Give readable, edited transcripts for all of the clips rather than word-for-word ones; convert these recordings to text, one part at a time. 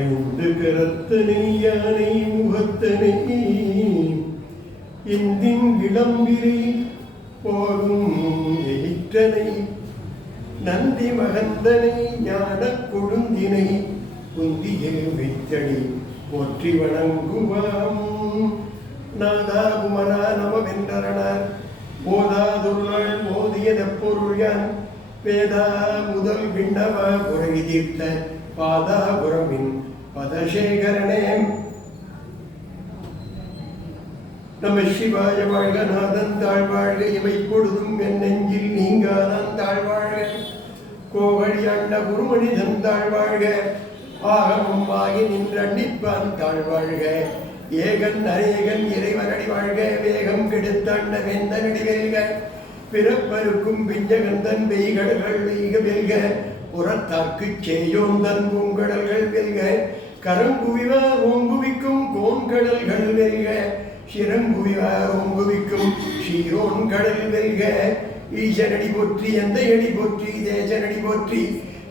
ஐந்து கரத்தனை யானை முகத்தனை இந்தின் விளம்பிரை போகும் எயிற்றனை நந்தி மகந்தனை ஞான கொழுந்தினை குந்திய வைத்தடி போற்றி வணங்குவாம். நாதா குமரா நமவென்றனர் போதாதுருள் மோதியத பொருள்யான் வேதா முதல் விண்ணவ புறவி தீர்த்த பாதாபுரமின் பதசேகரணே. நம சிவாய வாழ்க. நாதன் தாழ்வாழ்க. இவை பொழுதும் என் நெஞ்சில் நீங்காதான் தாழ்வாழ்க. கோவழி அண்ட குருமனிதன் தாழ்வாழ்க. ஆகமும் ஆகி நின்றண்டிப்பான் தாழ்வாழ்க. ஏகன் அரேகன் இறைவனடி வாழ்க. வேகம் கெடுத்தாண்ட வேந்தனடி வெல்க. பிறப்பருக்கும் பிஞ்சகந்தன் வெய்கடல்கள் வெய்க வெல்க. புறத்தாக்குச் சேயோந்தன் பூங்கடல்கள் வெல்க. கரங்குவிவார் ஓங்குவிக்கும் கோன்கடல்கள் வெல்க. சிறங்குவிவார் ஓங்குவிக்கும் சீரோன் கடல் வெல்க. ஈசனடி போற்றி எந்தையடி போற்றி தேசனடி போற்றி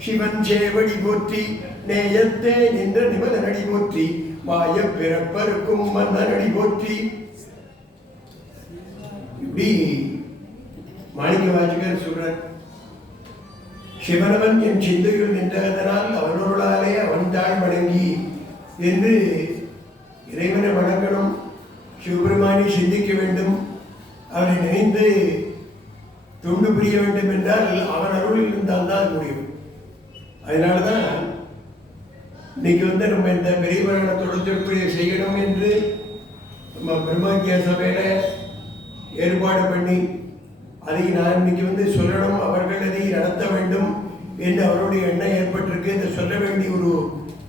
சிவன் சேவடி போற்றி நேயத்தே நின்ற நிபதனடி போற்றி மாய பிறப்பருக்கும் மன்னனடி போற்றி. இப்படி மாணிக்க வாசகர் சொல்றார். சிவனவன் என் சிந்தையில் நின்றதனால் அவனோடாலே அவன் தாழ் வணங்கி என்று இறைவனை வணங்கணும். சிவபெருமானை சிந்திக்க வேண்டும். அவனை நினைந்து தொண்டு புரிய வேண்டும் என்றால் அவன் அருளில் இருந்தால் தான் முடியும். அதனால்தான் இன்னைக்கு நம்ம இந்த பெரியவரான தொடர்புடைய செய்யணும் என்று நம்ம பிரம்மக்கிய சபையில ஏற்பாடு பண்ணி அதை நான் இன்னைக்கு சொல்லணும், அவர்கள் அதை நடத்த வேண்டும் என்று அவருடைய எண்ணம் ஏற்பட்டிருக்கு. இதை சொல்ல வேண்டிய ஒரு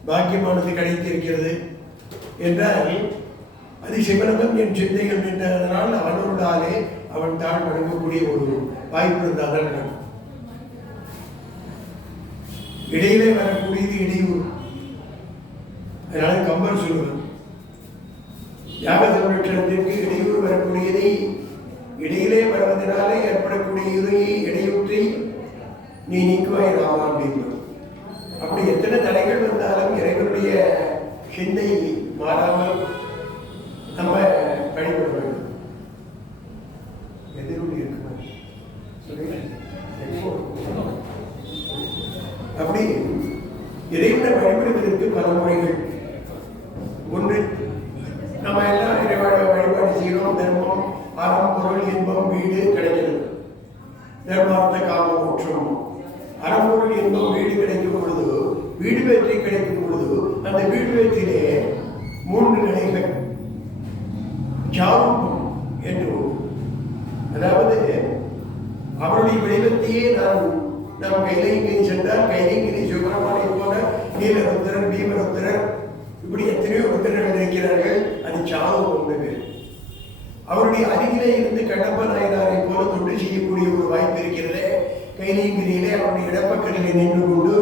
பாக்கியமானது கிடைத்திருக்கிறது என்றால் அது சிவனவன் என் சிந்தைகள் நின்றதனால் அவனோடாலே அவன் தான் வணங்கக்கூடிய ஒரு வாய்ப்பு இருந்தால் இடையிலே வரக்கூடியது இடையூறு. அதனால கம்பர் சொல்லுவார், யாக சம்ரட்சணத்திற்கு இடையூறு வரக்கூடியதை இடையிலே வருவதனாலே ஏற்படக்கூடிய இடையூற்றை நீ நீக்குவாய் ராமா அப்படின்னு. அப்படி எத்தனை தடைகள் வந்தாலும் இறைவனுடைய சிந்தை மாறாமல் நம்ம வழிபட வேண்டும். எதிர்ப்பு இருக்கு அப்படி இறைவனை வழிபடுவதற்கு பல முறைகள். ஒன்று, நம்ம எல்லாம் வழிபாடு செய்கிறோம். தர்மம், அறம், பொருள், இன்பம், வீடு கிடைக்கிறது. தர்மார்த்த காம மோட்சம். அறம், பொருள், இன்பம், வீடு கிடைக்கும் பொழுது, வீடு வெற்றி கிடைக்கும் பொழுது அந்த வீடு வெற்றிலே 3 நிலைகள் சாரூபம் என்று, அதாவது அவருடைய வடிவத்தையே நாம் கைலைங்கிரி சென்றால் கைலைங்கிரி சுப்பிரமணிய போல நீலருத்திரர், பீமருத்திரர், இப்படி எத்தனையோ ருத்திரர்கள் இருக்கிறார்கள். அது சாரூபம். அவருடைய அருகிலே இருந்து கண்ணப்ப நாயனாரை போல தொண்டு செய்யக்கூடிய ஒரு வாய்ப்பு இருக்கிறது. கைலைங்கிரியிலே அவருடைய இடப்பக்கத்திலே நின்று கொண்டு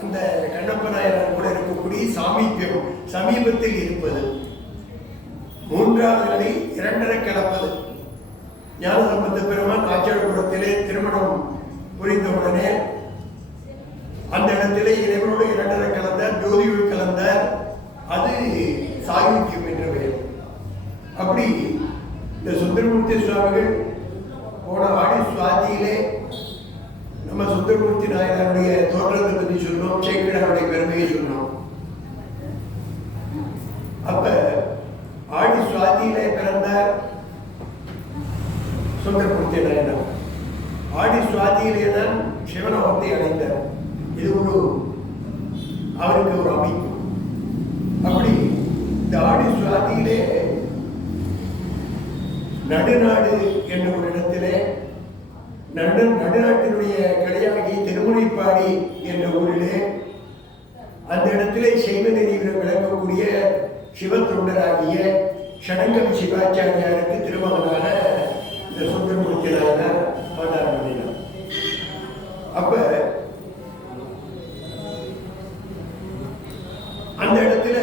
அந்த கண்ணப்ப நாயனார் கூட இருக்கக்கூடிய சாமீபியம், சமீபத்தில் இருப்பது. 3வது நிலை 2 கலப்பது. ஞானசம்பந்த பெருமான் ஆச்சாரபுரத்திலே திருமணம் புரிந்தவுடனே அந்த இடத்திலே இறைவனோடு 2 கலந்தார், ஜோதியுள் கலந்தார். அது சாயுக்கியம் என்ற பெயர். அப்படி இந்த சுந்தரமூர்த்தி சுவாமிகள் போன ஆடி சுவாதியிலே நம்ம சுந்தரமூர்த்தி நாயனாருடைய தோற்றத்தை பற்றி சொன்னோம், சேக்கிழாருடைய பெருமையை சொன்னோம். அப்ப ஆடி சுவாதியிலே பிறந்தார் சுந்தரமூர்த்தி நாயனார். ஆடி சுவாதியிலே தான் சிவனவத்தை அடைந்தார். இது அவருக்கு ஒரு அமைப்பு. அப்படி இந்த ஆடி சுவாதியிலே நடுநாடு என்ற ஒரு இடத்திலே நடுநாட்டினுடைய கிளையாகி திருமுனைப்பாடி என்ற ஊரிலே அந்த இடத்திலே சைவ நெறியில் விளங்கக்கூடிய சிவத்தொண்டராகிய ஷடங்கவி சிவாச்சாரியாருக்கு திருமகனாக இந்த சுந்தரமூர்த்தி நாயனார் அவதாரம் பண்ணினார். அப்ப அந்த இடத்துல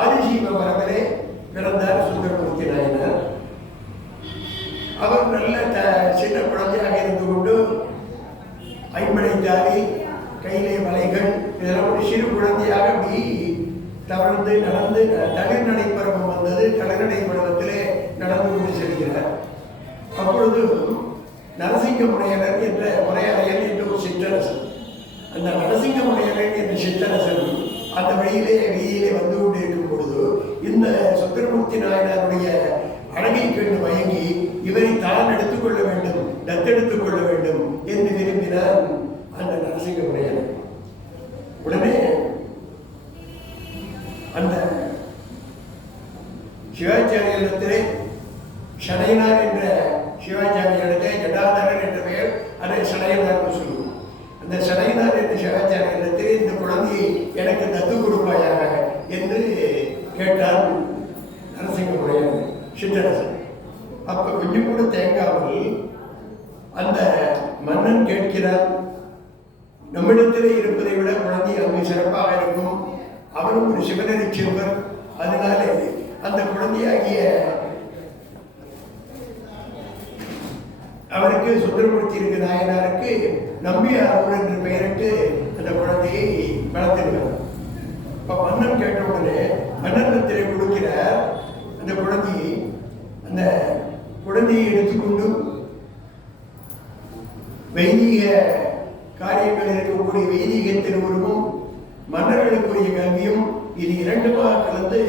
ஆதிசீவ மரபிலே பிறந்தார் சுந்தரமூர்த்தி நாயனார். அவர் நல்ல சின்ன குழந்தையாக இருந்து கொண்டு ஐம்படை ஜாதி, கையிலே வலைகள், இதெல்லாம் ஒரு சிறு குழந்தையாக அப்படி தளிர் நடைப்பருவம் வந்தது. தளிர்நடை பருவத்திலே நடந்து கொண்டு செல்கிறார். அப்பொழுது நரசிங்க முனையனர் என்ற முனையரையன் என்ற ஒரு சிற்றரசன், அந்த நரசிங்க முனையரன் என்ற சிற்றரசன் அந்த வீதியிலே வந்து கொண்டிருக்கும் பொழுது இந்த சுந்தரமூர்த்தி நாயனாருடைய அழகை கண்டு மயங்கி இவரை தான் எடுத்துக்கொள்ள வேண்டும், தத்தெடுத்துக் கொள்ள வேண்டும் என்று விரும்பினார் அந்த நரசிங்க முனையர். உடனே அந்த சிவாச்சாரியத்திலே சடையனார் என்ற சிவாச்சாரியத்தை ஜடாதரன் என்ற பெயர், அதை சடையனார் சொல்லுவோம். அந்த சடையனார் என்ற சிவாச்சாரியத்திலே இந்த குழந்தையை எனக்கு தத்து கொடுப்பாயாக என்று கேட்டார் நரசிங்க முனையர் சிற்றரசன். அப்ப கொஞ்சம் கூட தேங்காமல் அந்த மன்னன் கேட்கிறார், நம்மிடத்திலே இருப்பதை விட குழந்தை அங்கு சிறப்பாக இருக்கும், அவரும் ஒரு சிவனரி செல்வர், அதனால அந்த குழந்தையாகிய அவருக்கு சுந்தரமூர்த்தி இருக்க நாயனாருக்கு நம்பியார் என்று பெயரிட்டு அந்த குழந்தையை வளர்த்திருக்கிறார். இப்ப மன்னன் கேட்ட உடனே மன்னனத்திலே கொடுக்கிறார் அந்த குழந்தையை. அந்த குழந்தையை எடுத்துக்கொண்டு வைதிக காரியங்கள் இருக்கக்கூடிய வைதிக திருவுருவும் மன்னர்களுக்குரிய கல்வியும் இது இரண்டுமாக கலந்து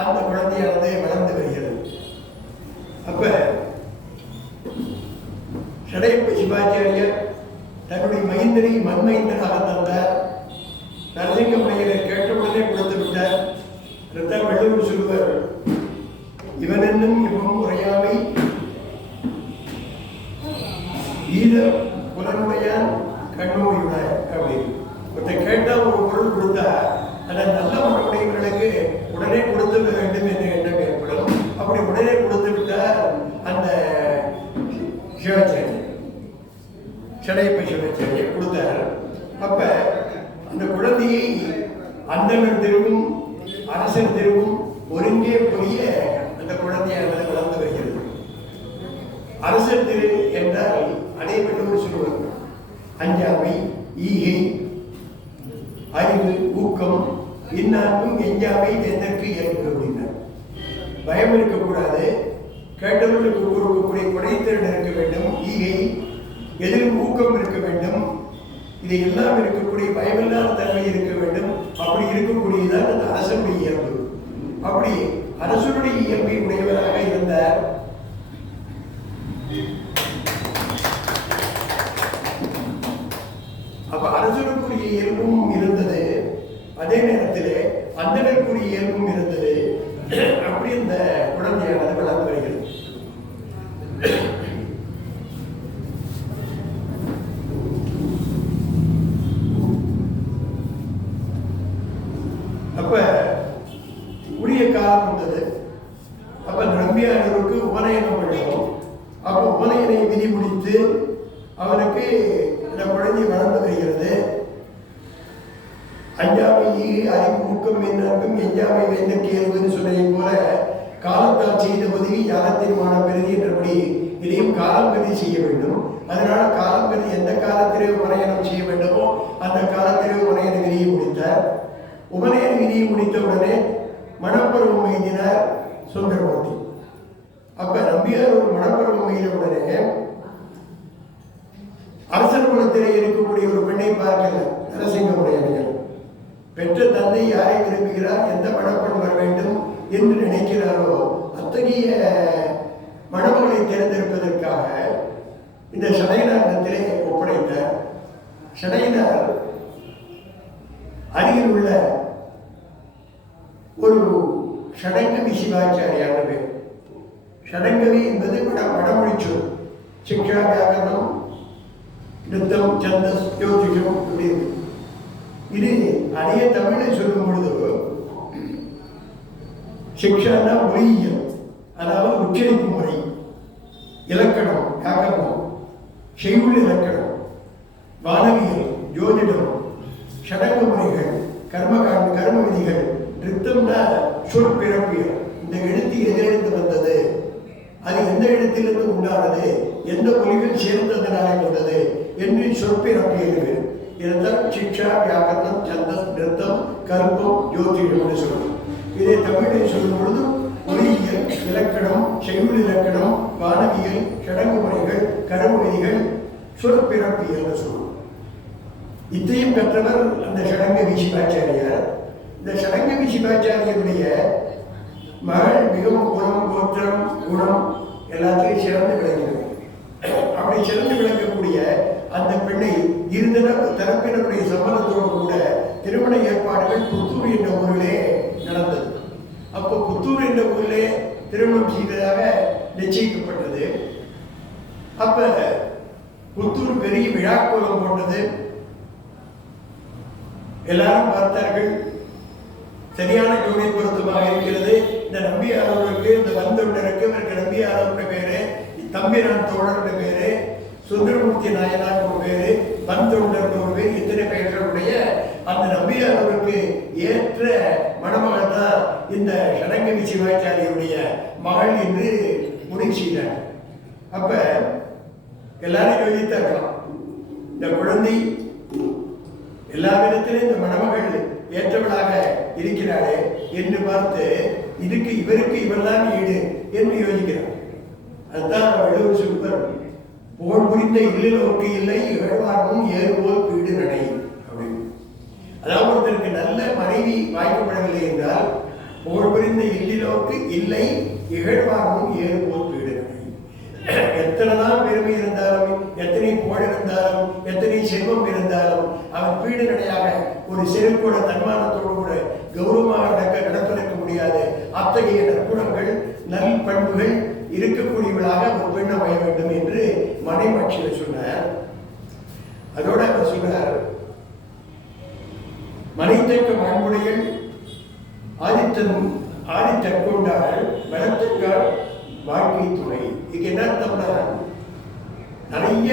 அந்த குழந்தையானது வளர்ந்து வருகிறது. அப்ப சடையப்ப சிவாச்சாரியர் தன்னுடைய மைந்தனை மண்மைந்தனாக தந்தார். நரசிங்க முனையரை கேட்டவுடனே கொடுத்து விட்டார். வள்ளுவர் சொல்லுவார், இவன் என்னும் இவன் உரையாமை ஈர புலனுடைய கண்ணோயுடைய அப்படின்னு ஒருத்தர் கேட்டா ஒரு பொருள் கொடுத்தா அதை நல்ல மனமுடையவர்களுக்கு உடனே கொடுத்து வேண்டும் என்ற எண்ணம் ஏற்படும். அப்படி உடனே கொடுத்து விட்டார் அந்த சிவாச்சாரியர், சடையப்ப சிவாச்சாரியர் கொடுத்தார். அப்ப அந்த குழந்தையை அந்தனர் தெருவும் அரசர் தெருவும் ஒருங்கே புரிய அந்த குழந்தையானது வளர்ந்து வருகிறது. அரசர் திரு என்றால் அனைவரும் சொல்லுவார், அஞ்சாமை, ஈகை, அறிவு, ஊக்கம், இன்னார்க்கும் எஞ்சாமை எதற்கு ஏற்படும் அப்படின்னார். பயம் இருக்கக்கூடாது, கேட்டவர்களுக்கு கொடுக்கக்கூடிய கொடைத்திறன் இருக்க வேண்டும், ஈகை, எதிலும் ஊக்கம் இருக்க வேண்டும், இதை எல்லாம் இருக்கக்கூடிய பயமில்லாத தன்மை இருக்க வேண்டும். அப்படி இருக்கக்கூடியதான் அந்த அரசனுடைய இயல்பு. அப்படி அரசனுடைய இயல்பை உடையவராக இருந்தார். அப்ப அரசனுக்குரிய இயல்பும் இருந்தது, அதே நேரத்தில் அந்தனருக்குரிய இயல்பும் இருந்தது. அப்படி இந்த குழந்தையானது வளர்ந்து வருகிறது. அப்ப உரிய காலம் வந்தது. அப்ப நம்பியானவருக்கு உபநயனம் பண்ணணும். அப்ப உபநயனை விதி முடித்து அவனுக்கு இந்த குழந்தை வளர்ந்து வருகிறது. அஞ்சாமை, அறிவு, ஊக்கம், என்னாக்கும் எஞ்சாமை வேந்தற்கு ஏறுவதுன்னு சொன்னதை போல காலத்தால் செய்த உதவி ஞானத்திற்கான பெருதி என்றபடி இதையும் காலம் கருதி செய்ய வேண்டும். அதனால காலம் கருதி எந்த காலத்திலே உபநயனம் செய்ய வேண்டுமோ அந்த காலத்திலே உபநயன விதியை முடித்தார். உபநயன விதியை முடித்தவுடனே மணப்பருவம் எய்தினார் சுந்தரமூர்த்தி. அப்ப நம்பியார் ஒரு மணப்பருவம் எய்த உடனே அரசர் குலத்திலே இருக்கக்கூடிய ஒரு பெண்ணை பார்க்கல நரசிங்க முனையர்கள். பெற்ற தந்தை யாரை விரும்புகிறார், எந்த மணப்பெண் வர வேண்டும் என்று நினைக்கிறாரோ அத்தகைய மணமகளை தேர்ந்தெடுப்பதற்காக இந்த சடையனாரிடத்திலே ஒப்படைத்தார். சடையனார் அருகில் உள்ள ஒரு ஷடங்கவி சிவாச்சாரியான பேர். ஷடங்கவி என்பது வடமொழி சொல். சிக்ஷா, வியாக்கரணம், நிருத்தம், சந்தஸ், ஜோதிஷம் அப்படின்னு. இது அரிய தமிழை சொல்லும் பொழுது சிக்ஷானா மொழியியல், அதாவது உச்சரிப்பு முறை, இலக்கணம், வியாக்கரணம், செய்யுள் இலக்கணம், வானவியல், ஜோதிடம், ஷடங்க முறைகள், கர்ம விதிகள், நிருத்தம்னா சொற்பிறப்பியல், இந்த எழுத்து எதிலிருந்து வந்தது, அது எந்த இடத்திலிருந்து உண்டானது, எந்த மொழிகள் சேர்ந்ததனாலே வந்தது என்று சொற்பிறப்பியல்கள். இதுதான் சிக்ஷா, வியாக்கரணம், சந்தஸ், நிருத்தம், கல்பம், ஜோதிடம் என்று சொல்றோம். இதை தமிழில் சொல்லும் பொழுது ஒலியியல், இலக்கணம், செய்யுள் இலக்கணம், வானவியல், சடங்கு முறைகள், கடவுளிகள், சொற்பிறப்பியல் என்று சொல்லுவோம். இத்தையும் கற்றவர் அந்த சடங்கவி சிவாச்சாரியார். இந்த சடங்கவி சிவாச்சாரியருடைய மகள் மிகவும் குணம், கோத்திரம், குணம் எல்லாத்தையும் சிறந்து விளங்குகிறது. அப்படி சிறந்து விளங்கக்கூடிய அந்த பெண்ணை தரப்பினருடைய சம்மதத்தோடு கூட திருமண ஏற்பாடுகள் புத்தூர் என்ற ஊரிலே நடந்தது. அப்போ புத்தூர் என்ற ஊரிலே திருமணம் செய்ததாக நிச்சயிக்கப்பட்டது. அப்ப புத்தூர் பெரிய விழாக்கோலம் போட்டது. எல்லாரும் பார்த்தார்கள், சரியான ஜோடி பொருத்தமாக இருக்கிறது. இந்த நம்பியாரவருக்கு, இந்த வந்தொண்டருக்கு, இவருக்கு நம்பியாரவருடைய பேரு, தம்பிரான் தோழருடைய பேரு, சுந்தரமூர்த்தி நாயனார் ஒரு பேரு, வந்தொண்டர் ஒரு பேர், இத்தனை பெயர்களுடைய அந்த நம்பியாரவருக்கு ஏற்ற மணமகள் தான் இந்த சடங்கவி சிவாச்சாரியருடைய மகள் என்று முடிவு செய்தார். அப்ப எல்லாரும் யோசித்தார்களாம், இந்த குழந்தை எல்லா விதத்திலும் இந்த மணமகள் ஏற்றவளாக இருக்கிறாரே என்று பார்த்து இவருக்கு இவர்தான் ஈடு என்று யோசிக்கிறார். அதுதான் வள்ளுவர் சொல்வர், புகழ் புரிந்த இல்லோருக்கு இல்லை இகழ்வார்மும் ஏறுவோர் வீடு நடை அப்படின்னு. அதாவது ஒருத்தருக்கு நல்ல மனைவி வாய்க்கப்படவில்லை என்றால் புகழ் புரிந்த இல்லோருக்கு இல்லை இகழ்வார்மும் ஏறுவோர் வீடு நடை. எத்தனைதான் பெருமை இருந்தாலும், எத்தனை புகழ் இருந்தாலும், எத்தனை செல்வம் இருந்தாலும் அவன் வீடு நடையாக ஒரு செருக்கூட தன்மானத்தோடு கூட கௌரவமாக நடப்பதற்கு முடியாது. அத்தகைய நற்குணங்கள், நல் பண்புகள் இருக்கக்கூடியவளாக ஒரு பெண் அமைய வேண்டும் என்று மனைமாட்சியில் சொன்னார். அதோட அவர் சொன்னார், மனைத்தக்க மாண்புடைகள் ஆதித்தற்கொண்டால் வளர்த்துக்கால் வாழ்க்கை துணை. இதுக்கு என்ன அர்த்தம்னா, நிறைய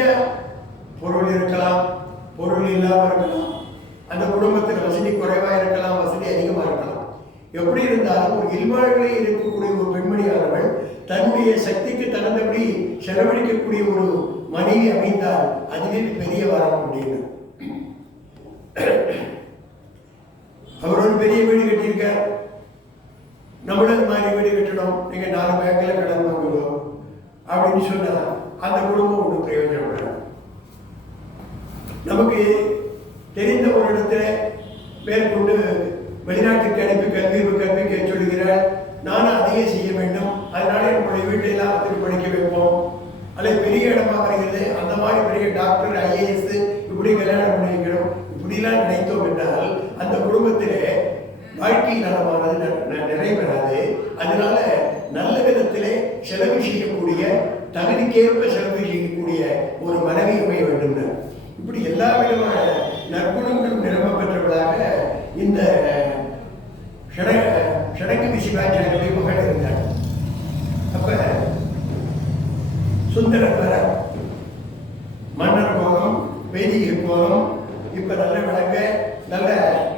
பொருள் இருக்கலாம், பொருள் இல்லாமல் இருக்கலாம், அந்த குடும்பத்தில் வசதி குறைவாக இருக்கலாம், வசதி அதிகமாக இருக்கலாம். எப்படி இருந்தாலும் ஒரு இல்வாழ்விலே இருக்கக்கூடிய ஒரு பெண்மணியானவள் தன்னுடைய சக்திக்கு தகுந்தபடி செலவழிக்கக்கூடிய ஒரு மனைவி அமைந்தால் அதுவே பெரிய வரம் அப்படின்னு. அவர் ஒரு பெரிய வீடு கட்டியிருக்கார், நம்மளும் மாதிரி வீடு கட்டணும், நீங்க 4 பேங்க்ல கடன் வாங்குவோம் அப்படின்னு சொன்னா அந்த குடும்பம் ஒன்றும் பிரயோஜனப்படாது. நமக்கு தெரிந்த ஒரு இடத்துல மேற்கொண்டு வெளிநாட்டுக்கு அனுப்பி கல்விக்க சொல்லுகிறார், நானும் அதையே செய்ய வேண்டும், அதனால நம்முடைய வீட்டிலெல்லாம் வந்து படிக்க வைப்போம். அல்லது பெரிய இடமா வருகிறது, அந்த மாதிரி பெரிய டாக்டர், IAS இப்படி கல்யாணம் பண்ணி வைக்கணும், இப்படிலாம் நினைத்தோம் என்றால் அந்த குடும்பத்திலே வாழ்க்கை நலமானது நிறைவேறாது. அதனால நல்ல விதத்திலே செலவு செய்யக்கூடிய, தகுதிக்கேற்ப செலவு செய்யக்கூடிய ஒரு மனைவி அமைய வேண்டும். இப்படி எல்லா விதமான நற்குணங்களும் நிரம்ப பெற்றவர்களாக இந்த சடங்கவி சிவாச்சாரியருடைய மகள் இருந்தார். அப்ப சுந்தரர் வர மன்னர் கோலம், வேதிகை கோலம் இப்ப நல்ல விளங்க, நல்ல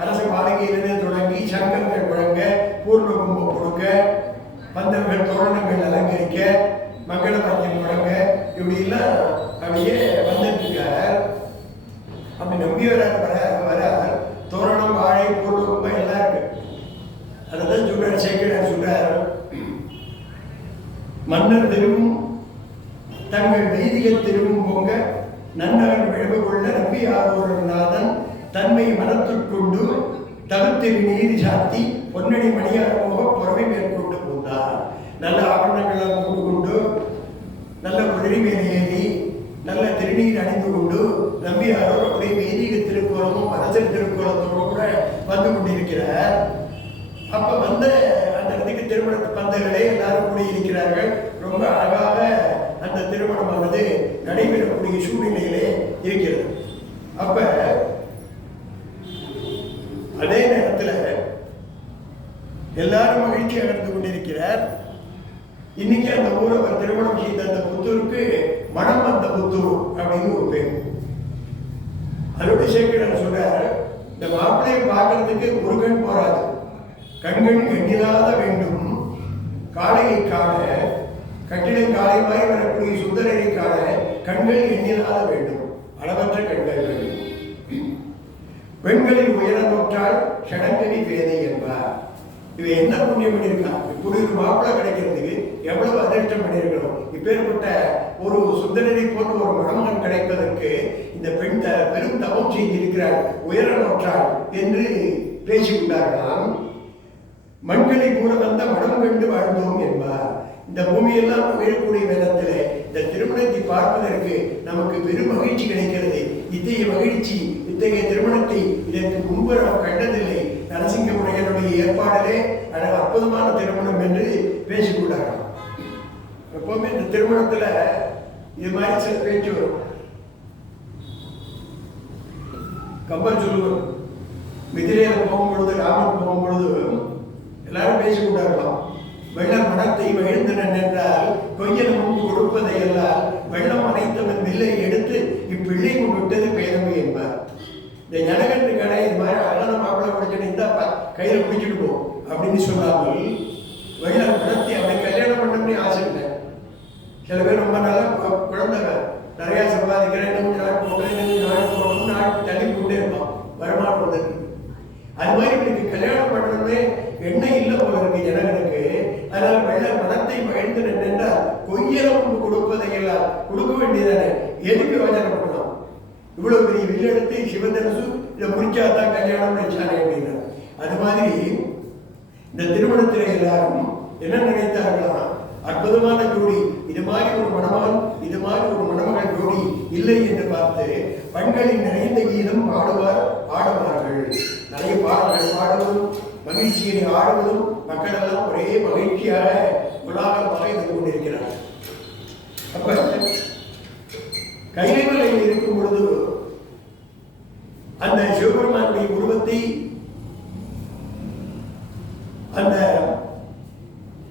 அரச மாளிகையிலிருந்து தொடங்கி சங்கங்கள் முழங்க, பூர்ண கும்பம் கொடுக்க, பந்தல்கள் தோரணங்கள் அலங்கரிக்க, மங்கள வாக்கியம் முழங்க, இப்படி எல்லாம் அப்படியே வந்துட்டு இருக்கார். அப்படி நம்பியவரார் வர தோரணம், வாழை, பூர்ண கும்பம் எல்லாம் இருக்கு. அதான் சொல்றார், சேக்கிழார் சொல்றார், மன்னர் தெருவும் தங்கள் வைதிக தெருவும் பொங்க நன்னவன் விழவு கொள்ள நம்பி ஆரோர் நாதன் தன்மை மனத்துக்கொண்டு தகுத்திரு நீதி சாத்தி பொன்னடி மணியார் போக புறவை மேற்கொண்டு போந்தார். நல்ல ஆபரணங்களை கொண்டு கொண்டு, நல்ல குதிரை மேலே ஏறி, நல்ல திருநீர் அணிந்து கொண்டு நம்பியாரோர் அப்படியே வைதிக திருக்கோலமும் அரசர் திருக்கோலத்தோடு கூட வந்து கொண்டிருக்கிறார். அப்ப வந்த அந்த இடத்துக்கு திருமணத்து பந்தங்களே எல்லாரும் கூடி இருக்கிறார்கள். ரொம்ப அழகாக அந்த திருமணமானது நடைபெறக்கூடிய சூழ்நிலையிலே இருக்கிறது. அப்ப அதே நேரத்தில் எல்லாரும் மகிழ்ச்சி அடைந்து கொண்டிருக்கிறார். இன்னைக்கு அந்த ஊரை அவர் திருமணம் செய்த அந்த புத்தூருக்கு மனம் வந்த புத்தூர் அப்படின்னு ஒரு பேர். அதோட சேக்கிழார் சொல்றார், இந்த மாப்பிள்ளையை பார்க்கறதுக்கு ஒரு கண் போராது, கண்கள் எண்ணிலாத வேண்டும். காளையை காண கட்டிடம் காலைமாய் வரக்கூடிய சுந்தரரை காண கண்கள் எண்ணிலாத வேண்டும், அளவற்ற கண்கள் வேண்டும். பெண்களில் உயர நோற்றால் சடங்கவி பேதை என்பார். இவன் என்ன புண்ணியம் பண்ணியிருக்கான், இப்படி ஒரு மாப்பிள்ளை கிடைக்கிறதுக்கு எவ்வளவு அதிர்ஷ்டம் பண்ணியிருக்கணும், இப்பேற்பட்ட ஒரு சுந்தரனை போன்ற ஒரு மணமகன் கிடைப்பதற்கு இந்த பெண் பெரும் தவம் செய்திருக்கிறாள், உயர நோற்றாள் என்று பேசிக்கொண்டார்களாம். மண்களை கூட வந்த மனம் கண்டு வாழ்ந்தோம் என்பார். இந்த பூமியெல்லாம் உயரக்கூடிய விதத்தில் இந்த திருமணத்தை பார்ப்பதற்கு நமக்கு பெரும் மகிழ்ச்சி கிடைக்கிறது. இத்தகைய மகிழ்ச்சி, இத்தகைய திருமணத்தை இதற்கு முன்பு நாம் கண்டதில்லை. நரசிங்க முனையனுடைய ஏற்பாடிலே அற்புதமான திருமணம் என்று பேசிக்கொண்டார்கள். எப்பவுமே இந்த திருமணத்துல இது மாதிரி சில பேச்சு வரும். கம்பர் சொல்லுவார், மிதிரையில போகும்பொழுது, ராமன் போகும்பொழுது எல்லாரும் பேசிக்கொண்டார்களாம். வெள்ளம் மனத்தை மகிழ்ந்தனன் என்றால் கொய்யல் முன்பு கொடுப்பதை எல்லாம் வெள்ளம் அனைத்தவன் வில்லை எடுத்து இப்பிள்ளை விட்டது பேரமை என்பார். இந்த ஜனகன்று கடை இது மாதிரி அழகான மாப்பிள்ளை குடிச்சுட்டு இருந்தா கையில குடிச்சுட்டு போ அப்படின்னு சொல்லாமல் வெள்ளம் நடத்தி அவனை கல்யாணம் பண்ணணும்னு ஆசை இல்லை. சில பேர் ரொம்ப நல்லா குழந்தைங்க நிறைய சம்பாதிக்கிறேன், நாள் போடுறேன், நாள் போடணும், நாள் தள்ளி கொண்டே இருப்பான் வருமானம் வந்தது. அது மாதிரி இவனுக்கு கல்யாணம் பண்ணணுமே எண்ணெய் இல்லை போல இருக்கு ஜனகனுக்கு. அதனால வெள்ள மனத்தை மகிழ்ந்து நின்றால் கொய்யல ஒன்று கொடுப்பதை எல்லாம் கொடுக்க வேண்டியதானே, எதுக்கு யோஜனை பண்ணலாம்? இவ்வளவு பெரிய வில்லெடுத்து சிவதரசு இதை முடிச்சாதான் கல்யாணம் நினைச்சானே அப்படின்னா. அது மாதிரி இந்த திருமணத்தில் எல்லாரும் என்ன நினைத்தார்களா, அற்புதமான ஜோடி, இது மாதிரி ஒரு மணமகன், இது மாதிரி ஒரு மணமகன் ஜோடி இல்லை என்று பார்த்து பெண்களின் நிறைந்த கீதம் ஆடுவார்கள். நிறைய பாடல்கள் பாடுவதும் மகிழ்ச்சியை ஆடுவதும் மக்கள் எல்லாம் ஒரே மகிழ்ச்சியாக உலாகமாக இருந்து கொண்டிருக்கிறார். அப்ப கைலைமலையில் இருக்கும் பொழுது அந்த சிவபெருமானுடைய உருவத்தை அந்த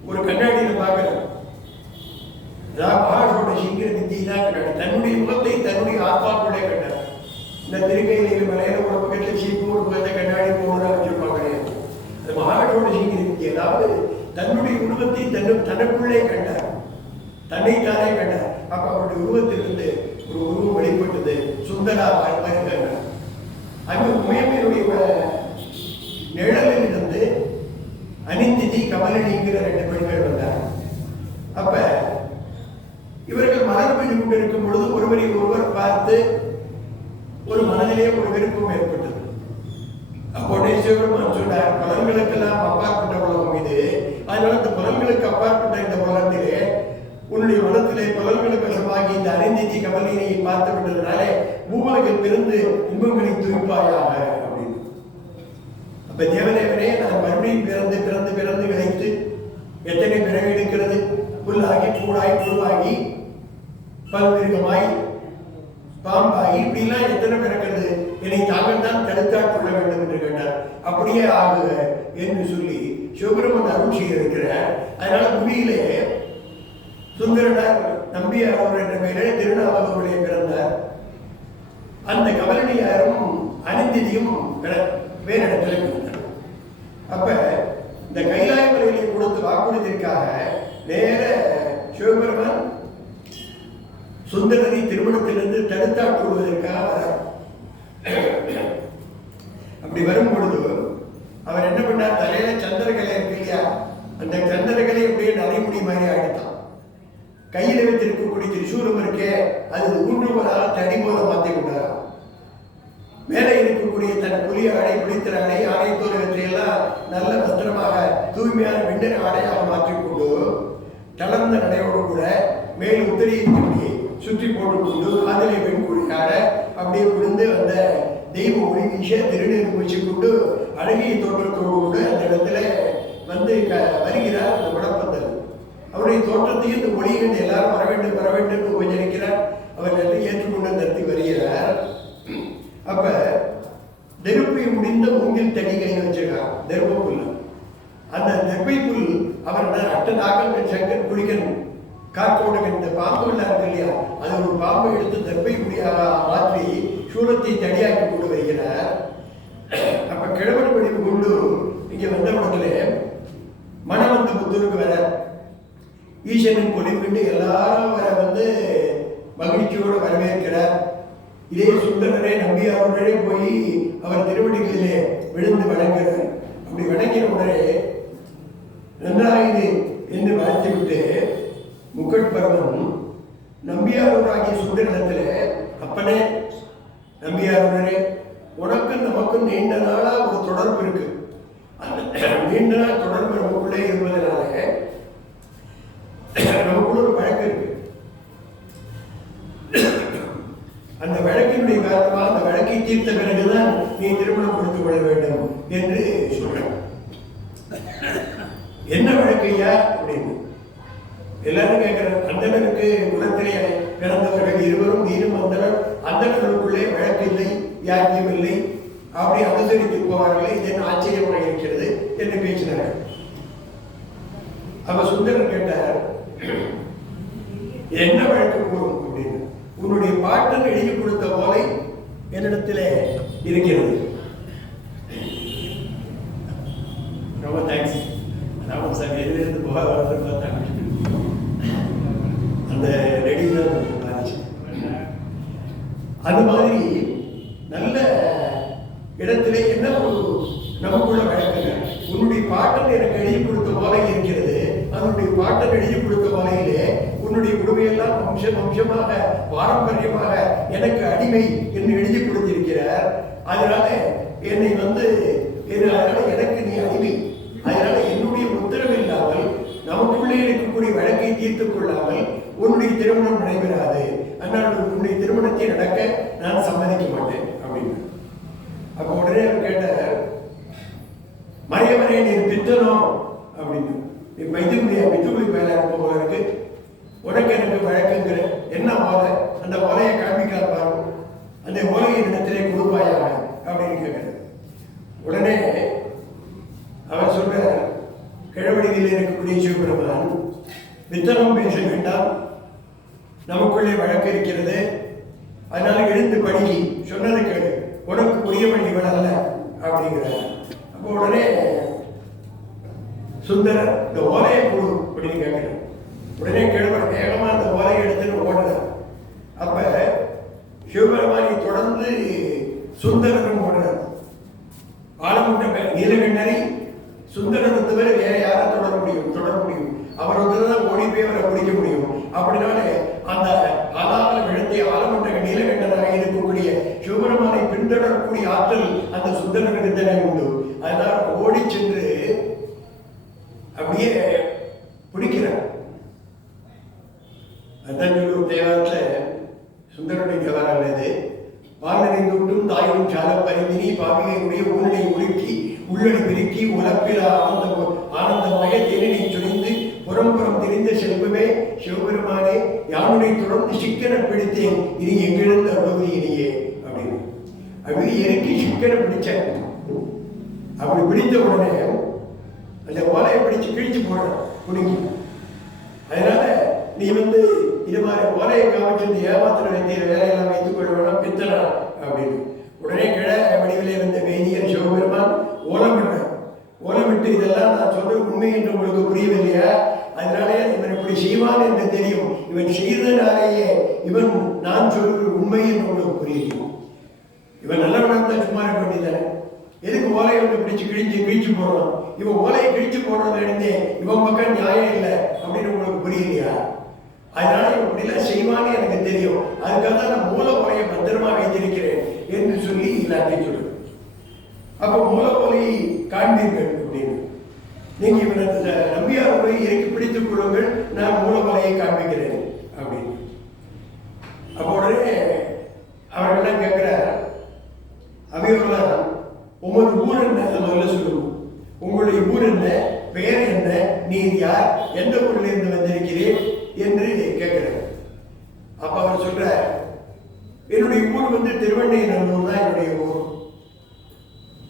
ஒரு கண்ணாடியில பார்க்கிறார். மகாசோட சீக்கிர வித்தியை தான் கண்டார். தன்னுடைய முகத்தை தன்னுடைய ஆத்மாக்குள்ளே கண்டார். இந்த திருக்கையில மலையில ஒரு பக்கத்தில் சீப்பு, ஒரு பக்கத்தில் கண்ணாடி போடுறா வச்சிருப்பாங்க கிடையாது. அது மகாசோட சீக்கிர வித்தி, அதாவது தன்னுடைய உருவத்தை தனக்குள்ளே கண்டார், தன்னைத்தானே கண்டார். அப்ப அவருடைய உருவத்திலிருந்து ஒரு உருவம் வெளிப்பட்டது, சுந்தரா கண்டார். அங்கு முயமையுடைய நிழலில் இருந்து அனிந்திதி கமலினிங்கிற 2 பெண்கள் வந்தார். அப்ப இவர்கள் மலர் பெய்து கொண்டிருக்கும் பொழுது ஒருவரை ஒருவர் பார்த்து ஒரு மனதிலே ஒரு விருப்பம் ஏற்பட்டது. அப்போதே சிவபெருமான் சொன்னார், பலன்களுக்கெல்லாம் அப்பாற்பட்ட உலகம் இது. அதனால இந்த பலன்களுக்கு அப்பாற்பட்ட இந்த உலகத்திலே உன்னுடைய மனத்திலே பலன்களுக்கு வசமாகி இந்த அனிந்திதி கமலினியை பார்த்து விட்டதுனாலே பூவுலகில் பிறந்து இன்பங்களை துய்ப்பாயாக அப்படின்னு. அப்ப தேவதேவனே, நான் மறுபடியும் பிறந்து பிறந்து பிறந்து கிடைத்து எத்தனை பிறகு எடுக்கிறது, புல்லாகி பூடாய் புழுவாகி பல்விருகமாய் பாம்பாகி இப்படிலாம் எத்தனை பிறக்கிறது, என்னை தாங்கள் தான் தடுத்தாட் கொள்ள வேண்டும் என்று கேட்டார். அப்படியே ஆகுக என்று சொல்லி சிவபெருமான் அருள் செய்திருக்கிறார். அதனால பூமியிலே சுந்தரனார் நம்பியார் என்ற பெயரே திருநாவலூரிலே பிறந்தார். அந்த கமலினியாரும் அனிந்திதியும் வேறு இடத்துல பிறந்தார். அப்ப இந்த கைலாய மலையிலே கொடுத்து வாக்குறுதிற்காக நேர சிவபெருமான் சுந்தரனை திருமணத்திலிருந்து தடுத்தாட் கொள்வதற்காக வரார். அப்படி வரும் பொழுது அவர் என்ன பண்ணார், தலையில சந்திரகலை இருக்கு இல்லையா, அந்த சந்திரகலை அப்படியே நடைமுடி மாதிரி ஆயிடுத்தான். கையில வைத்திருக்கக்கூடிய திரிசூலம் இருக்கே, அது ஊன்றுவதாக தடி போல மாற்றி கொண்டாராம். மேலே இருக்கக்கூடிய தன் புலிய ஆடை, பிடித்திர ஆடை, ஆடை தோலகத்தையெல்லாம் நல்ல வஸ்திரமாக தூய்மையான வெண்ணிற ஆடையாக மாற்றிக்கொண்டு தளர்ந்த நடையோடு கூட மேல் உத்தரீதி சுற்றி போட்டுக்கொண்டு காதலை வெண்குழியாட அப்படியே விழுந்து அந்த தெய்வ ஒளி வீச திருநீர் பூச்சிக்கொண்டு அழகிய தோற்றத்தோடு கூட அந்த இடத்துல வந்து வருகிறார் அந்த குடப்பத்தல். அவருடைய தோற்றத்தையும் இந்த ஒளி கண்டு எல்லாரும் வர வேண்டும் வர வேண்டும் என்று உபச்சரிக்கிறார். அவர் ஏற்றுக்கொண்டு நடத்தி வருகிறார். அப்ப நெருப்பை முடிந்த மூங்கில் தடி கையில் வச்சிருக்கார், நெருப்ப புல். அந்த நெருப்பை புல் அவர் அட்டநாகன் சங்கர் குடிக்கன் காக்கோடு இந்த பாம்பு இருக்கு இல்லையா, அது ஒரு பாம்பை எடுத்து நெருப்பை முடியாக மாற்றி சூலத்தை தடியாக்கி கொண்டு வருகிறார். அப்ப கிழவன் வடிவு கொண்டு இங்க வந்த இடத்துல மனவந்த புத்தூருக்கு வர ஈசனின் பொலிவு கண்டு எல்லாரும் வர வந்து மகிழ்ச்சியோடு வரவேற்கிறார். இதே சுந்தரரே நம்பியாருடனே போய் அவர் திருவடிகளிலே விழுந்து வணங்குகிறார். அப்படி வணங்கின உடனே நன்றாயுது என்று வாழ்த்திவிட்டு முக்கட்பரவன் நம்பியாரூராகிய சுந்தரிடத்துல, அப்பனே நம்பியாரூரே, உனக்கும் நமக்கும் நீண்ட நாளா ஒரு தொடர்பு இருக்கு. அந்த நீண்ட நாள் தொடர்பு நமக்குள்ளே இருப்பதனால நமக்குள்ள ஒரு வழக்கு இருக்கு. அந்த வழக்கினுடைய காரணமாக அந்த வழக்கை தீர்த்த பிறகுதான் நீ திருமணம் கொடுத்துக் கொள்ள வேண்டும் என்று சொல்றான். என்ன வழக்கையா அப்படின்னு எல்லாரும் கேட்கிறார். அந்தனருக்கு குலத்திலே பிறந்தவர்கள் இருவரும் நீரும் வந்தனர், அந்தனர்களுக்குள்ளே வழக்கில்லை, யாக்கியம் இல்லை, அப்படி அனுசரித்து போவார்களே, இது என்ன ஆச்சரியமாக இருக்கிறது என்று பேசினார்கள். அவ சுந்தரன் கேட்டார், என்ன வழக்கு கூறும் அப்படின்னு. உன்னுடைய பாட்டன் எழுதி கொடுத்த ஓலை என்னிடத்திலே இருக்கிறது. ரொம்ப தேங்க்ஸ். ராமன் சார் எதிலிருந்து போகாத பார்த்தாங்க. அந்த ரெடி தான் அந்த மாதிரி நல்ல இடத்திலே என்ன ஒரு நமக்குள்ள வழக்குங்க. உன்னுடைய பாட்டன் எனக்கு எழுதி கொடுத்த ஓலை இருக்கிறது. அதனுடைய பாட்டன் எழுதி கொடுத்த ஓலையிலே உன்னுடைய உடமையெல்லாம் வம்சமாக பாரம்பரியமாக எனக்கு அடிமை என்று எழுதி கொடுத்திருக்கிறார். அதனால என்னை அதனால எனக்கு நீ அடிமை. அதனால என்னுடைய உத்தரவு இல்லாமல் நமக்குள்ளே இருக்கக்கூடிய வழக்கை தீர்த்துக் கொள்ளாமல் உன்னுடைய திருமணம் நடைபெறாது. அதனால் உன்னுடைய திருமணத்தை நடக்க நான் சம்மதிக்க மாட்டேன் அப்படின்னு. அப்ப உடனே அவர் கேட்டார், மறையவரே நீ பித்தனும் அப்படின்னு. நீ பித்துக்குடி மேல போல இருக்கு, உனக்கு எனக்கு வழக்குங்கிற என்ன ஓலை, அந்த ஓலையை காண்பிக்காத பாரு, அந்த ஓலையை இடத்திலே கொடுப்பாயாக அப்படின்னு கேட்கிறார். உடனே அவர் சொல்ற, கிழவடியில் இருக்கக்கூடிய சிவபெருமான், வித்தனம் பேச வேண்டாம், நமக்குள்ளே வழக்கு இருக்கிறது, அதனால எழுந்து படிக்கி, சொன்னது கேடு, உனக்கு புரியவன் இவன் அல்ல அப்படிங்கிறார். அப்போ உடனே சுந்தரர் இந்த ஓலையை கொடு அப்படின்னு கேட்கிறார். உடனே கிழவன் வேகமா அந்த ஓலையை எடுத்துன்னு ஓடுறார். அப்ப சிவபெருமானை தொடர்ந்து சுந்தரரும் ஓடுறார். ஆலமுண்ட நீலகண்டரை சுந்தரனை தவிர வேற யாரை தொடர முடியும்? அவர் தான் ஓடி போய் அவரை பிடிக்க முடியும். அப்படினால அந்த அலால விழுத்திய ஆலமுண்ட நீலகண்டனாக இருக்கக்கூடிய சிவபெருமானை பின்தொடரக்கூடிய ஆற்றல் அந்த சுந்தரனுக்கு தானே உண்டு. அதனால ஓடி சென்று அப்படியே பிடிக்கிறார். அதான் சொல்லும் தேவாரத்துல சுந்தரனுடைய தேவாரம் இது. பாலனைந்தொட்டும் தாயும் சால பரிந்தினி பாவிகையுடைய ஊனனை உருக்கி உள்ளடி பெருக்கி உலப்பில ஆனந்தமய தேனினை சுழிந்து புறம்புறம் திரிந்த செல்வமே சிவபெருமானே, யானுடைய தொடர்ந்து சிக்கனை பிடித்தேன், இனி எங்கிருந்து அழுவது இனியே அப்படின்னு. அப்படி இறக்கி சிக்கனை பிடிச்சேன். அப்படி பிடித்த உடனே அந்த ஓலையை பிடிச்சு கிழிச்சு போடுற குடுங்கி. அதனால நீ இது மாதிரி ஓலையை காமிச்சு ஏமாத்திர வேண்டிய வேலையெல்லாம் வைத்துக் கொள்ள வேணாம், பித்தனா அப்படின்னு. உடனே கிழ வடிவிலே இருந்த வேதியர் சிவபெருமான் ஓலமிட்டு இதெல்லாம் நான் சொல்றது உண்மை என்று உங்களுக்கு புரியவில்லையா? அதனாலே இவன் இப்படி செய்வான் என்று தெரியும். இவன் செய்தனாலேயே இவன் நான் சொல்வது உண்மை என்று உங்களுக்கு புரியுது. இவன் நல்லவனாக தான் சும்மா இருக்க வேண்டியதானே. எதுக்கு ஓலையை பிடிச்சு கிழிச்சு போடுறான்? இவன் ஓலையை கிழிச்சு போடுறதுல இருந்தே இவன் பக்கம் நியாயம் இல்லை அப்படின்னு உங்களுக்கு புரியலையா? அதனால இவன் இப்படிலாம் செய்வான்னு எனக்கு தெரியும். அதுக்காக தான் நான் மூல ஓலையை பத்திரமா வைத்திருக்கிறேன் என்று சொல்லி எல்லாத்தையும் சொல்லுது. அப்போ மூல ஓலையை காண்பீர்கள் அப்படின்னு. நீங்க இவனை நம்பியார் ஓலையை இறக்கி பிடித்துக் கொள்ளுங்கள், நான் மூல ஓலையை காண்பிக்கிறேன் அப்படின்னு. அப்போ உடனே அவர்கள்லாம் கேட்கிறார், அவையோர்லாம் உமது ஊர் என்ன முதல்ல சொல்லுவோம். உங்களுடைய ஊர் என்ன, பெயர் என்ன, நீர் யார், எந்த ஊரில் இருந்து வந்திருக்கிறேன் என்று கேட்கிறார். அப்ப அவர் சொல்ற, என்னுடைய ஊர் திருவண்ணைநல்லூர் தான் என்னுடைய ஊர்.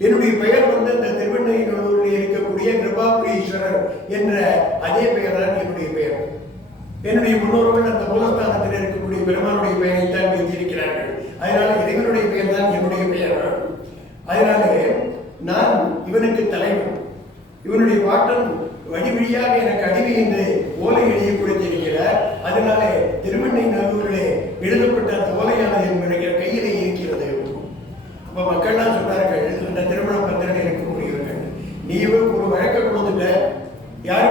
என்னுடைய பெயர் அந்த திருவண்ணைநல்லூரில் இருக்கக்கூடிய கிருபாபுரீஸ்வரர் என்ற அதே பெயர் தான் என்னுடைய பெயர். என்னுடைய முன்னோர்கள் அந்த மூலஸ்தானத்தில் இருக்கக்கூடிய பெருமானுடைய பெயரைத்தான் வைத்திருக்கிறார்கள். அதனால இறைவனுடைய பெயர் தான் என்னுடைய பெயர். அதனாலே நான் இவனுக்கு தலைவன். இவனுடைய பாட்டன் வழிவழியாக எனக்கு அடிமை என்று ஓலை எழுதி கொடுத்திருக்கிறார். அதனால திருவண்ணைநல்லூரிலே எழுதப்பட்ட அந்த ஓலையானது என்னுடைய கையிலே இருக்கிறது. அப்ப மக்கள்லாம் சொன்னார்கள், அந்த திருமண பத்திரம் இருக்கக்கூடியவர்கள், நீ ஒரு வழக்க கொடுத்துட்ட, யார்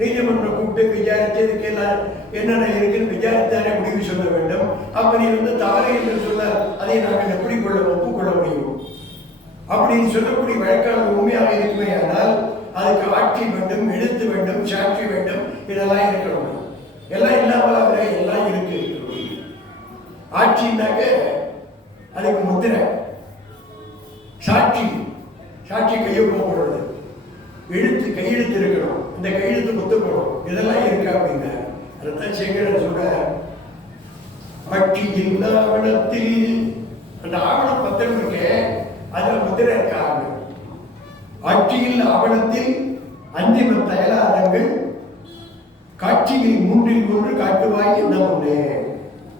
நீதிமன்றம் கூப்பிட்டு விசாரித்து இதுக்கு எல்லாம் என்னென்ன இருக்குன்னு விசாரித்தானே முடிவு சொல்ல வேண்டும். அப்ப நீ தவறு என்று சொன்னால் அதை நாங்கள் எப்படி ஒப்புக்கொள்ள முடியும்? அப்படின்னு சொல்லக்கூடிய வழக்கான உண்மையாக இருக்குமே. ஆனால் அதுக்கு ஆட்சி வேண்டும், எழுத்து வேண்டும், சாட்சி வேண்டும், இதெல்லாம் இருக்கணும். எல்லாம் இல்லாமல் அவரை எல்லாம் இருக்கு. ஆட்சின்னாக்க அதுக்கு முத்திரை, சாட்சி கையொப்பப்படுறது, கையெழுத்து இருக்கணும், இந்த கையெழுத்து ஒத்துக்கணும், இதெல்லாம் இருக்கா அப்படின்னா அதான் சேகரன் சொல்ற ஆட்சியின் ஆவணத்தில் அந்த ஆவண பத்திரம் இருக்கு, அதுல முத்திரை இருக்காங்க. ஆட்சியில் ஆவணத்தில் அந்திம தயலாதங்கள் காட்சியில் 3இல் 1 காட்டுவாய் என்ன ஒண்ணு.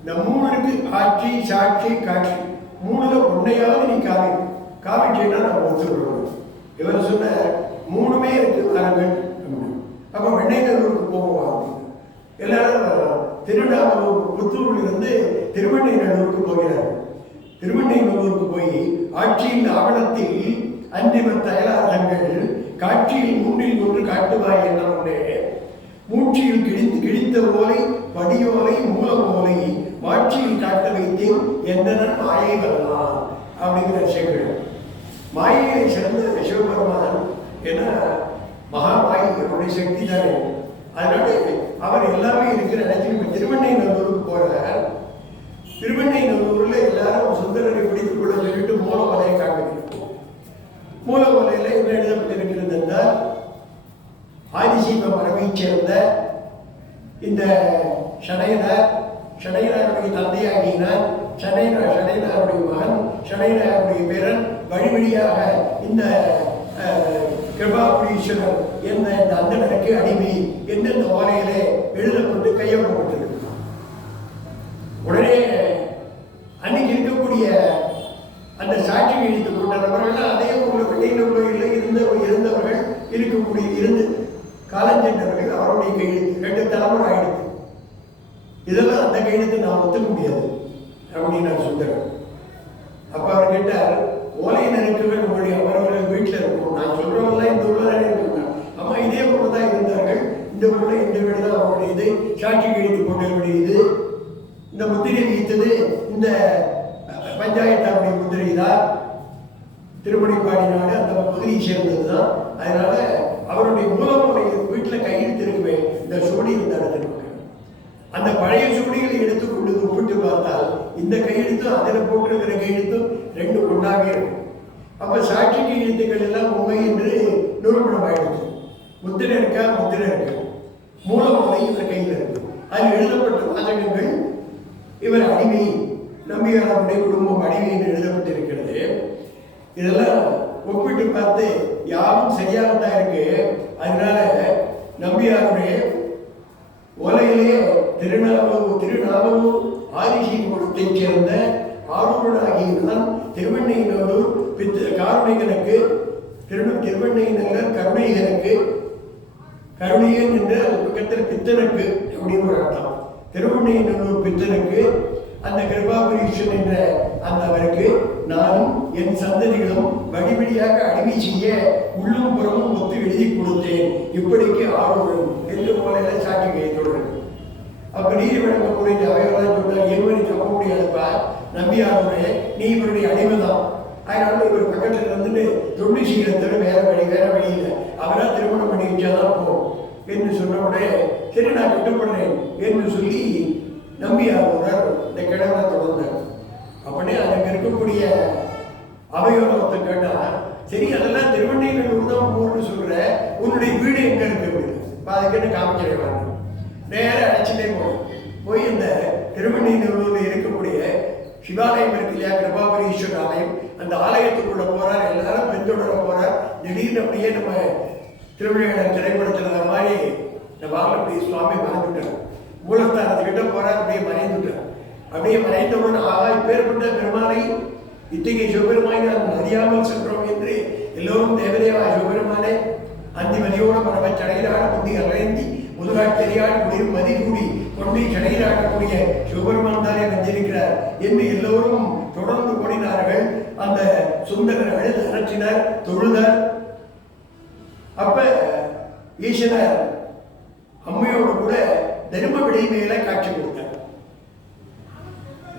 இந்த 3 இருக்கு, ஆட்சி, சாட்சி, காட்சி. 3ல ஒன்னையாவது நீ காமிச்சேன்னா நம்ம ஒத்துக்கிறோம். இவர் சொன்ன 3மே இருக்கு வாருங்கள். அப்ப வெண்ணைநல்லூருக்கு போவோம். எல்லாரும் திருநாவலூர் புத்தூரில் இருந்து திருவெண்ணைநல்லூருக்கு போகிறார். திருவெண்ணைநல்லூருக்கு போய் ஆட்சியின் ஆவணத்தில் அந்திம தயலாதங்கள் காட்சியில் 3இல் 1 காட்டுவாய் என்ன ஒண்ணு. மூச்சியில் கிழித்த ஓலை, படியோலை, மூல ஓலை மாட்சியில் காட்ட வைத்தேன் என்றனன் மாயை வரலாம் அப்படிங்கிற சேகரன். மாயையை சிறந்த சிவபெருமான் ஏன்னா மகாமாயி அவருடைய சக்தி தானே. அதனால அவர் எல்லாமே இருக்கிற இடத்துல திருவெண்ணைநல்லூருக்கு போறார். திருவெண்ணைநல்லூர்ல எல்லாரும் சுந்தரரை பிடித்துக் கொள்ள சொல்லிட்டு மூல ஓலையை காண்பிக்கிறோம். மூல ஓலையில என்ன எழுதப்பட்டிருக்கிறது என்றால் ஆதிசீவ மரபைச் சேர்ந்த இந்த ஷடையனாருடைய தந்தையாகினார். ஷடையனாருடைய மகன், ஷடையனாருடைய பேரன், வழி வழியாக இந்த கிருபாபுரீஸ்வரர் என்ற இந்த அந்தனருக்கு அடிமை என்று இந்த ஓலையிலே எழுதப்பட்டு கையொப்பப்பட்டிருக்கு. உடனே அன்னைக்கு இருக்கக்கூடிய அந்த சாட்சி எழுத்து கொண்ட நபர்கள் அதே ஒரு வெள்ளையில் இருந்தவர்கள் இருக்கக்கூடிய காலஞ்சென்றவர்கள் அவருடைய கையெழுத்து 2 தலைமுறை ஆயிடுச்சு. இதெல்லாம் அந்த கையெழுத்து நான் ஒத்துக்க முடியாது அப்படின்னு நான் சொல்றேன். அப்ப அவர் கேட்டார், ஓலை நெருக்குகள் உங்களுடைய அவரவர்கள் வீட்டில் இருக்கும். நான் சொல்றவங்கலாம் இந்த ஊர்ல இருக்காங்க. அம்மா இதே போலதான் இருந்தார்கள். இந்த ஊர்ல இந்த வீடு தான் அவருடைய இது, சாட்சி கையெழுத்து போட்டவருடைய இது, இந்த முத்திரை வைத்தது இந்த பஞ்சாயத்தாருடைய முத்திரை தான், திருமணிப்பாடி நாடு அந்த பகுதியை சேர்ந்தது தான். அதனால அவருடைய மூலமுறை வீட்டில் கையெழுத்து இருக்குமே, இந்த சுவடி இருந்தாரு. அந்த பழைய சுவடிகளை எடுத்துக்கொண்டு ஒப்பிட்டு பார்த்தால் இந்த கையெழுத்தும் அதில் போட்டிருக்கிற கையெழுத்தும் 2 ஒன்றாக இருக்கும். அப்ப சாட்சி கையெழுத்துக்கள் எல்லாம் உண்மை என்று நிரூபணம் ஆயிடுச்சு. முத்திரை இருக்கா, மூலமுறை இவர் கையில் இருக்கு. அதில் எழுதப்பட்ட வாசகங்கள் இவர் அடிமை, நம்பியாருடைய குடும்பம் அடிமை என்று எழுதப்பட்டிருக்கிறது. இதெல்லாம் ஒப்பிட்டு பார்த்து யாரும் சரியாகத்தான் இருக்கு. அதனால நம்பியாருடைய ஓலையிலே திருநாவலூர் ஆதிசி குலத்தைச் சேர்ந்த ஆரூரனாகியதான் திருவெண்ணைநல்லூர் காருணிகனுக்கு திருவெண்ணைநல்லர் கருணிகன் என்று அது பக்கத்தில் பித்தனுக்கு அப்படின்னு ஒரு அர்த்தம். திருவெண்ணைநல்லூர் பித்தனுக்கு அந்த கிருபாபுரீஸ்வரன் என்ற அந்த அவருக்கு நானும் என் சந்ததிகளும் வழிவழியாக அடிமை செய்ய உள்ளும் புறமும் ஒத்து எழுதி கொடுத்தேன், இப்படிக்கு ஆர்வம் என்று போல சாட்சி கையத்தோடு. அப்ப நீதி வழங்கக்கூடிய அவையெல்லாம் சொன்னார், இருவரை சொல்ல முடியாதுப்பா நம்பியாருடைய, நீ இவருடைய அடிமைதான். அதனால இவர் பக்கத்துல இருந்துட்டு தொண்டு செய்யறதோட வேற வழி இல்லை, அவரா திருமணம் பண்ணி வச்சாதான் போகும் என்று சொன்ன உடனே சரி நான் கட்டுப்படுறேன் என்று சொல்லி நம்பியார் இந்த கிழவனை தொடர்ந்தார். அப்படியே அதுக்கு இருக்கக்கூடிய அவையோரத்தை கேட்டா, சரி அதெல்லாம் திருவெண்ணைநல்லூர் தான் ஊர்னு சொல்ற, உன்னுடைய வீடு எங்க இருக்கு அப்படின்னு அதுக்குன்னு காமிக்கிறேன். நேரம் அழைச்சிட்டே போய் இந்த திருவெண்ணைநல்லூர்ல இருக்கக்கூடிய சிவாலயம் இருக்கு இல்லையா, கிருபாபுரீஸ்வரர் ஆலயம், அந்த ஆலயத்துக்குள்ள போறார். எல்லாரும் பின்தொடர போறார். திடீர்னு அப்படியே நம்ம திருவிளையாடல் திரைப்படத்துல மாதிரி இந்த வாழப்படி சுவாமி மறைந்துட்டார். மூலஸ்தானத்துக்கிட்ட போறார், அப்படியே மறைந்துட்டார். அப்படியே மறைந்தவுடன் ஆகா இப்பேற்பட்ட பெருமானை இத்தகைய சிவபெருமானை நாம் அறியாமல் சென்றோம் என்று எல்லோரும் தேவதேவா சிவபெருமானே அந்தி மதியோட மரப சடையிலாட முந்தி அரைந்தி முதுகாட் தெரியாடு முடியும் மதி கூடி கொண்டை சடையிலாடக்கூடிய சிவபெருமான் தானே வந்திருக்கிறார் என்று எல்லோரும் தொடர்ந்து ஓடினார்கள். அந்த சுந்தரர் அழுது அரற்றினார், தொழுதார். அப்ப ஈஸ்வரர் விடை மேல காட்சி கொடுத்தார்.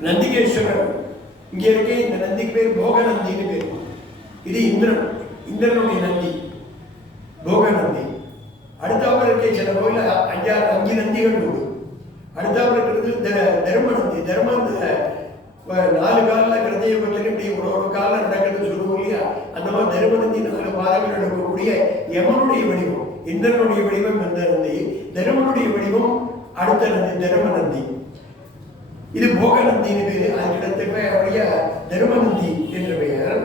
நந்திகேஸ்வரர் இங்க இருக்க இந்த நந்திக்கு பேர் போகநந்தின்னு பேர். இது இந்திரனுடைய நந்தி போகநந்தி. அடுத்தாப்புல இருக்க சில கோயில 5 நந்திகள் உண்டு. அடுத்தாப்புல இருக்கிறது தர்மநந்தி. தர்மம் 4 காலில் கிருந்தையை பற்றி இப்படி ஒரு காலம் நடக்கிறது சொல்லுவோம் இல்லையா, அந்த மாதிரி தர்மநந்தி 4 பாதங்கள் நடக்கக்கூடிய யமனுடைய வடிவம், இந்திரனுடைய வடிவம் இந்த நந்தி, தர்மனுடைய வடிவம் அடுத்த நந்தி தர்மநந்தி. இது போகநந்தின்னு பேரு. அதுக்கிடத்துக்கு அவருடைய தர்மநந்தி என்ற பெயர்.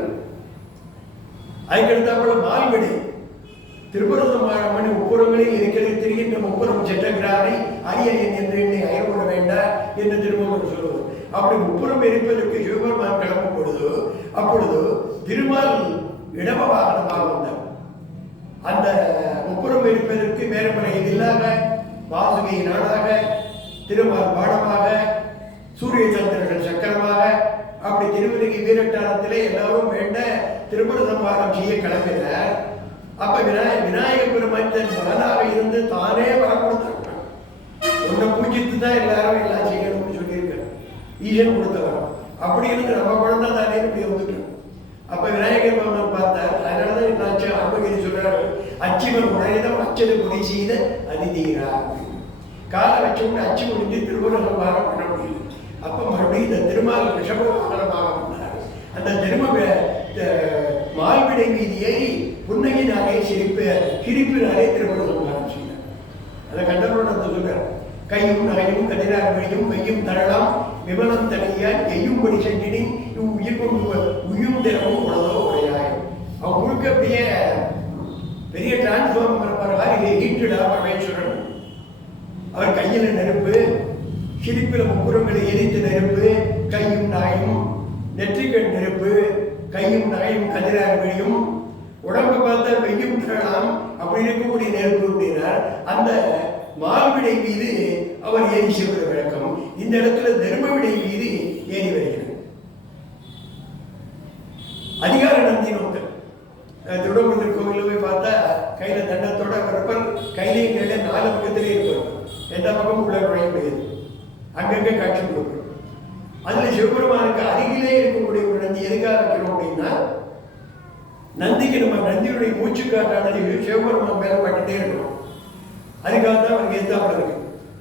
அதுக்கடுத்தாப்புல மால்வடி திருப்பரசமாரம்மன் முப்புறங்களில் இருக்கிறது திரிகின்ற முப்புறம் செற்றகிறாரை அரியன் என்று என்னை அயர்வுட வேண்டாம் என்று திருமூலர் சொல்லுவது. அப்படி முப்புறம் எரிப்பதற்கு சிவபெருமான் கிளம்பும் பொழுது அப்பொழுது திருமால் இடம வாகனமாக வந்தார். அந்த முப்புறம் எரிப்பதற்கு வேறுபட இல்லாத வாசுகை நாடாக, திருமால் பாடமாக, சூரிய சந்திரர்கள் சக்கரமாக, அப்படி திருவிலகி வீரட்டானத்திலே எல்லாரும் வேண்ட திருப்பர சம்ஹாரம் செய்ய கிளம்பினார். அப்ப விநாயக பெருமான் தன் மகனாக இருந்து தானே வரம் கொடுத்தாங்க. உன்னை பூஜித்து தான் எல்லாரும் எல்லாம் செய்யணும்னு சொல்லியிருக்காரு. ஈசன் கொடுத்த வரம். அப்படி இருந்து நம்ம குழந்தை தானே இப்படி வந்துட்டோம். அப்ப விநாயகர் பெருமான் பார்த்தார். அதனாலதான் என்னாச்சு அன்பகிரி சொல்றாரு, அச்சிவன் உடனேதான் அச்சது கொலை செய்த அதிதீரா. காலை வச்சோம்னு அச்சு முடிஞ்சு திருப்பர சம்ஹாரம் பண்ண முடியல. அப்ப மறுபடியும் இந்த திருமால் ரிஷபவாகனமாக வந்தார். அந்த மால்விடை மீது ஏறி புன்னகினாலே சிரிப்பினாலே திருப்பர சம்ஹாரம் செய்தார். அதை கண்டனோட சொல்றார், கையும் நகையும் கதிரார் வழியும் கையும் தரலாம் விமலம் தனியார் எய்யும்படி சென்றினின் உயும் தினமும் உலகோ உடையாய். அவன் முழுக்க அப்படியே பெரிய டிரான்ஸ்ஃபார்ம் பண்ண மாதிரி ஹீட்டடா பரமேஸ்வரன். அவர் கையில் நெருப்பு, சிரிப்பில் முப்புறங்களை எரித்து நெருப்பு, கையும் நகையும் நெற்றிக்கண் நெருப்பு, கையும் நகையும் கதிரார் வழியும் உடம்பு பார்த்தா வெய்யும் தரலாம் அப்படி இருக்கக்கூடிய நெருப்பு அப்படின்னார். அந்த மால்விடை மீது அவர் ஏறி செல்வது விளக்கம். இந்த இடத்துல தர்மவிடை மீது ஏறி வருகிறார். அதிகார நந்தி நோக்கல் திருடமுதல் கோவிலில் போய் பார்த்தா கையில தண்டத்தோட இருப்பார். கையிலையும் கையில 4 பக்கத்திலே இருப்பார். எந்த பக்கம் உள்ள நுழைய முடியாது. அங்கங்க காட்சி கொடுக்கும். அதுல சிவபெருமானுக்கு அருகிலே இருக்கக்கூடிய ஒரு நந்தி எதுக்காக வைக்கணும் அப்படின்னா, நந்திக்கு நம்ம நந்தியுடைய மூச்சு காட்டானது சிவபெருமான் மேல பட்டுட்டே இருக்கணும். அதுக்காகத்தான் அவருக்கு எதிர்த்தாப்புல இருக்கு.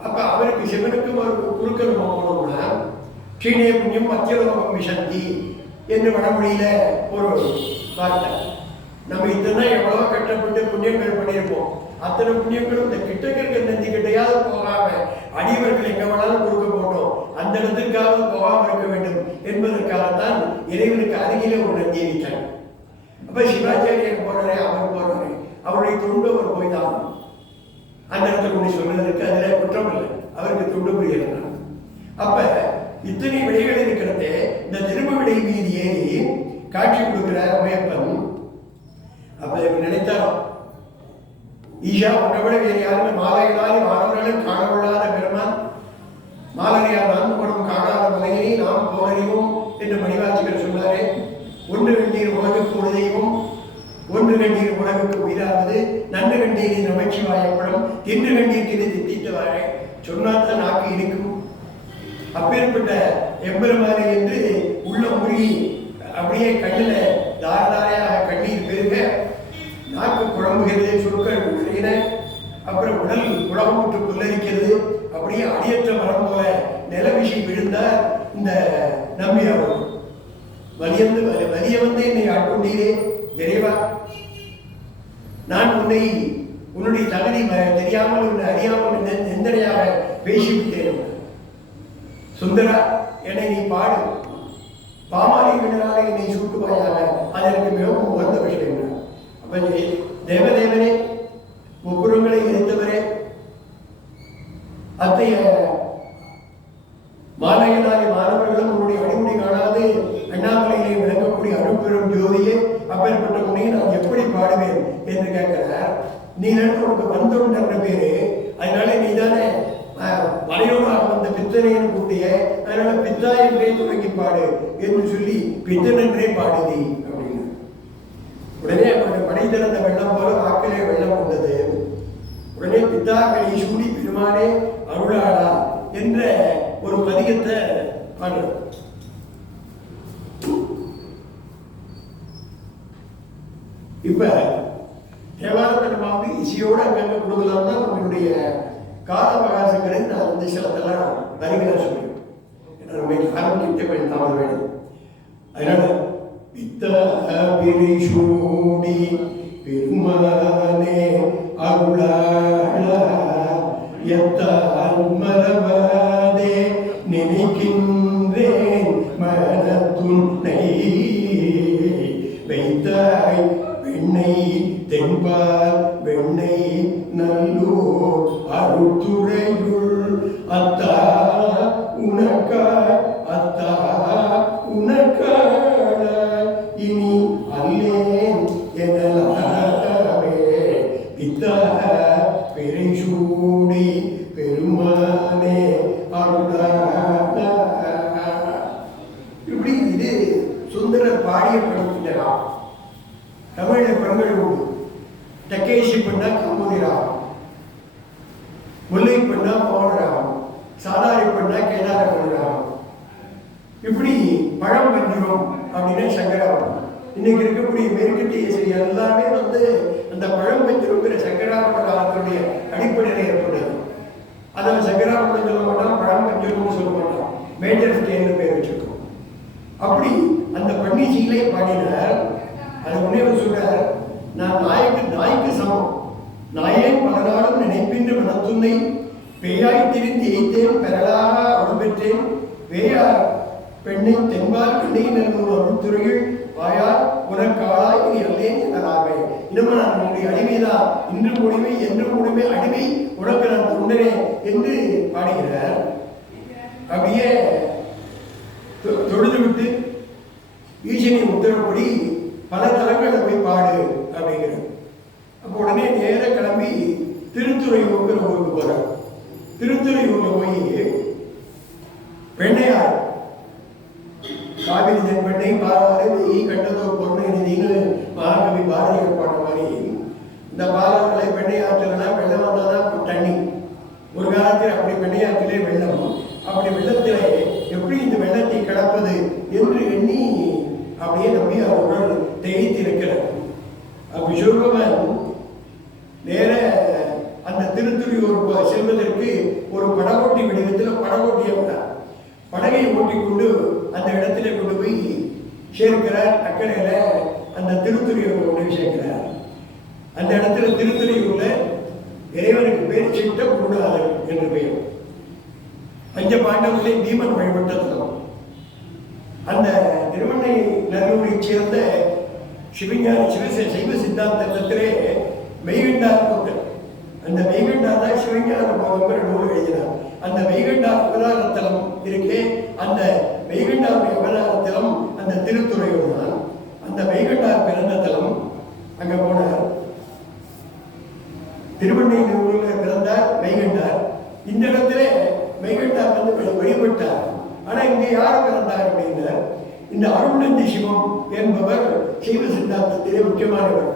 அப்ப அவருக்கு சிவனுக்கும் ஒரு குறுக்க நம்ம போனோம்னா, கீழே புண்ணியம் அத்தியலோகம் விசந்தி என்று வடமொழியில ஒரு வார்த்தை. நம்ம இத்தனை எவ்வளவோ கஷ்டப்பட்டு புண்ணியங்கள் பண்ணியிருப்போம். அத்தனை புண்ணியங்களும் இந்த கிட்டக்க நந்தி கிட்டையாவது போகாம அடியவர்கள் எங்க வேணாலும் கொடுக்க போட்டோம், அந்த இடத்துக்காக போகாம இருக்க வேண்டும் என்பதற்காகத்தான் இறைவனுக்கு அருகிலே ஒரு நந்தியை வைத்தாங்க. அப்ப சிவாச்சாரியர் போறாரே, அவர் போறாரு, அவருடைய தொண்டு அவர் போய்தான் அந்த இடத்துல கொண்டு சொல்றதற்கு அதுல குற்றம் இல்லை, அவருக்கு தொண்டு புரியலாம். அப்ப இத்தனை விடைகள் இருக்கிறது. இந்த திரும்ப விடை மீது ஏறி காட்சி கொடுக்கிறார் அம்மையப்பன். அப்ப நினைத்தாலும் ஈஷா உன்னை விட வேறு யாருமே மாலைகளாலே மாணவர்களும் காணவில்லாத பெருமான், மாலரையால் நான்கு படம் காணாத மலையினை நாம் போனறிவோம் என்று மணிவாச்சிகள் சொன்னாரே. ஒன்று கண்டீர் உலகுக்கு ஒரு தெய்வம், ஒன்று கண்டீர் உலகுக்கு உயிராவது, நன்று கண்டீர் நமச்சிவாயப்படும், தின்று கண்டீர் திரு திட்டவாரே சொன்னால்தான் நாக்கு இருக்கும். அப்பேற்பட்ட எம்பெருமானை என்று உள்ள மூழ்கி அப்படியே கண்ணில் தாரதாரையாக கண்ணீர் பெருக, நாக்கு குழம்புகிறது, சுருக்கள் உள்ள, அப்புறம் உடல் உலகம் விட்டு புல்லரிக்கிறது. அப்படியே அடியற்ற மரம் போல நிலவிஷி விழுந்தார் இந்த நம்பி. அவர் வலிய வந்து என்னை ஆட்கொண்டீரே இறைவா, நான் உன்னுடைய தகுதி தெரியாமல் உன்னை அறியாமல் நிந்தனையாக பேசிவிட்டேன். சுந்தரா, என்னை நீ பாடு, பாமாலை விடனால என்னை சூட்டுவாயாக, அதற்கு மிகவும் உகந்த விஷயம். அப்ப தேவதேவனே, முப்புறங்களை எரித்தவரே, அத்தைய மாலையினாலே மாணவர்களும் உன்னுடைய அடிமுடி காணாது அண்ணாமலையிலே விளங்கக்கூடிய அருட்பெரும் ஜோதியே, அப்பேற்பட்ட முனையை நான் எப்படி பாடுவேன் என்று கேட்கிறார். நீ உனக்கு வந்தோன்ற பேரு, அதனால நீ தானே மலையோடாக வந்த பித்தனையன் கூட்டிய, அதனால பித்தா என்றே துவங்கி பாடு என்று சொல்லி பித்தன் என்றே பாடுதி அப்படின்னு. உடனே அவருடைய படை திறந்த வெள்ளம் போல வாக்கிலே வெள்ளம் கொண்டது. உடனே பித்தாக்களை சூடி பெருமானே அருளாளா என்ற ஒரு பதிகத்தை பாடுறோம். இப்ப தேவாரத்தனமாக இசையோடு அங்கங்க கொடுக்கலாம் தான் நம்மளுடைய கால அவகாசங்களை நான் வந்து சிலதெல்லாம் வரிகளாக சொல்லுவேன். ஆரம்பிக்கிட்டே கொஞ்சம் தாமதம் வேணும். அதனால பித்தபிரி சூடி பெருமானே அருளாளா எத்தால் மரபாதே நினைக்கின்றேன் மனத்துன்னை வைத்தாய் வெண்ணை தென்பால் வெண்ணை நல்லூர் அருத்துறையுள் அத்தா உனக்கா அத்தா உனக்கான இனி அல்லேன் எனலாமே பித்தா பெரை சூடி பெருமானே அருளாளா. இப்படி இது சுந்தரர் பாடிய படத்தினா தமிழ படங்கள் உண்டு. டக்கேசி பண்ணா கம்பூரி ராகம், முல்லை பண்ணா மோகன ராகம், சாதாரி பண்ணா கேதார ராகம். இப்படி பழம் வந்துடும் அப்படின்னா சங்கராபரணம். இன்னைக்கு இருக்கக்கூடிய மேற்கத்திய இசை எல்லாமே வந்து அந்த பழம் வந்துருங்கிற சங்கராபரண காலத்துடைய அடிப்படையில் ஏற்படுது. அதை சங்கராபரணம் சொல்ல மாட்டான், பழம் பஞ்சம்னு சொல்ல மாட்டான், மேஜர் ஸ்கேல்னு பேர் வச்சிருக்கோம். அப்படி அந்த பன்னிசையிலே பாடினார். அதை உடனே சொல்றார், நான் நாய்க்கு சமம், நாயேன் பல நாளும் நினைப்பின்ற மனத்துன்னை பேயாய் திரிந்து எய்த்தேன் பெறலாக அருள் பெற்றேன் வேயார் பெண்ணை தென்பால் பெண்ணை நல்லூர் அருள்துறையில் வாயார் உனக்காளாய் இனி அல்லேன் எனலாமே. இன்னமும் நான் உன்னுடைய அடிமைதான், இன்று முடிவை என்று முடிவை அடிமை உனக்கு நான் தொண்டனே என்று பாடுகிறார். அப்படியே தொழுது விட்டு ஈசனின் உத்தரவுப்படி பல தலங்களை போய் பாடு அப்படிங்கிறார். அப்போ உடனே நேர கிளம்பி திருத்துறையூர்ங்கிற ஊருக்கு போறார். திருத்துறையூர்ல போய் பெண்ணையார் காவிரி தென்பெண்ணை பாலாறு வெயி கண்டதோர் பொருளை நிதினு மகாகவி பாரதியார் பாடுற மாதிரி இந்த பாலாறுகளை பெண்ணையாற்றுலனா வெள்ளம் வந்தாதான் தண்ணி. ஒரு காலத்தில் அப்படி பெண்ணையாற்றிலே வெள்ளம், அப்படி வெள்ளத்திலே எப்படி இந்த வெள்ளத்தை கிடப்பது என்று எண்ணி அப்படியே நம்பி அவர்கள் தேய்த்திருக்கிறார். அப்படி சொல்பவன் நேர அந்த திருத்துறையூர் செல்வதற்கு ஒரு படகோட்டி வடிவத்தில் படகோட்டியை விட்டார். படகை ஓட்டிக்கொண்டு அந்த இடத்துல கொண்டு போய் சேர்க்கிறார். அக்கறையில அந்த திருத்துறையூர் கொண்டு போய் சேர்க்கிறார். அந்த இடத்துல திருத்துறையூர்ல இறைவனுக்கு பேர் சிட்ட குருநாதர் என்று பெயர். பஞ்ச பாண்டவர்களே பீமன் வழிபட்ட தலம். அந்த திருவண்ணை நல்லூரை சேர்ந்த சிவஞான சைவ சித்தாந்தத்திலே மெய்கண்டார் கொண்டார். அந்த மெய்கண்டார் தான் சிவஞான போதங்கிற நூல் எழுதினார். அந்த மெய்கண்டார் அவதாரத்தலம் இருக்கே, அந்த மெய்கண்டாருடைய அவதாரத்தலம் அந்த திருத்துறையூர் தான். அந்த மெய்கண்டார் பிறந்த தலம். அங்க போனார். திருவண்ணை நல்லூரில் பிறந்தார் மெய்கண்டார். இந்த இடத்துல மெய்கண்டார் வந்து வழிபட்டார். ஆனா இங்க யார் பிறந்தார் அப்படின்னா இந்த அருள்நந்தி சிவம் என்பவர் சைவ சித்தாந்தத்திலே முக்கியமானவர்.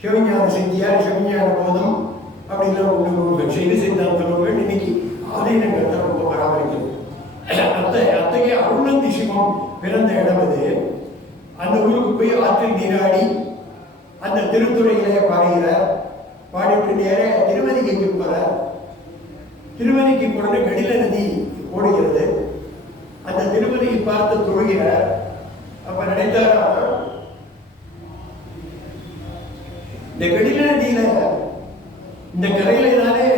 சிவஞான செஞ்சியார், சிவஞான போதம் அப்படின்லாம் உள்ள நூல்கள், சைவ சித்தாந்த நூல்கள் இன்னைக்கு ஆதீனங்கள் தான் ரொம்ப பராமரிக்கிறது. அத்தகைய அருள்நந்தி சிவம் பிறந்த இடம் அது. அந்த ஊருக்கு போய் ஆற்றில் நீராடி அந்த திருத்துறையிலே பாடுகிறார். பாடிட்டு நேர திருவதிக்கு போறார். திருவதிக்கு போன கடில நதி ஓடுகிறது. அந்த திருவதியை பார்த்து தொழுகிறார். அப்ப நினைத்தாரா, இந்த கடில நதியில இந்த கரையில தானே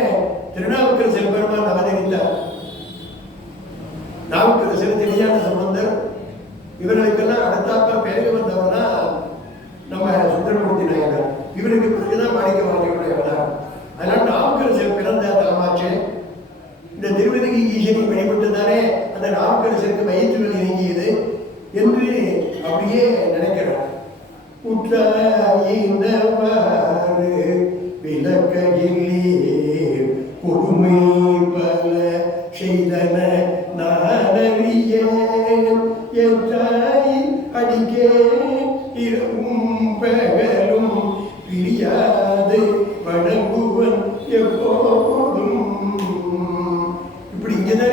திருநாவுக்கரசர் பெருமான் அவதரித்தார். நாவுக்கரசர், தெரியாத சம்பந்தர், இவர்களுக்கெல்லாம் அடுத்தாப்ப பேருக்கு வந்தவர்னா நம்ம சுந்தரமூர்த்தி நாயகர். இவருக்கு பிறகுதான் மாணிக்க வாசகருடைய அவதாரம். அதனால நாவுக்கரசர் பிறந்த தலமாச்சு. இந்த திருவதிகை ஈசனை வழிபட்டுதானே அந்த நாவுக்கரசருக்கு வயிற்று வலி நீங்கியது என்று அப்படியே நினைக்கிறார். உற்றாயினவாறு விளக்கையில் கொடுமை பல செய்தன நாடறியேன் என்றாயின் அடிக்கே இரவும் பகலும் பிரியாது வணங்குவன் எப்போதும். இப்படி இங்கதான்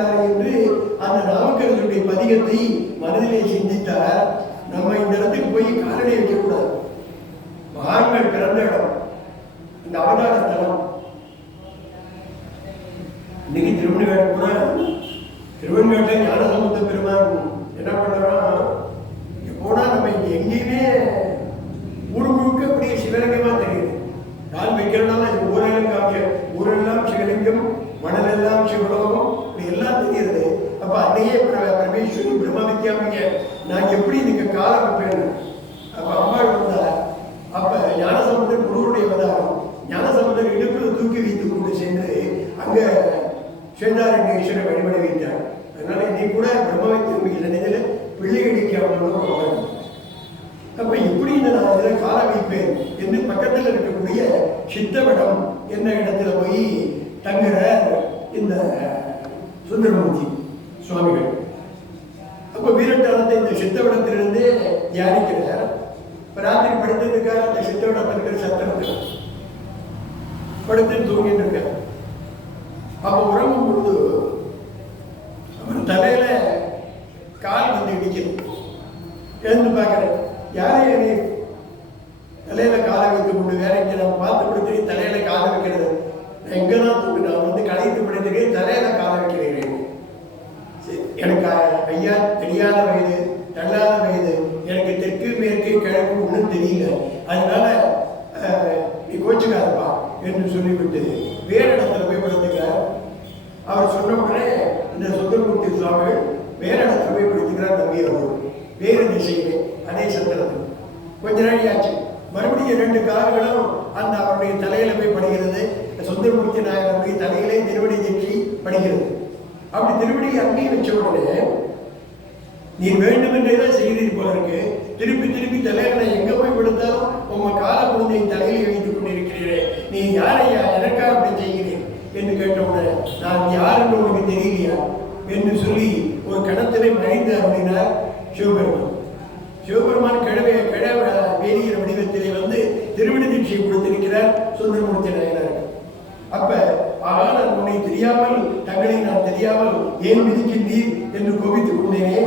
பாடினார் என்று அந்த நாமக்கரசருடைய பதிகத்தை மனதிலே சிந்தித்தார். நம்ம இந்த இடத்துக்கு போய் காலடி வைக்கக்கூடாது. மகான்கள் பிறந்த இடம், இந்த அவதார ஸ்தலம். இன்னைக்கு திருவண்ணாட்டில் ஞானசம்பந்த பெருமான் என்ன பண்றோம், எப்போனா நம்ம இங்க எங்கேயுமே ஊர் முழுக்க அப்படியே சிவலிங்கமா தெரியுது. கால் வைக்கிறதுனால ஊரெல்லாம் சிவலிங்கம், மணலெல்லாம் சிவலோகம், இப்படி எல்லாம் தெரியுது. அப்ப அன்னையே பரமேஸ்வரி பிரம்ம வித்யாமிங்க, நான் எப்படி நீங்க கால வைப்பேன். அப்ப அம்மாள் வந்தார். அப்ப ஞானசம்பந்தர் குருவுடைய அவதாரம். ஞானசம்பந்தர் இடுப்பில் தூக்கி வைத்து கொண்டு சென்று அங்க ஸ்வேதாரண்யேஸ்வரரை வழிபட வைத்தார். அதனால இன்னைக்கு கூட பிரம்ம வித்யாமிக சன்னிதியில பிள்ளைகளுக்கு அவங்களும். அப்ப எப்படி நான் இதில் கால வைப்பேன் என்று பக்கத்தில் இருக்கக்கூடிய சித்தவடம் என்ன இடத்துல போய் தங்குற இந்த சுந்தரமூர்த்தி சுவாமிகள். அப்ப வீரட்டானத்தை இந்த சித்தவடத்திலிருந்து தியானிக்கிறார். ராத்திரி படுத்துட்டு இருக்கார். அந்த சித்தவடத்தில் இருக்கிற சத்திரத்தில் படுத்து தூங்கிட்டு இருக்கார். அப்ப உறங்கும் பொழுது அவர் தலையில கால் வந்து இடிக்குது. எழுந்து பார்க்கிறேன், யாரையே நீ தலையில காலை வைத்து கொண்டு வேற இங்க நான் பார்த்து கொடுத்து தலையில காலை வைக்கிறது, நான் எங்கதான் தூக்கு, நான் வந்து களைத்து படுத்துக்கிறேன், தலையில காலை வைக்கிறேன். எனக்கு ஐயா தெரியாத வயது, தள்ளாத வயது, எனக்கு தெற்கு மேற்கு கிழக்கு ஒன்றும் தெரியல, அதனால நீ கோச்சுக்காதப்பா என்று சொல்லிவிட்டு வேற இடத்துல போய் படுத்துக்கிறார். அவர் சொன்ன உடனே இந்த சுந்தரமூர்த்தி சுவாமிகள் வேற இடத்துல போய் படுத்துக்கிறார். தம்பி அவர் வேறு திசையிலே அதே சத்திரத்தில் கொஞ்ச நாள் ஆச்சு. மறுபடியும் 2 கால்களும் அந்த அவருடைய தலையில போய் படுகிறது. சுந்தரமூர்த்தி நாயகருடைய தலையிலே திருவடி தீட்சி படுகிறது. அப்படி திருவடி அங்கேயும் வச்ச உடனே, நீ வேண்டும் என்றேதான் செய்கிறீர் போல இருக்கு, திருப்பி திருப்பி தலையில எங்க போய் விடுத்தாலும் உங்க கால குழந்தையை தலையில வைத்துக் கொண்டிருக்கிறீரே, நீ யாரையா எனக்காக அப்படி செய்கிறேன் என்று கேட்டவுடனே, நான் யாருன்னு உனக்கு தெரியலையா என்று சொல்லி ஒரு கணத்திலே மறைந்து அப்படின்னார் சிவபெருமான். சிவபெருமான் வேதியிற வடிவத்திலே வந்து திருவிடி தீட்சியை கொடுத்திருக்கிறார் சுந்தரமூர்த்தி நாயனார். அப்ப ஆனால் உன்னை தெரியாமல், தங்களை நான் தெரியாமல் ஏன் விதிக்கின்றீர் என்று கோபித்துக் கொண்டேனே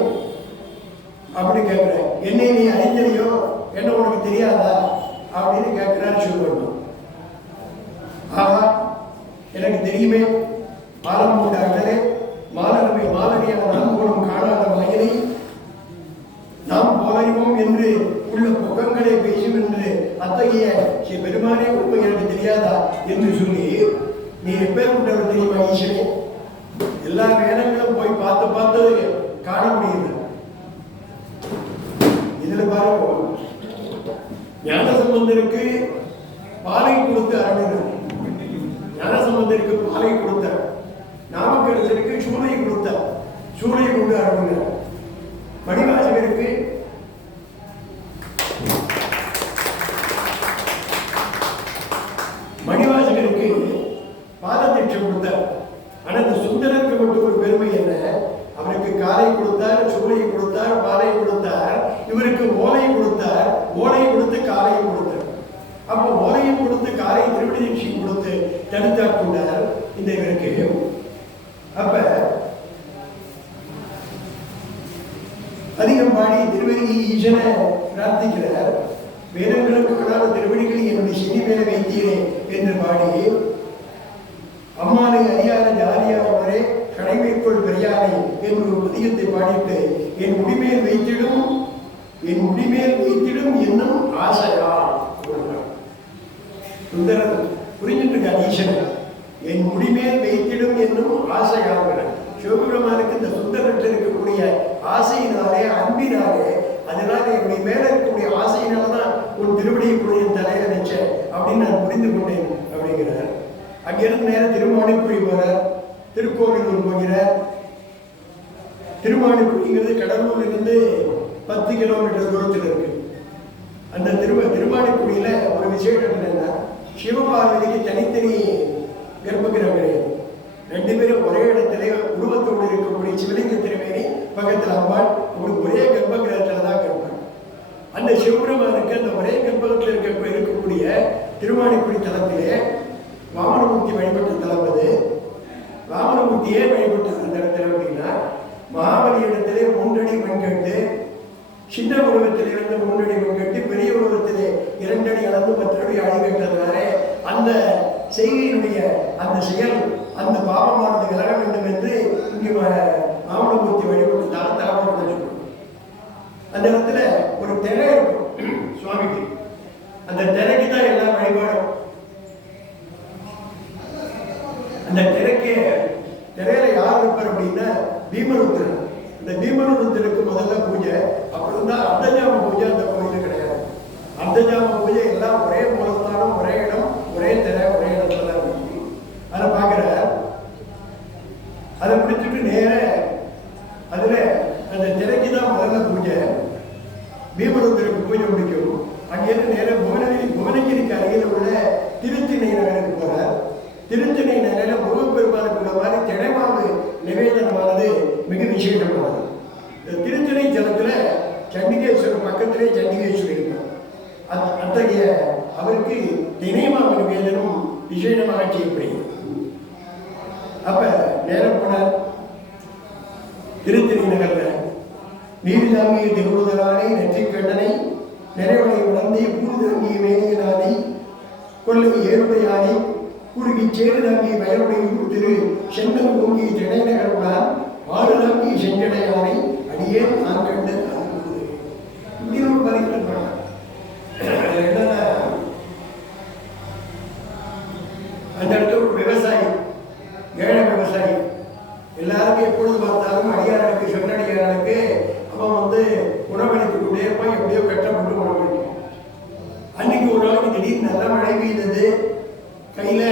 அப்படி கேட்கிறேன். என்னை நீ அறிஞரையோ, என்ன உனக்கு தெரியாதா அப்படின்னு கேட்கிறார் சிவபெருமான். ஆஹா, எனக்கு தெரியுமே, ஆலம் கொண்ட அகலே மாலரியான நாம் மூலம் காணாத மயிலை நாம் போலறிவோம் என்று உள்ள முகங்களை பேசும் என்று அத்தகைய பெருமானே உண்மை எனக்கு தெரியாதா என்று சொல்லி, நீ எப்பேற்பட்டவர் தெரியுமா ஈஸ்வரே, எல்லா வேதங்களும் போய் பார்த்து பார்த்து காண முடியல. இதுல பாருங்க, ஞானசம்பந்தருக்கு பாலை கொடுத்து அருளினார். ஞானசம்பந்தருக்கு பாலை கொடுத்தார். நாமக்கரசருக்கு சூளை கொடுத்தார். சூளை கொண்டு அருளினார். மணிவாசகருக்கு பாததீட்சை கொடுத்தார். ஆனா இந்த சுந்தரருக்கு மட்டும் ஒரு பெருமை என்ன, அவருக்கு காலை கொடுத்தார், சூளையை கொடுத்தார், பாலை கொடுத்தார், இவருக்கு ஓலை கொடுத்தார், ஓலை கொடுத்து காலையை கொடுத்தார். அப்போ ஓலையை கொடுத்து காலை திருவிடி தீட்சை கொடுத்து தடுத்தாற் கொண்டார் இந்த இவருக்கு. அப்ப அதிகம் பாடி திருவடி ஈசனை பிரார்த்திக்கிறார். வேதங்களுக்கு விடாத திருவடிகளை என்னுடைய செடி மேல வைத்தீரே என்று பாடி, அம்மானை அறியாத ஜாதியானவரே கடைமைக்குள் பெரியானை என்று ஒரு பதிகத்தை பாடிட்டு, என் முடிமேல் வைத்திடும் என்னும் ஆசையா சுந்தரன் புரிஞ்சுட்டு இருக்க ஈசன். என் முடிமேல் வைத்திடும் என்னும் ஆசையாகிற சிவபெருமானுக்கு இந்த சுந்தரத்தில் இருக்கக்கூடிய ஆசையினாலே, அன்பினாலே, அதனால என்னுடைய மேல இருக்கக்கூடிய ஆசையினால்தான் உன் திருவடியை கூட என் தலையில வச்சேன் அப்படின்னு நான் புரிந்து கொண்டேன் அப்படிங்கிறார். அங்கிருந்து நேரம் திருமாணிக்குழி போறார். திருக்கோவிலூர் போகிறார். திருமாணிக்குழிங்கிறது கடலூர்ல இருந்து 10 கிலோமீட்டர் தூரத்தில் இருக்கு. அந்த திருமாணிக்குழியில ஒரு விசேஷம் என்னன்னா, சிவபார்வதிக்கு தனித்தனி கர்ப்பகிரகம் கிடையாது. 2 பேரும் ஒரே இடத்துல உருவத்தோடு இருக்கக்கூடிய சிவலிங்க திருமேனி பக்கத்தில் அம்பாள், அவங்களுக்கு ஒரே கர்ப்பகிரகத்துல தான் கர்ப்பம். அந்த சிவபெருமானுக்கு அந்த ஒரே கர்ப்பகத்தில் இருக்கக்கூடிய திருமாணிக்குழி தலத்திலே வாமனமூர்த்தி வழிபட்ட தலம் அது. வாமனமூர்த்தியே வழிபட்டது அந்த இடத்துல சின்ன உருவத்திலிருந்து 3 அடி கட்டி பெரிய உருவத்திலே 2 அடி அளந்து 10 அடி அடி கட்டுறதுனால அந்த செய்கையினுடைய அந்த செயல் அந்த பாவமானது விலக வேண்டும் என்று இங்கே ஆவணமூர்த்தி வழிபட்டுதான் தலைமுறை. அந்த இடத்துல ஒரு திரை இருக்கும் சுவாமிக்கு. அந்த திரைக்கு தான் எல்லா வழிபாடும். அந்த திரையில யார் இருப்பார் அப்படின்னா பீமருத்திரன். இந்த பீமருத்திரனுக்கு முதல்ல பூஜை, அப்புறம் தான் அர்த்தஜாம பூஜை. அந்த கோயிலுக்கு கிடையாது. அர்த்தஜாம பூஜை எல்லாம் ஒரே மூலஸ்தானம், ஒரே இடம், ஒரே திரை, ஒரே இடத்துல தான் இருந்துச்சு. அதை பார்க்குற அதை பிடிச்சிட்டு நேர அதுல அந்த திரைக்கு தான் முதல்ல பூஜை. பீமருத்திரனுக்கு பூஜை முடிக்கும். அங்கிருந்து நேர புவனகிரிக்கு அருகில் உள்ள திருச்சினை நகருக்கு போறார். திருச்சினை நகரில் முருகப்பெருமானுக்குள்ள மாதிரி திடைமாவு நிவேதனமானது மிக விசேஷமானது. திருச்சினை ஜலத்துல சண்டிகேஸ்வரர் பக்கத்திலே சண்டிகேஸ்வரர் இருப்பார். அத்தகைய அவருக்கு தினைமாவு நிவேதனம் விசேஷமாக செய்யப்படுகிறது. அப்ப நேரம் போனார் திருச்சினை நகர்ல நீர்தாங்கிய திருவுதலானை நெற்றிக்கண்ணனை நிறைவனை உணர்ந்தே பூதங்கிய மேனியனானை கொள்ளை ஏழுடையானை குறுகி சேருதாங்கிய வயலுடைய திரு செங்கல் ஓங்கிய திணைநகருடன் ஆறுதாங்கிய செஞ்சடையானை அடியே நான் கண்ட இன்னொரு பதிகள் என்னன்னா அந்த இடத்துல ஒரு விவசாயி, ஏழை விவசாயி, எல்லாருக்கும் எப்பொழுது பார்த்தாலும் அடியாருக்கு சென்னடியாருக்கு அவன் உணவளித்து கொண்டே இருப்பான். எப்படியோ கட்டப்பட்டு உணவளிக்கும். அன்னைக்கு ஒரு நாளைக்கு திடீர்னு நல்ல மழை பெய்தது. கையில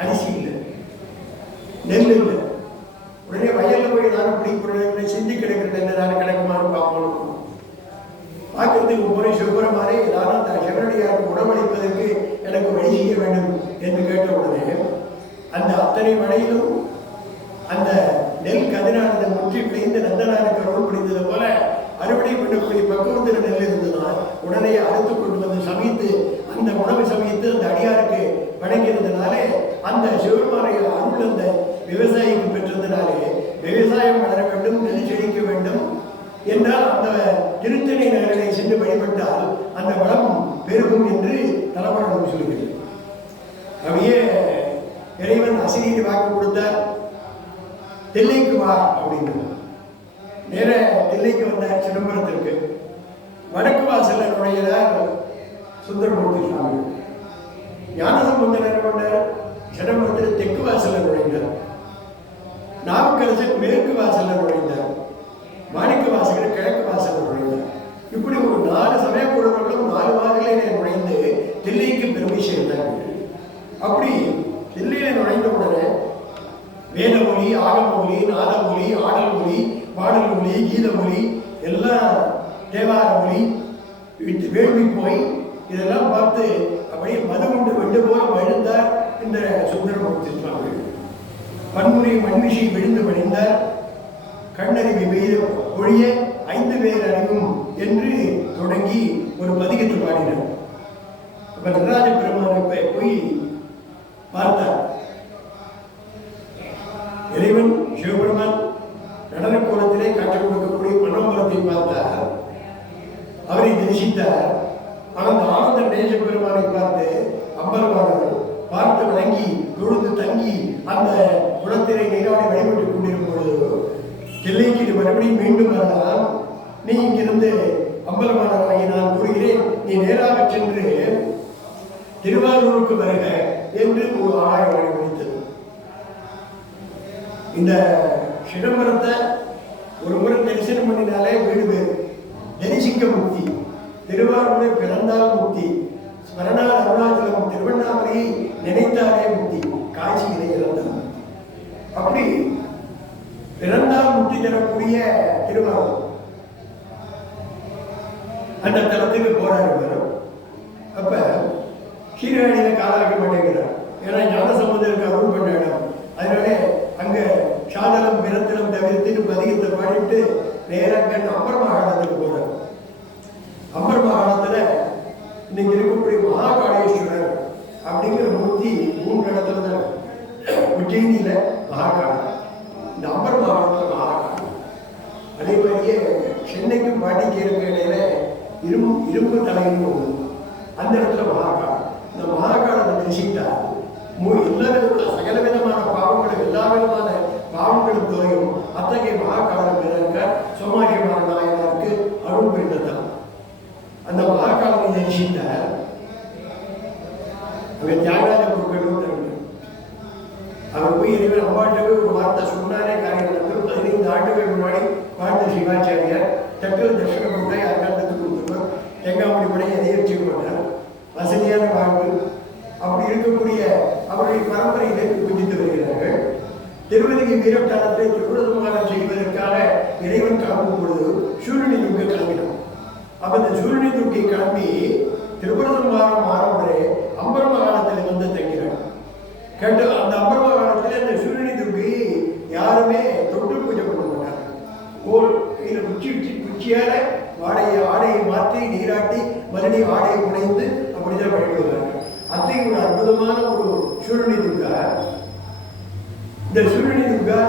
அரிசி இல்லை, நெல் இல்லை. உடனே வயல்ல போய் நானும் பிடிக்கிறேன், சிந்தி கிடைக்கிற நெல் நானும் கிடைக்குமான்னு பார்க்கணும். பார்க்கறதுக்கு முறை சுபரமாறே நானும் அந்த சென்னடியாருக்கு உணவளிப்பதற்கு எனக்கு வழி செய்ய வேண்டும் என்று கேட்ட உடனே அந்த அத்தனை மழையிலும் அந்த நெல் கதிரானது முற்றி பிழைந்து நந்தனாருக்கு அருள் பிடித்தது போல அறுவடை பண்ணக்கூடிய பக்குவத்தில் நெல் இருந்ததுனால் உடனே அறுத்து கொண்டு வந்து சமைத்து அந்த உணவு சமைத்து அந்த அடியாருக்கு வழங்கியிருந்தனாலே அந்த சிவபெருமானை அருள் அந்த விவசாயிக்கு பெற்றிருந்தனாலே விவசாயம் வளர வேண்டும், நெல் செழிக்க வேண்டும் என்றால் அந்த திருத்தணி நகரை சென்று வழிபட்டால் அந்த வளம் பெருகும் என்று தலைவரம் சொல்லுகிறது. அப்படியே இறைவன் அசிரியரை வாக்கு கொடுத்தார். தில்லைக்கு வா அப்படின்னு நேர தில்லைக்கு வந்தார். சிதம்பரத்திற்கு வடக்கு வாசல்ல நுழையதார் சுந்தரமூர்த்தி சுவாமி. ஞானசம்பந்தர் என்ன பண்ணார்? சிதம்பரத்தில் தெற்கு வாசல்ல நுழைந்தார். நாவுக்கரசர் மேற்கு வாசல்ல நுழைந்தார். மாணிக்க வாசகர் கிழக்கு வாசல்ல நுழைந்தார். இப்படி ஒரு 4 சமய குழுக்களும் 4 வாசலிலே நுழைந்து தில்லைக்கு பெருமை சேர்ந்தார்கள். அப்படி தில்லையில நுழைந்த உடனே வேத மொழி, ஆகம மொழி, நாத மொழி, ஆடல் மொழி, பாடல் மொழி, கீத மொழி, எல்லாம் தேவார மொழி வேள்வி போய் இதெல்லாம் பார்த்து அப்படியே மதமுண்டு வெண்டு போல வழுந்தார் இந்த சுந்தரமூர்த்தி சுவாமி. பன்முறை மண்மிஷி விழுந்து வழிந்தார். கண்ணறிவி வெய்த ஒழிய 5 பேர் அறிவும் என்று தொடங்கி ஒரு பதிகத்தை பாடினார். அப்ப நடராஜ பெருமானை போய் பார்த்தார். இறைவன் சிவபெருமான் நடன கோலத்திலே காட்சி கொடுக்கக்கூடிய மனோமரத்தை பார்த்தார். அவரை தரிசித்தார். ஆனால் ஆனந்த நேச பெருமானை பார்த்து அம்பலவானவர் பார்த்து வணங்கி தொழுது தங்கி அந்த குளத்திலே நீராடி வழிபட்டுக் கொண்டிருக்கும் பொழுது தில்லைக்கு மறுபடியும் மீண்டும் வரலாம். நீ இங்கிருந்து அம்பலவானவரை நான் கூறுகிறேன், நீ நேராக சென்று திருவாரூருக்கு வருக என்று ஒரு ஆலயம் வழிபடுத்தது. இந்த சிதம்பரத்தை ஒரு முறை தரிசனம் பண்ணினாலே வீடு பேர். தரிசிக்க முக்தி. திருவாரூரை பிறந்தால் முக்தி. ஸ்மரணால் அருணாச்சலம் திருவண்ணாமலையை நினைத்தாலே முக்தி. காட்சியிலே இறந்தார். அப்படி பிறந்தால் முக்தி தரக்கூடிய திருவாரூர் அந்த தளத்துக்கு போராடுவார். அப்ப சீரகாழியில காலாக்க மாட்டேங்கிறார். ஏன்னா ஞானசம்பந்தருக்கு அருள் பண்ண இடம். அதனால அங்க சாதனம் பிறத்தினம் தவிர்த்து பதிகத்தை பாடிட்டு நேராக அப்பர் மகாணத்துக்கு போறார். அப்பர் மகாணத்துல இன்னைக்கு இருக்கக்கூடிய மகாகாளேஸ்வரர் அப்படிங்கிற மூர்த்தி 3 இடத்துல தான். உஜ்ஜயினியில மகாகாளி, இந்த அப்பர் மகாணத்துல மகாகாளி, அதே மாதிரியே சென்னைக்கும் பாண்டிச்சேரிக்கும் இடையில இரும்பு தலைன்னு ஒன்று. அந்த இடத்துல மகாகாலம். இந்த மகாகாலத்தை தரிசித்தா எல்லா விதமான சகல விதமான பாவங்களும் எல்லா விதமான பாவங்களும் துறையும் அத்தகைய மகாகாலம் இருக்க சோமாரியமான நாயனாருக்கு அருள் புரிந்ததான். அந்த மகாகாலத்தை தரிசித்த அங்கே தியாகராஜ குருக்களும் தருங்க. அவர் போய் இறைவன் அம்பாட்டவே ஒரு வார்த்தை சொன்னாரே காரியம் நடக்கும். 15 ஆண்டுகள் முன்னாடி வாழ்ந்த சிவாச்சாரியார் தட்டுவ தர்ஷன கொண்டை அர்த்தத்துக்கு கொடுத்துருவார். தேங்காமணி கூட எதையும் வச்சுக்க மாட்டார். வசதியான வாழ்வு. அப்படி இருக்கக்கூடிய அவருடைய பரம்பரையிலே பூஜித்து வருகிறார்கள். திருவதிகை வீரட்டானத்தை திருவிழமானம் செய்வதற்காக இறைவன் கிளம்பும் பொழுது சூரியனை துர்க்கை கிளம்பினான். அப்ப இந்த சூரியனை துர்க்கை கிளம்பி திருவிழமானம் ஆரம்பரே அம்பரமகாலத்தில் வந்து தங்கிறார். கேட்டு அந்த அம்பரமகாலத்தில் அந்த சூரியனை துர்க்கை யாருமே தொட்டு பூஜை பண்ண மாட்டாங்க. கோல் கையில் குச்சியால ஆடையை மாற்றி நீராட்டி மறுபடியும் ஆடையை உடைந்து அப்படிதான் வழிபடுவார்கள். அத்தகைய ஒரு அற்புதமான ஒரு சூரியனை துர்கா. இந்த சூரியனை துர்கா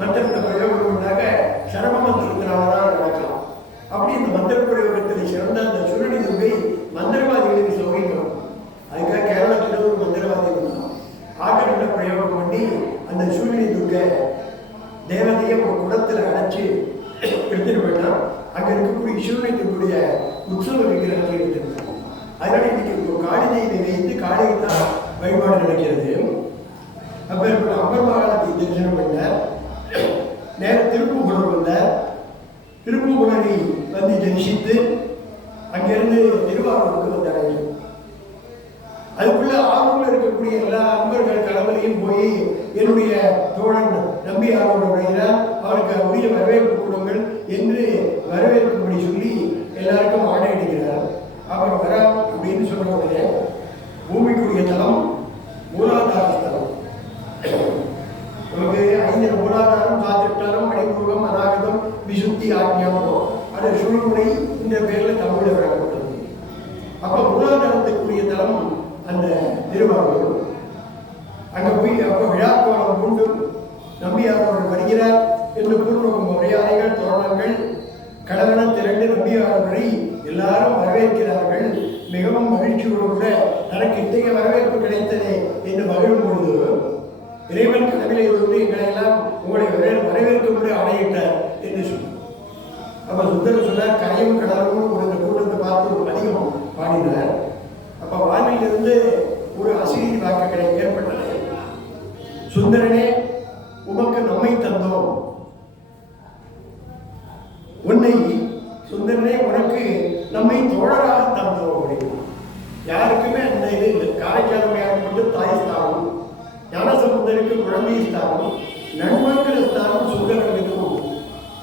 மந்திரத்தை பிரயோகம்னாக சரம மந்திரத்தினால்தான் நடக்கலாம். அப்படி இந்த மந்திர பிரயோகத்தில் சிறந்த அந்த சூரியனை துர்கை மந்திரவாதிகளுக்கு சௌகரியம். அதுக்காக கேரளத்தில் ஒரு மந்திரவாதி இருந்தான். ஆகட்ட பிரயோகம் பண்ணி அந்த சூரியனை துர்கை தேவதையை ஒரு குடத்தில் அடைச்சி எடுத்துட்டு போயிட்டான். அங்கே இருக்கக்கூடிய சூரியனை துர்க்குடைய உற்சவ விக்கிரகத்தை எடுத்துருந்தான். அதனால இன்னைக்கு காளிதையை வைத்து காளியை தான் வழிபாடு நடக்கிறது. அப்ப அம்பர்மகாலத்தை தரிசனம் பண்ணார். நேர திருப்புகுணம் வந்தார். திருப்புகுணரை வந்து தரிசித்து அங்கிருந்து திருவாரூருக்கு வந்தார்கள். அதுக்குள்ள ஆர்வங்கள் இருக்கக்கூடிய எல்லா அன்பர்கள் கடவுளையும் போய் என்னுடைய தோழன் நம்பியாரோட அவருக்கு உரிய வரவேற்பு கொடுங்கள் என்று வரவேற்புபடி சொல்லி எல்லாருக்கும் ஆடை அடிக்கிறார். அவர் வர அப்படின்னு சொன்ன உடனே பூமிக்குரிய தலம் மூலாதார ஸ்தலம். நமக்கு 5 மூலாதாரம், சாத்திட்டாரம், மணிபூர்வம், அநாகதம், விசுத்தி, ஆக்ஞாபம், அது சுழுமுனை இந்த பேரில் தமிழில் வழங்கப்பட்டது. அப்போ மூலாதாரத்துக்குரிய தலம் அந்த திருவாரூர். அங்கே போய் அப்போ விழாக்கோலம் கொண்டு நம்பியாரோடு வருகிறார் என்று பூர்வம் மரியாதைகள் தோரணங்கள் கடலென திரண்டு நம்பியாரோரை எல்லாரும் வரவேற்கிறார்கள். மிகவும் மகிழ்ச்சியோடு கூட தனக்கு இத்தகைய வரவேற்பு கிடைத்ததே என்று மகிழும் பொழுது இறைவன் கடவுளை வந்து எங்களை எல்லாம் உங்களை வரவேற்கும்படி ஆணையிட்டார் என்று சொன்னார். அப்ப சுந்தரர் சொன்னார், கரையும் கடலும் ஒரு கூட்டத்தை பார்த்து ஒரு அதிகம் பாடினார். அப்ப வானிலிருந்து ஒரு அசிரி வாக்குகளை ஏற்பட்டது. சுந்தரனே, உமக்கு நம்மை தந்தோம். உன்னை சுந்தரனே உனக்கு நம்மை தோழராக தந்தோம் அப்படின்னு. யாருக்குமே அந்த இது இல்லை. காரைக்காலமையாக மட்டும் தாய் ஸ்தானம், ஞானசமுந்தருக்கு குழந்தை ஸ்தானம், நண்பங்கிற ஸ்தானம் சுந்தரனுக்கு உண்டு.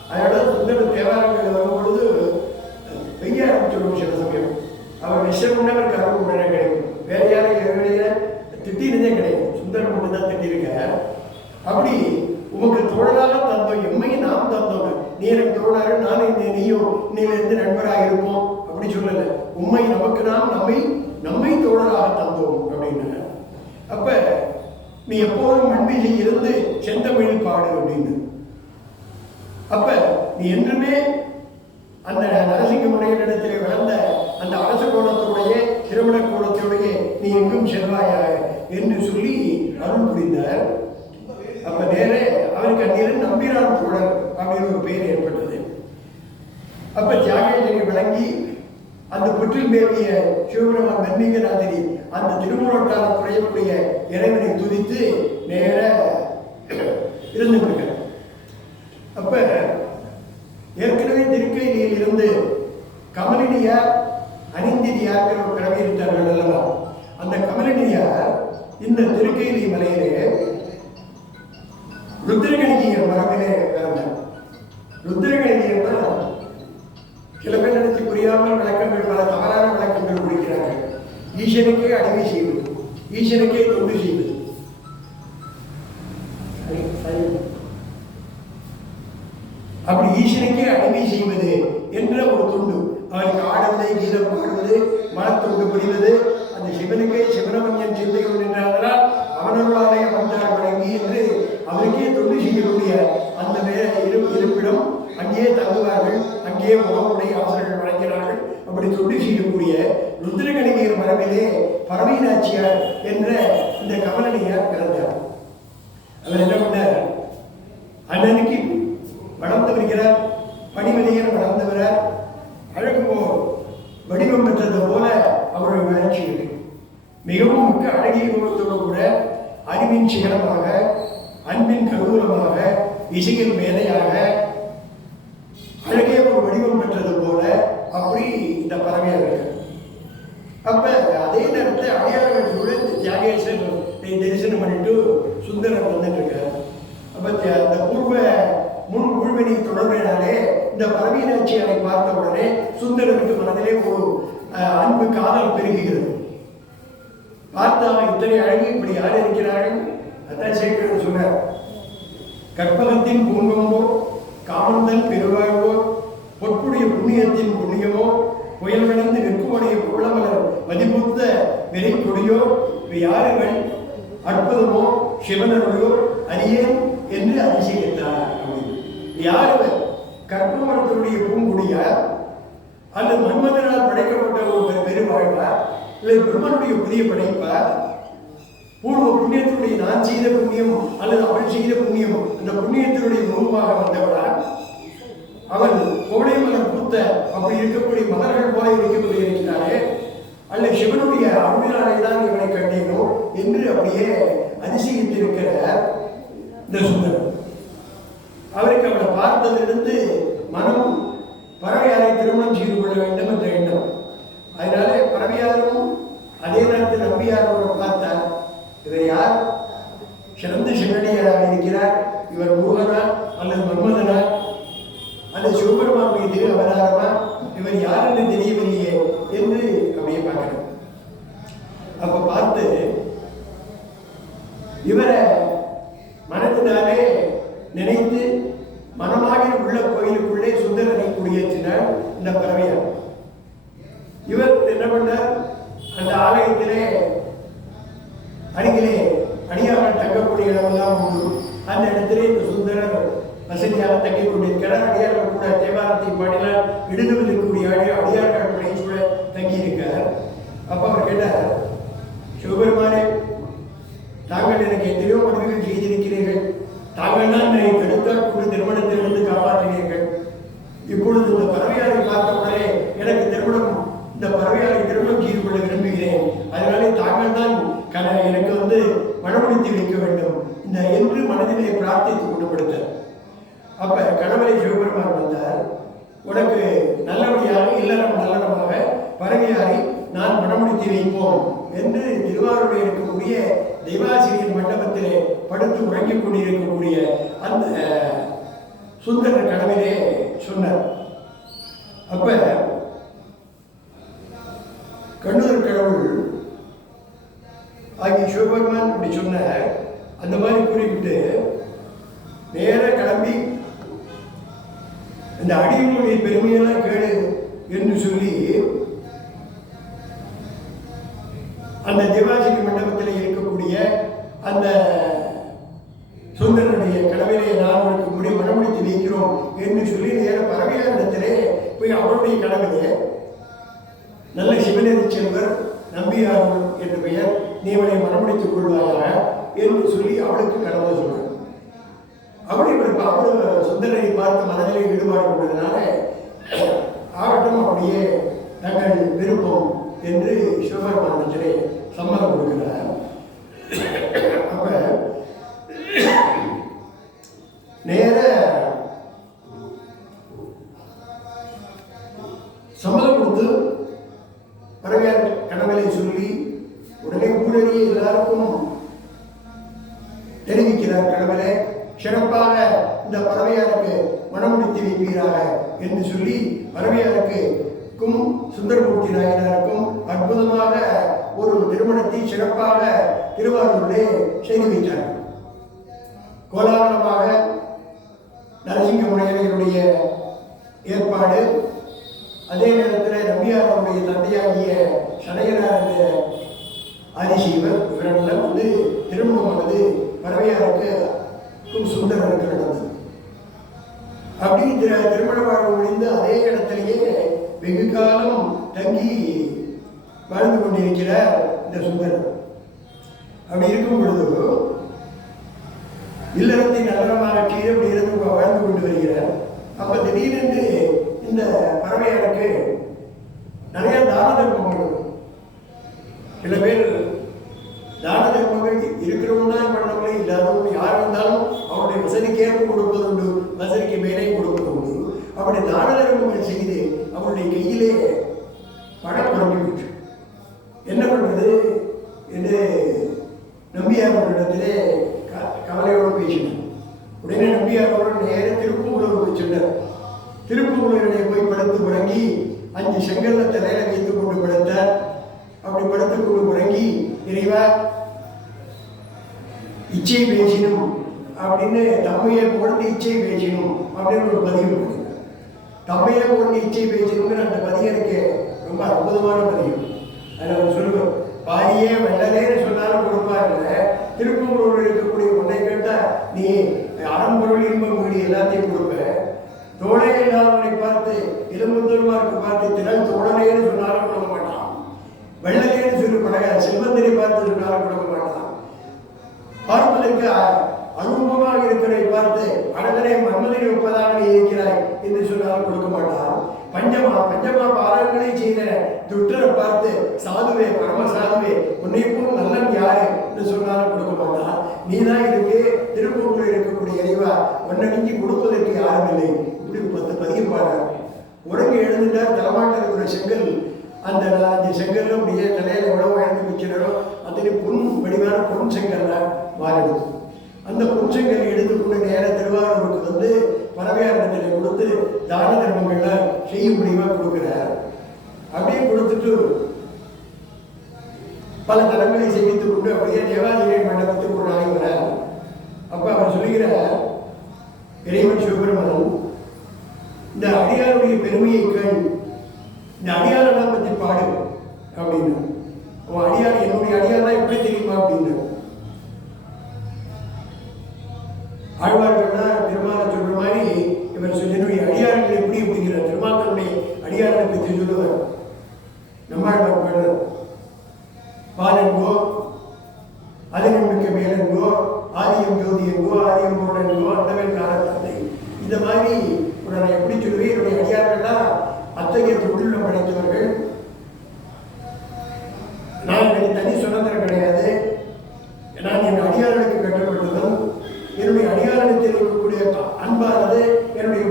அதனால சுந்தர தேவாரங்கள் வரும் பொழுது பெய்ய ஆரம்பிச்சிடும். சில சமயம் அவர் விஷமுன்னவருக்கு அருள் உடனே கிடைக்கும். வேற யாரும் எவரைய திட்டினதே கிடையாது. சுந்தரம் மட்டும் தான் திட்டிருக்க. அப்படி உமக்கு தோழராக தந்தோம், எம்மை நாம் தந்தோம். நீ எனக்கு தோழாரு, நான் நீயும் நீலேருந்து நண்பராக இருப்போம் அப்படி சொல்லலை. உண்மை நமக்கு நாம் நம்மை தோழராக தந்தோம் அப்படின்னு. அப்ப நீ எப்போதும் மண்மையை இருந்து செந்தமிழில் பாடு அப்படின்னு. அப்ப நீ என்றுமே அந்த நரசிங்க முனையிடத்தில் வளர்ந்த அந்த அரச கோலத்துடைய திருமண கோலத்துடைய நீ எங்கும் செல்வாயாக என்று சொல்லி அருள் புரிந்தார். அப்ப நேரே அவருக்கு அந்நியன் நம்பிரான் தோழர் அப்படின்னு ஒரு பெயர் ஏற்பட்டது. அப்ப தியாகேஜனை விளங்கி அந்த புற்றில் மேவிய சிவபெருமான் மன்மீகநாதரி அந்த திருமுறட்டான குறையக்கூடிய இறைவனை துதித்து நேர இருந்து விடுகிறார். அப்ப ஏற்கனவே திருக்கையிலில் இருந்து கமலினியார் அனிந்தினியார் ஒரு கிழமை இருக்கார்கள் அல்லவா? அந்த கமலினியார் இந்த திருக்கையிலி மலையிலே ருத்ரகணிகியர் மரபிலே பிறந்தார். ருத்ரகணிகியர் சில பேர் நினைச்சு புரியாமல் விளக்கங்கள், பல தவறான விளக்கங்கள் கொடுக்கிறார்கள். ஈசனுக்கே அடிமை செய்வது, ஈசனுக்கே தொண்டு செய்வது. அப்படி ஈசனுக்கே அடிமை செய்வது என்ற ஒரு தொண்டு. அவருக்கு ஆடுவதை, கீதம் பாடுவது, மனத்தொண்டு புரிவது, அந்த சிவனுக்கே சிவனமஞ்சன் சிந்தை கொண்டிருந்தால் அவனருளாலே அவன்தான் வழங்கி என்று அவருக்கே தொண்டு செய்யக்கூடிய அந்த இருப்பிடம் அங்கே அங்கேயே தங்குவார்கள், அங்கேயே உணவுடைய ஆசிரியர்கள் வழங்கினார்கள். அப்படி தொண்டு செய்யக்கூடிய ருத்ரகணிகையர் மரபிலே பறவை நாச்சியார் என்ற இந்த கமலனியார் பிறந்தார். அவர் என்ன பண்ணார், அண்ணனுக்கு வளர்ந்து வருகிறார், பணிவதிகர் வளர்ந்து வரார். அழகு வடிவம் பெற்றது போல அவருடைய வளர்ச்சி இருக்கு. மிகவும் மிக்க அழகிய ரூபத்தோடு கூட அறிவின் சிகரமாக, அன்பின் கருவூலமாக, இசையின் மேதையாக அழகிய ஒரு வடிவம் பெற்றது போல அப்படி இந்த பறவையாக இருக்கு. அப்ப அதே நேரத்தில் அடியார்கள் கூட தியாகேசன் தரிசனம் பண்ணிட்டு சுந்தரர் வந்துட்டு இருக்கார். அப்ப அந்த முன் உள்வெளி தொடர்பினாலே இந்த பறவை நாச்சியாரை பார்த்த உடனே சுந்தரருக்கு மனதிலே ஒரு அன்பு காதல் பெருகுகிறது. பார்த்தா இத்தனை அழகு, இப்படி யார் இருக்கிறார்கள்? அதான் சேகரன் சொன்னார், கற்பகத்தின் பூங்கம்போ, காமந்தன் பெருவாழ்வோ, பொற்புடைய புண்ணியத்தின் புண்ணியமோ, புயல் கடந்து வெக்குமடைய புகழமலர் மதிப்புத்த வெறி கொடியோ, யாருகள் அற்புதமோ சிவனருடையோ அறியேன் என்று அதிசயித்தார். யாருவர்? கற்பமரத்தினுடைய பூங்குடியார், அல்லது மன்மதனால் படைக்கப்பட்ட ஒரு பெருவாழ்வார், இல்லை பிரம்மனுடைய புதிய படைப்பார், பூர்வ புண்ணியத்தினுடைய நான் செய்த புண்ணியம் அல்லது அவள் செய்த புண்ணியம், அந்த புண்ணியத்தினுடைய முகமாக வந்தவளார். அவன் கோடை மலர் பூத்த அப்படி இருக்கக்கூடிய மலர்கள் போல இருக்கக்கூடிய இருக்கிறாரே, அல்ல சிவனுடைய அருளினாலே தான் இவனை கண்டேனோ என்று அப்படியே அதிசயித்திருக்கிற இந்த சுந்தரன். அவருக்கு அவனை பார்த்ததிலிருந்து மனம் பறவையாரை திருமணம் செய்து கொள்ள வேண்டும் என்ற எண்ணம். அதனால பறவையாரும் அதே நேரத்தில் நம்பியாரோட பார்த்தார். இவர் யார்? சிறந்த சிவனடியாராக இருக்கிறார். இவர் முருகனா அல்லது மன்மதனா அல்லது சிவபெருமானுடைய திரு அவதாரமா? இவர் யார் என்று தெரியவில்லையே என்று அப்படியே பார்க்கிறார். அப்ப பார்த்து இவரை மனதினாலே நினைத்து மனமாக உள்ள கோயிலுக்குள்ளே சுந்தரனை குடியேற்றினார் இந்த பறவையார். இவர் என்ன பண்ணார், அந்த ஆலயத்திலே அருகிலே அடியார்கள் தங்கக்கூடிய இடமெல்லாம் உண்டு. அந்த இடத்திலே இந்த சுந்தரர் வசதியாக தங்கிக் கொண்டிருக்கிறார். அடியார்கள் கூட தேவாரத்தை பாடினால் எழுதுவதற்குரிய அடியார்கள் கூட தங்கியிருக்கிறார். அப்ப அவர் கேட்டார், சிவபெருமானே, தாங்கள் எனக்கு எத்தனையோ உதவிகள் செய்திருக்கிறீர்கள். தாங்கள் தான் என்னை கடுத்தாட்கூடிய திருமணத்திலிருந்து காப்பாற்றினீர்கள். இப்பொழுது இந்த பறவையாரை பார்த்தவுடனே எனக்கு இந்த பறவையாரை திருமணம் செய்து கொள்ள விரும்புகிறேன். அதனாலே தாங்கள் தான் எனக்கு மனமுடித்து வைக்க வேண்டும் இந்த என்று மனதிலே பிரார்த்தித்து கொண்டுபடுத்த. அப்ப கணவரை சிவபெருமான் வந்தார். உனக்கு நல்லபடியாக இல்லறம் நல்லறமாக பறவையாரை நான் மனமுடித்து வைப்போம் என்று திருவாரூரில் இருக்கக்கூடிய தெய்வாசிரியர் மண்டபத்திலே படுத்து உறங்கிக் கொண்டிருக்கக்கூடிய அந்த சுந்தரர் கனவிலே சொன்னார். அப்ப கண்ணூர் கடவுள் ஆகிய சிவபெருமான் அப்படி சொன்ன அந்த மாதிரி கூறிவிட்டு நேர கிளம்பி இந்த அடியினுடைய பெருமையெல்லாம் கேடு என்று சொல்லி அந்த தேவாசிரி மண்டபத்தில் இருக்கக்கூடிய அந்த சுந்தரனுடைய கடவுளை நான் உனக்கு மனமுடித்து வைக்கிறோம் என்று சொல்லி நேர பறவையாரிடத்திலே போய் அவருடைய கடவுளே நல்ல சிவனேரி செல்வர் நம்பியார் என்ற பெயர், நீ அவனை மனமுடித்துக் கொள்வாயாக என்று சொல்லி அவளுக்கு கடவுள் சொன்னார். அவள் சுந்தரனை பார்த்த மனதிலே ஈடுபாடு கொண்டதுனால ஆகட்டும் அப்படியே தங்கள் விருப்பம் என்று சிவபெருமானத்திலே சம்மதம் கொடுக்கிறார். அப்ப நேர சம்மதம் கொடுத்து பறவையார் கடவுளை சொல்லி உடனே ஊழலியை எல்லாருக்கும் தெரிவிக்கிறார். கடவுளை சிறப்பாக இந்த பறவையாருக்கு மனமுடித்து வைப்பீராக என்று சொல்லி பறவையாருக்கும் சுந்தரமூர்த்தி நாயனாருக்கும் அற்புதமாக ஒரு திருமணத்தை சிறப்பாக திருவாரூரிலே செய்து வைத்தார். கோலாகலமாக நரசிங்க முனையர்களுடைய ஏற்பாடு, அதே நேரத்தில் நம்பியாருடைய தந்தையாகிய சடையனார் ஆதிசீவர் இவரெல்லாம் திருமணமானது பறவையாருக்கு சுந்தரருக்கு நடந்தது. அப்படி திருமண வாழ்வு முடிந்து அதே இடத்திலேயே வெகு காலம் தங்கி வாழ்ந்து கொண்டிருக்கிறார் இந்த சுந்தரர். அப்படி இருக்கும் பொழுது இல்லறத்தை நகரமாக கீழே அப்படி இருந்து வாழ்ந்து கொண்டு வருகிறார். அப்ப திடீரென்று இந்த பறவையாருக்கு நிறைய தான தர்மங்கள், சில பேர் தான தர்மங்கள் இருக்கிறவங்க தான் பண்ணவங்களே இல்லாதவங்க யார் வந்தாலும் அவருடைய வசதிக்கேற்ப கொடுப்பது உண்டு, வசதிக்கு மேலே கொடுப்பது உண்டு. அப்படி தான தர்மங்கள் செய்து அவருடைய கையிலே பணம் குறைஞ்சிவிட்டு என்ன பண்றது என்று நம்பியாரோடத்திலே கவலையோடு பேசினார். உடனே நம்பியாரோட நேர திருப்பூருக்கு சென்றார். திருப்பூரிலே போய் படுத்து முடங்கி 5 செங்கல்ல தலையில வைத்துக் கொண்டு படுத்தார். அப்படி படுத்துக் கொண்டு முடங்கி, இறைவா இச்சை பேசினும் அப்படின்னு தம்மையை போட்டு இச்சை பேசினும் அப்படின்னு ஒரு பதிவு பண்ணினார். தம்மையை போட்டு இச்சை பேசணுங்கிற அந்த பதிவு எனக்கு ரொம்ப அற்புதமான பதிவு. அதில் அவர் சொல்லுவோம், பாதியே வெள்ளலேன்னு சொன்னாலும் கொடுப்பாருல்ல, திருப்பூரோடு இருக்கக்கூடிய ஒன்றை கேட்டால் நீ அறம்பொருள் இன்பம் வீடு எல்லாத்தையும் கொடுப்ப, தோழே இல்லாதவனை பார்த்து இளமுத்தருமாருக்கு பார்த்து திறன் தோழனேன்னு சொன்னாலும் கொடுக்க மாட்டான், வெள்ளலேன்னு சொல்லி பழக செல்வந்தரை பார்த்து சொன்னாலும் கொடுக்க மாட்டான், பார்ப்பதற்கு அனுபவமாக இருக்கிறதை பார்த்து அழகனை மன்மதனை ஒப்பதாக நீ இருக்கிறாய் என்று சொன்னாலும் கொடுக்க மாட்டான், பஞ்சமா பாரங்களை செய்த துட்டரை பார்த்து சாதுவே பரம சாதுவே உன்னை போல் நல்லன் யாரு என்று சொன்னாலும் கொடுக்க மாட்டான். நீதான் இருக்கு திருப்பூரில் இருக்கக்கூடிய இறைவா, உன்னை நீக்கி கொடுப்பதற்கு யாரும் இல்லை. இப்படி 10 பதியம் பாடுறார். உடனே எழுந்துட்டார். தலைமாட்டில் இருக்கிற செங்கல், அந்த 5 செங்கல்ல அப்படியே தலையில எவ்வளவு எழுந்து வச்சிடறோ அத்தனை பொன் வடிவான பொன் செங்கல்லாம் மாறிடுது. அந்த பொன் செங்கல் எடுத்துக்கொண்டு நேர திருவாரூருக்கு வந்து பறவையாரத்தில் கொடுத்து தான தர்மங்கள்லாம் செய்ய முடியுமா கொடுக்கிறார். அப்படியே கொடுத்துட்டு பல தலங்களை சேமித்துக் கொண்டு அப்படியே தேவாலய மண்டபத்துக்கு ஒரு நாளைக்கு வர. அப்ப அவர் சொல்லுகிறார், இறைவன் சிவபெருமான் இந்த அடியாருடைய பெருமையை கேள், இந்த அடியாரெல்லாம் பற்றி பாடு அப்படின்னு. அவன் அடியார் என்னுடைய அடியாரெல்லாம் எப்படி தெரியுமா அப்படின்னு. ஆழ்வார்கள்னா திருமாலை சொல்ற மாதிரி இவர் என்னுடைய அடியார்கள் எப்படி அப்படிங்கிற திருமாக்களுடைய அடியார்களை பற்றி சொல்லுவார். நம்மாழ்வார் பாலெங்கோ அதினமிக்க மேலெங்கோ ஆதியம் ஜோதி எங்கோ ஆதியம் போடெங்கோ அந்தவன் காலத்தை இந்த மாதிரி நான் எப்படி சொல்லுவேன். என்னுடைய அடியார்கள்லாம் அத்தகைய தொழில் படைத்தவர்கள். நான் எனக்கு தனி சுதந்திரம் கிடையாது. நான் என் அடியார்களுக்கு கட்டுப்பட்டதும் என்னுடைய அடியாரிடத்தில் இருக்கக்கூடிய அன்பானது என்னுடைய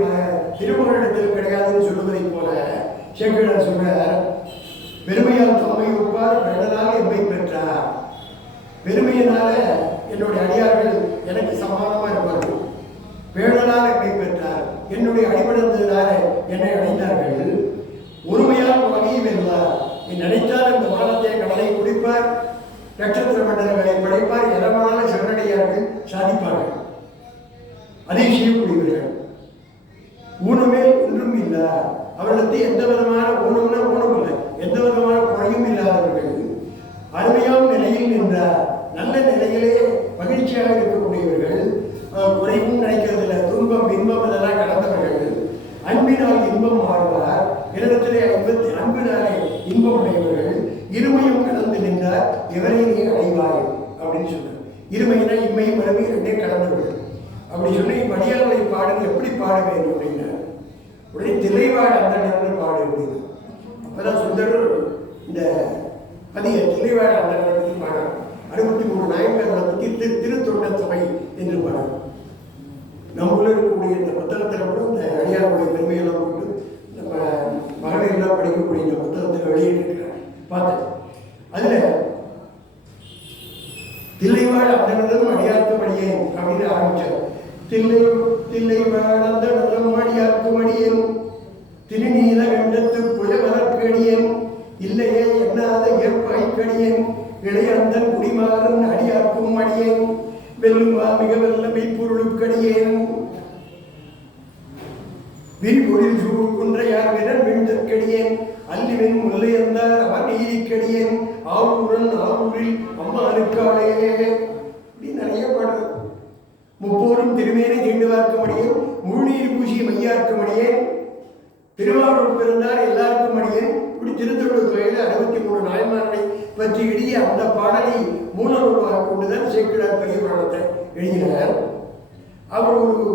திருமணத்தில் கிடையாதுன்னு சொல்லுவதை போல சேக்கிழார் சொல்றார், பெருமையால் தம்மை ஒப்பார் பெண்ணனாக எம்மை பெற்றார். பெருமையினால என்னுடைய அடியார்கள் எனக்கு சமானமா இருப்பார்கள். பேணலால் எம்மை பெற்றார். என்னுடைய அடிபடுந்ததினால என்னை அடைந்தார்கள். ஒருமையால் வகையும் வெல்வார். என் நினைத்தால் இந்த வானத்தை கடலை குடிப்பார், நட்சத்திர மண்டலங்களை படைப்பார், எதமான சிவனடியார்கள் சாதிப்பார்கள். அதை செய்யக்கூடியவர்கள். ஊனமே ஒன்றும் இல்லை. அவர்களுக்கு எந்த விதமான ஊனம்னா ஊனம் இல்லை, எந்த விதமான குறையும் இல்லாதவர்கள். அருமையான நிலையில் நின்றார். நல்ல நிலையிலே மகிழ்ச்சியாக இருக்கக்கூடியவர்கள். குறைவும் நினைக்கிறதில்லை. துன்பம் இன்பம் இதெல்லாம் கடந்தவர்கள். அன்பினால் இன்பம் மாறுவார். இடத்திலே அன்பினாலே இன்பம் அடைவர்கள். இருமையும் கடந்து நின்றார் இவரை நீ அடைவாய் அப்படின்னு சொன்னார். இருமையினா இம்மையும் மரபை ரெண்டே கடந்தவர்கள். அப்படி சொல்லி மடியார்களை பாடுங்க, எப்படி பாட வேண்டும் அப்படின்னா உடனே தில்லைவாழ் அந்த நேரத்தில் பாடு அப்படின்னு. அப்பதான் சுந்தரர் இந்த பதிய தில்லைவாழ் அந்த நேரத்தில் பாடுறார். 63 நாயன்மார்களை பற்றி திருத்தொண்ட தொகை என்று பாடுறார். நம்மளும் இருக்கக்கூடிய இந்த புத்தகத்தில் கூட இந்த அடியாருடைய பெருமையெல்லாம் போட்டு நம்ம மகளிரெல்லாம் படிக்கக்கூடிய இந்த புத்தகத்தில் வெளியிட்டிருக்கிறார் பார்த்தேன். அதில் தில்லைவாழ் அந்தனதும் அடியார்க்கும் அடியேன் அப்படின்னு ஆரம்பிச்சார். தில்லைவாழ் அந்தனதும் அடியார்க்கும் அடியேன், திருநீல கண்டத்து புயவதற்கு அடியேன், இல்லையே எண்ணாத ஏற்பாய்க்கடியேன், இளையந்தன் குடிமாறன் அடியார்க்கும் அடியேன், வெல்லுமா மிக வெல்லமை பொருளுக்கடியேன், விரிபொழில் சூழ்குன்றையார் விரல் விழுந்தற்கடியேன், அல்லிவன் முல்லையந்தார் அவர் நீதிக்கடியேன், ஆவூரன் ஆவூரில் அம்மானுக்காளே. இப்படி நிறைய பாடுறது. முப்போரும் திருமேனை தீண்டு பார்க்க முடியும். முழுநீர் பூசிய மைய திருவாரூர் பிறந்தார் எல்லாருக்கும் அடியேன் இப்படி திருத்தொண்டர் தொகையில் 63 நாயன்மார்களை பற்றி எழுதிய அந்த பாடலை மூலமாக கொண்டுதான் சேக்கிழார் பெரிய புராணத்தை எழுதினார். அவர் ஒரு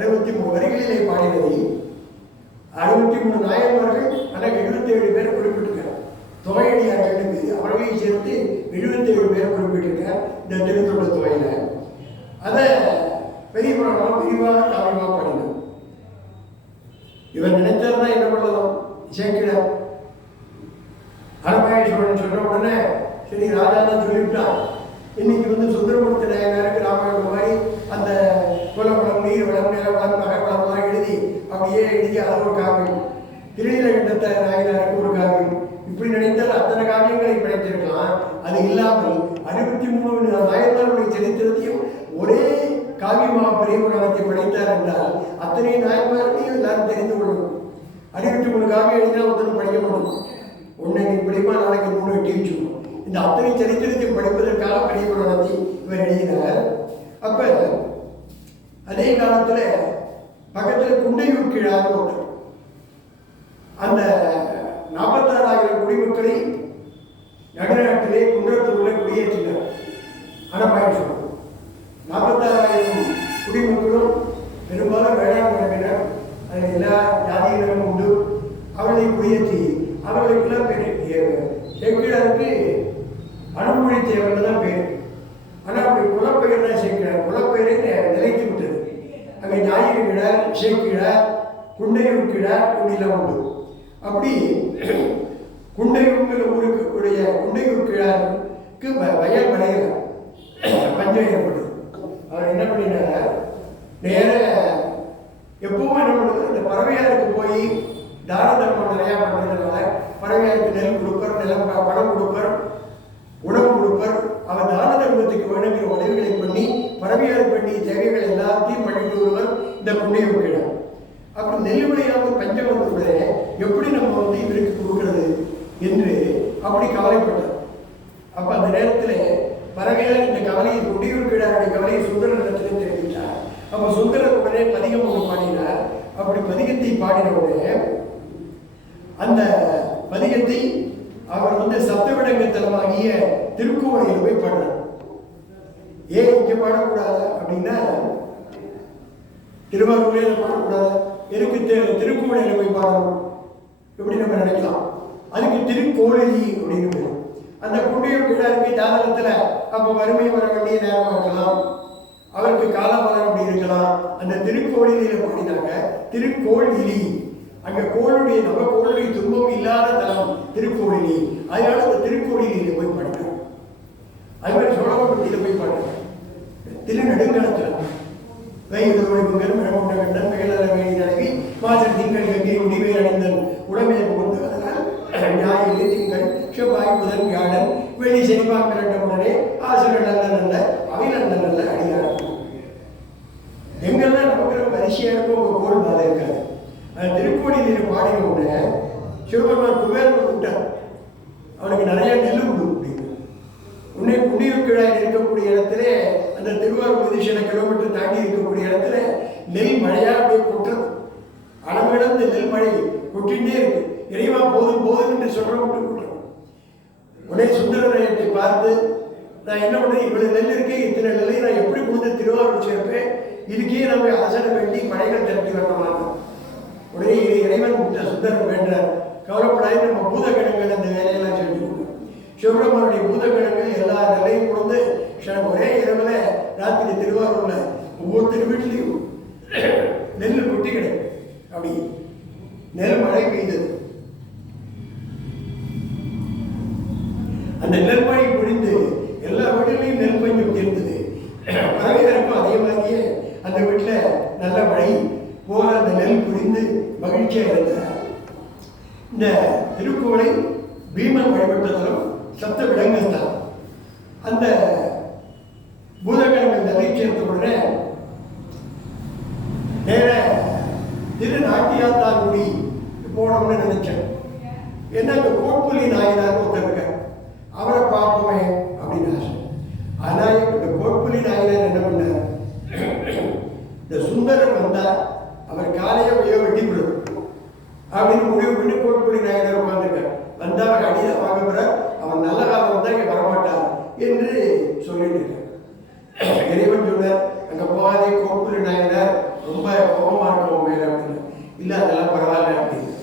63 வரிகளிலே பாடினதை 63 நாயன்மார்கள் ஆனால் 77 பேரை குறிப்பிட்டிருக்கார். தொகையடியார்கள் மீது அவர்களையும் சேர்த்து 77 பேரை குறிப்பிட்டிருக்கார் இந்த திருத்தொண்டர் தொகையில். அதை பெரிய புராணம் விரிவாக காரணமாக பாடினார். இவர் நினைச்சார்னா என்ன பண்ணலாம், சேக்கிழார் அரபாயேஸ்வரன் சொன்ன உடனே சரி ராஜா தான் சொல்லிவிட்டான், இன்னைக்கு சுந்தரமூர்த்தி நாயனாருக்கு ராமாயணம் மாதிரி அந்த குலவளம் நீர் வளம் நில வளம் நகை வளம்லாம் எழுதி அப்படியே எழுதி அது ஒரு காவியம், திருநீலகண்டத்தை நாயனாருக்கு ஒரு காவியம், இப்படி நினைத்தால் அத்தனை காவியங்களை படைத்திருக்கலாம். அது இல்லாமல் 63 நாயன்மார்களுடைய சரித்திரத்தையும் ஒரே காவியமாக பெரிய புராணத்தை படைத்தார் என்றால் அத்தனை நாயன்மார்களையும் எல்லாரும் தெரிந்து கொள்ளணும். 63 காவியம் எழுதினா ஒருத்தரும் படிக்க மாட்டோம். ஒன்று நீ படிப்பா நாளைக்கு 3 டீச்சு. இந்த அத்தனை சரித்திரத்தை படிப்பதற்காக பெரிய புராணத்தை இவர் எழுதினார். அப்போ அதே காலத்தில் பக்கத்தில் குண்டையூர் கிழார் ஒருத்தர் அந்த 46,000 குடிமக்களை நடுநாட்டிலே குன்றத்தூரில் குடியேற்றினார். அரபாயேஸ்வரன் 46,000 குடிமக்களும் பெரும்பாலும் வேளாண் மரபினர், அதில் எல்லா ஜாதியினரும் உண்டு. அவர்களை குடியேற்றி அவர்களுக்கெல்லாம் சேக்கிழாருக்கு அனுமொழி தேவர்கள் தான் பேர். ஆனால் அப்படி குலப்பெயர் தான் சேக்கிழார். குலப்பெயரை நிலைத்து விட்டது. அங்கே ஞாயிறு கிழார், சேக்கிழார், குண்டையூர் கிழார் இப்படிலாம் உண்டு. அப்படி குண்டையூர் ஊருக்கு கூடிய குண்டையூர் கிழாருக்கு வயல் வளையல பஞ்சம் ஏற்படுது. அவர் என்ன பண்ணினார், நேர எப்பவும் என்ன பண்ணுறது, இந்த பறவையாருக்கு போய் தான தர்மம் நிறையா பண்ணுறதுனால பறவையாருக்கு நெல் கொடுப்பர், நிலம் பணம் கொடுப்பர், உணவு கொடுப்பர். அவர் தான தர்மத்துக்கு வேணுங்கிற உதவிகளை பண்ணி பறவையார் பண்ணி தேவைகள் எல்லாத்தையும் பண்ணிட்டு வருவர் இந்த குண்டையூர் கிழார். அப்புறம் நெல் விளையாமல் பஞ்சம் வந்தவுடனே எப்படி நம்ம இவருக்கு கொடுக்கறது என்று அப்படி கவலைப்பட்டார். அப்போ அந்த நேரத்தில் பறவையார் இந்த கவலையை குண்டையூர் கிழாருடைய கவலையை சுந்தரனிடத்திலே தெரிவித்தார். அப்போ சுந்தரர் உடனே பதிகம் ஒன்று பாடினார். அப்படி பதிகத்தை பாடின உடனே அந்த பதிகத்தை அவர் சப்தவிடங்க தலமாகிய திருக்கோவையில் போய் பாடுறார். ஏன் இங்கே பாடக்கூடாது அப்படின்னா, திருவாரூரில் பாடக்கூடாது, எதுக்கு திருக்கோவையில் போய் பாடணும் எப்படி நம்ம நினைக்கலாம். அதுக்கு திருக்கோழி அப்படின்னு பேர். அந்த குண்டையூர் கிழாருக்கு ஜாதகத்தில் அப்போ வறுமை வர வேண்டிய நேரமாக இருக்கலாம், அவருக்கு காலவரம் அப்படி இருக்கலாம். அந்த திருக்கோழிலியில் பாடினாங்க திருக்கோழிலி. அங்கே கோளுடைய நம்ம கோளுடைய துன்பம் இல்லாத தலம் திருக்கோழிலி. அதனால அந்த திருக்கோழிலியில் போய் பாடினாங்க. அது மாதிரி சோழவட்டத்தில் போய் பாடினாங்க. திருநெடுங்கலத்தில் வெயிலுங்கள் மிளகுண்ட கண்டன் மேலற வேணி நலவி மாசர் திங்கள் கங்கை முடிவேல் அணிந்தன் உடமையை புகுந்து ஞாயிறு திங்கள் செவ்வாய் புதன் வியாழன் வெளி செறிவான் மிரட்ட உடனே ஆசிரியர் நல்ல நல்ல அவை நல்ல நல்ல அடியார். எங்கெல்லாம் நமக்கு வரிசையாக இருக்கும் உங்கள் கோல் பாதை இருக்காது. அந்த திருக்கோடியில் பாடின உடனே சிவபெருமான் குபேரன் கூப்பிட்டார். அவனுக்கு நிறைய நெல் உண்டு அப்படின்னு. உடனே குண்டியூர் கிழாயில் இருக்கக்கூடிய இடத்துல அந்த திருவாரூர் சில கிலோமீட்டர் தாண்டி இருக்கக்கூடிய இடத்துல நெல் மழையாக அப்படியே கொட்டுறது. அளவிடந்த நெல் மழை கொட்டிகிட்டே இருக்கு. இறைவா போதும் போதும் என்று சொல்ற விட்டு கொட்டுறோம். உடனே சுந்தரராயத்தை பார்த்து, நான் என்ன பண்ணுறேன், இவ்வளவு நெல் இருக்கே, இத்தனை நெல்லை நான் எப்படி கொடுத்து திருவாரூர் சேர்ப்பேன், இதுக்கே நம்ம அசட வேண்டி மழைகள் திரட்டி வரணும். உடனே இறைவன் சுந்தரன் வேண்டார், கவலைப்படாது, நம்ம பூதகணங்கள் அந்த வேலையெல்லாம் செஞ்சு கொடுக்கும். சிவபெருமானுடைய பூதகணங்கள் எல்லா நிலையும் கொடுத்து ஒரே இரவுல ராத்திரி திருவாரூர்ல ஒவ்வொருத்தர் வீட்டிலையும் நெல் கொட்டி கிடைக்கும். அப்படி நெல் மழை பெய்தது. அந்த நெல் மழை பொழிந்து எல்லா வீடுகளையும் நெல் பஞ்சம் தீர்ந்தது. பறவைகளுக்கும் அதே மாதிரியே அந்த வீட்டில் நல்ல மழை போல அந்த நெல் புரிந்து மகிழ்ச்சியாக இருந்தார். இந்த திருக்கோளை பீமன் வழிபட்டதாலும் சப்த விடங்கள் தான். அந்த பூதகணங்கள் நிலை சேர்த்த உடனே நேர திருநாட்டியாத்தாங்குடி போனோம்னு நினைச்சேன். என்ன அந்த கோட்புலி நாயனார் ஒருத்தர் இருக்க, அவரை பார்ப்போமே அப்படின்னு ஆசை. ஆனால் இந்த கோட்புலி நாயனார் என்ன பண்ணார், இந்த சுந்தரன் வந்தார், அவர் காலையை வெட்டி விடும். அப்படின்னு முடிவு பண்ணி கோட்புலி நாயனர் உட்கார்ந்துருக்கார். வந்தா அவர் அடிதான் வாங்க போற, அவன் நல்ல காலம் வந்தா இங்க வரமாட்டார் என்று சொல்லிட்டு இருக்கார். இறைவன் சொன்னார், அங்க போகாதே கோட்புலி நாயனர் ரொம்ப கோபமா இருக்கும் மேல அப்படின்னு. இல்ல அதெல்லாம் பரவாயில்ல அப்படின்னு.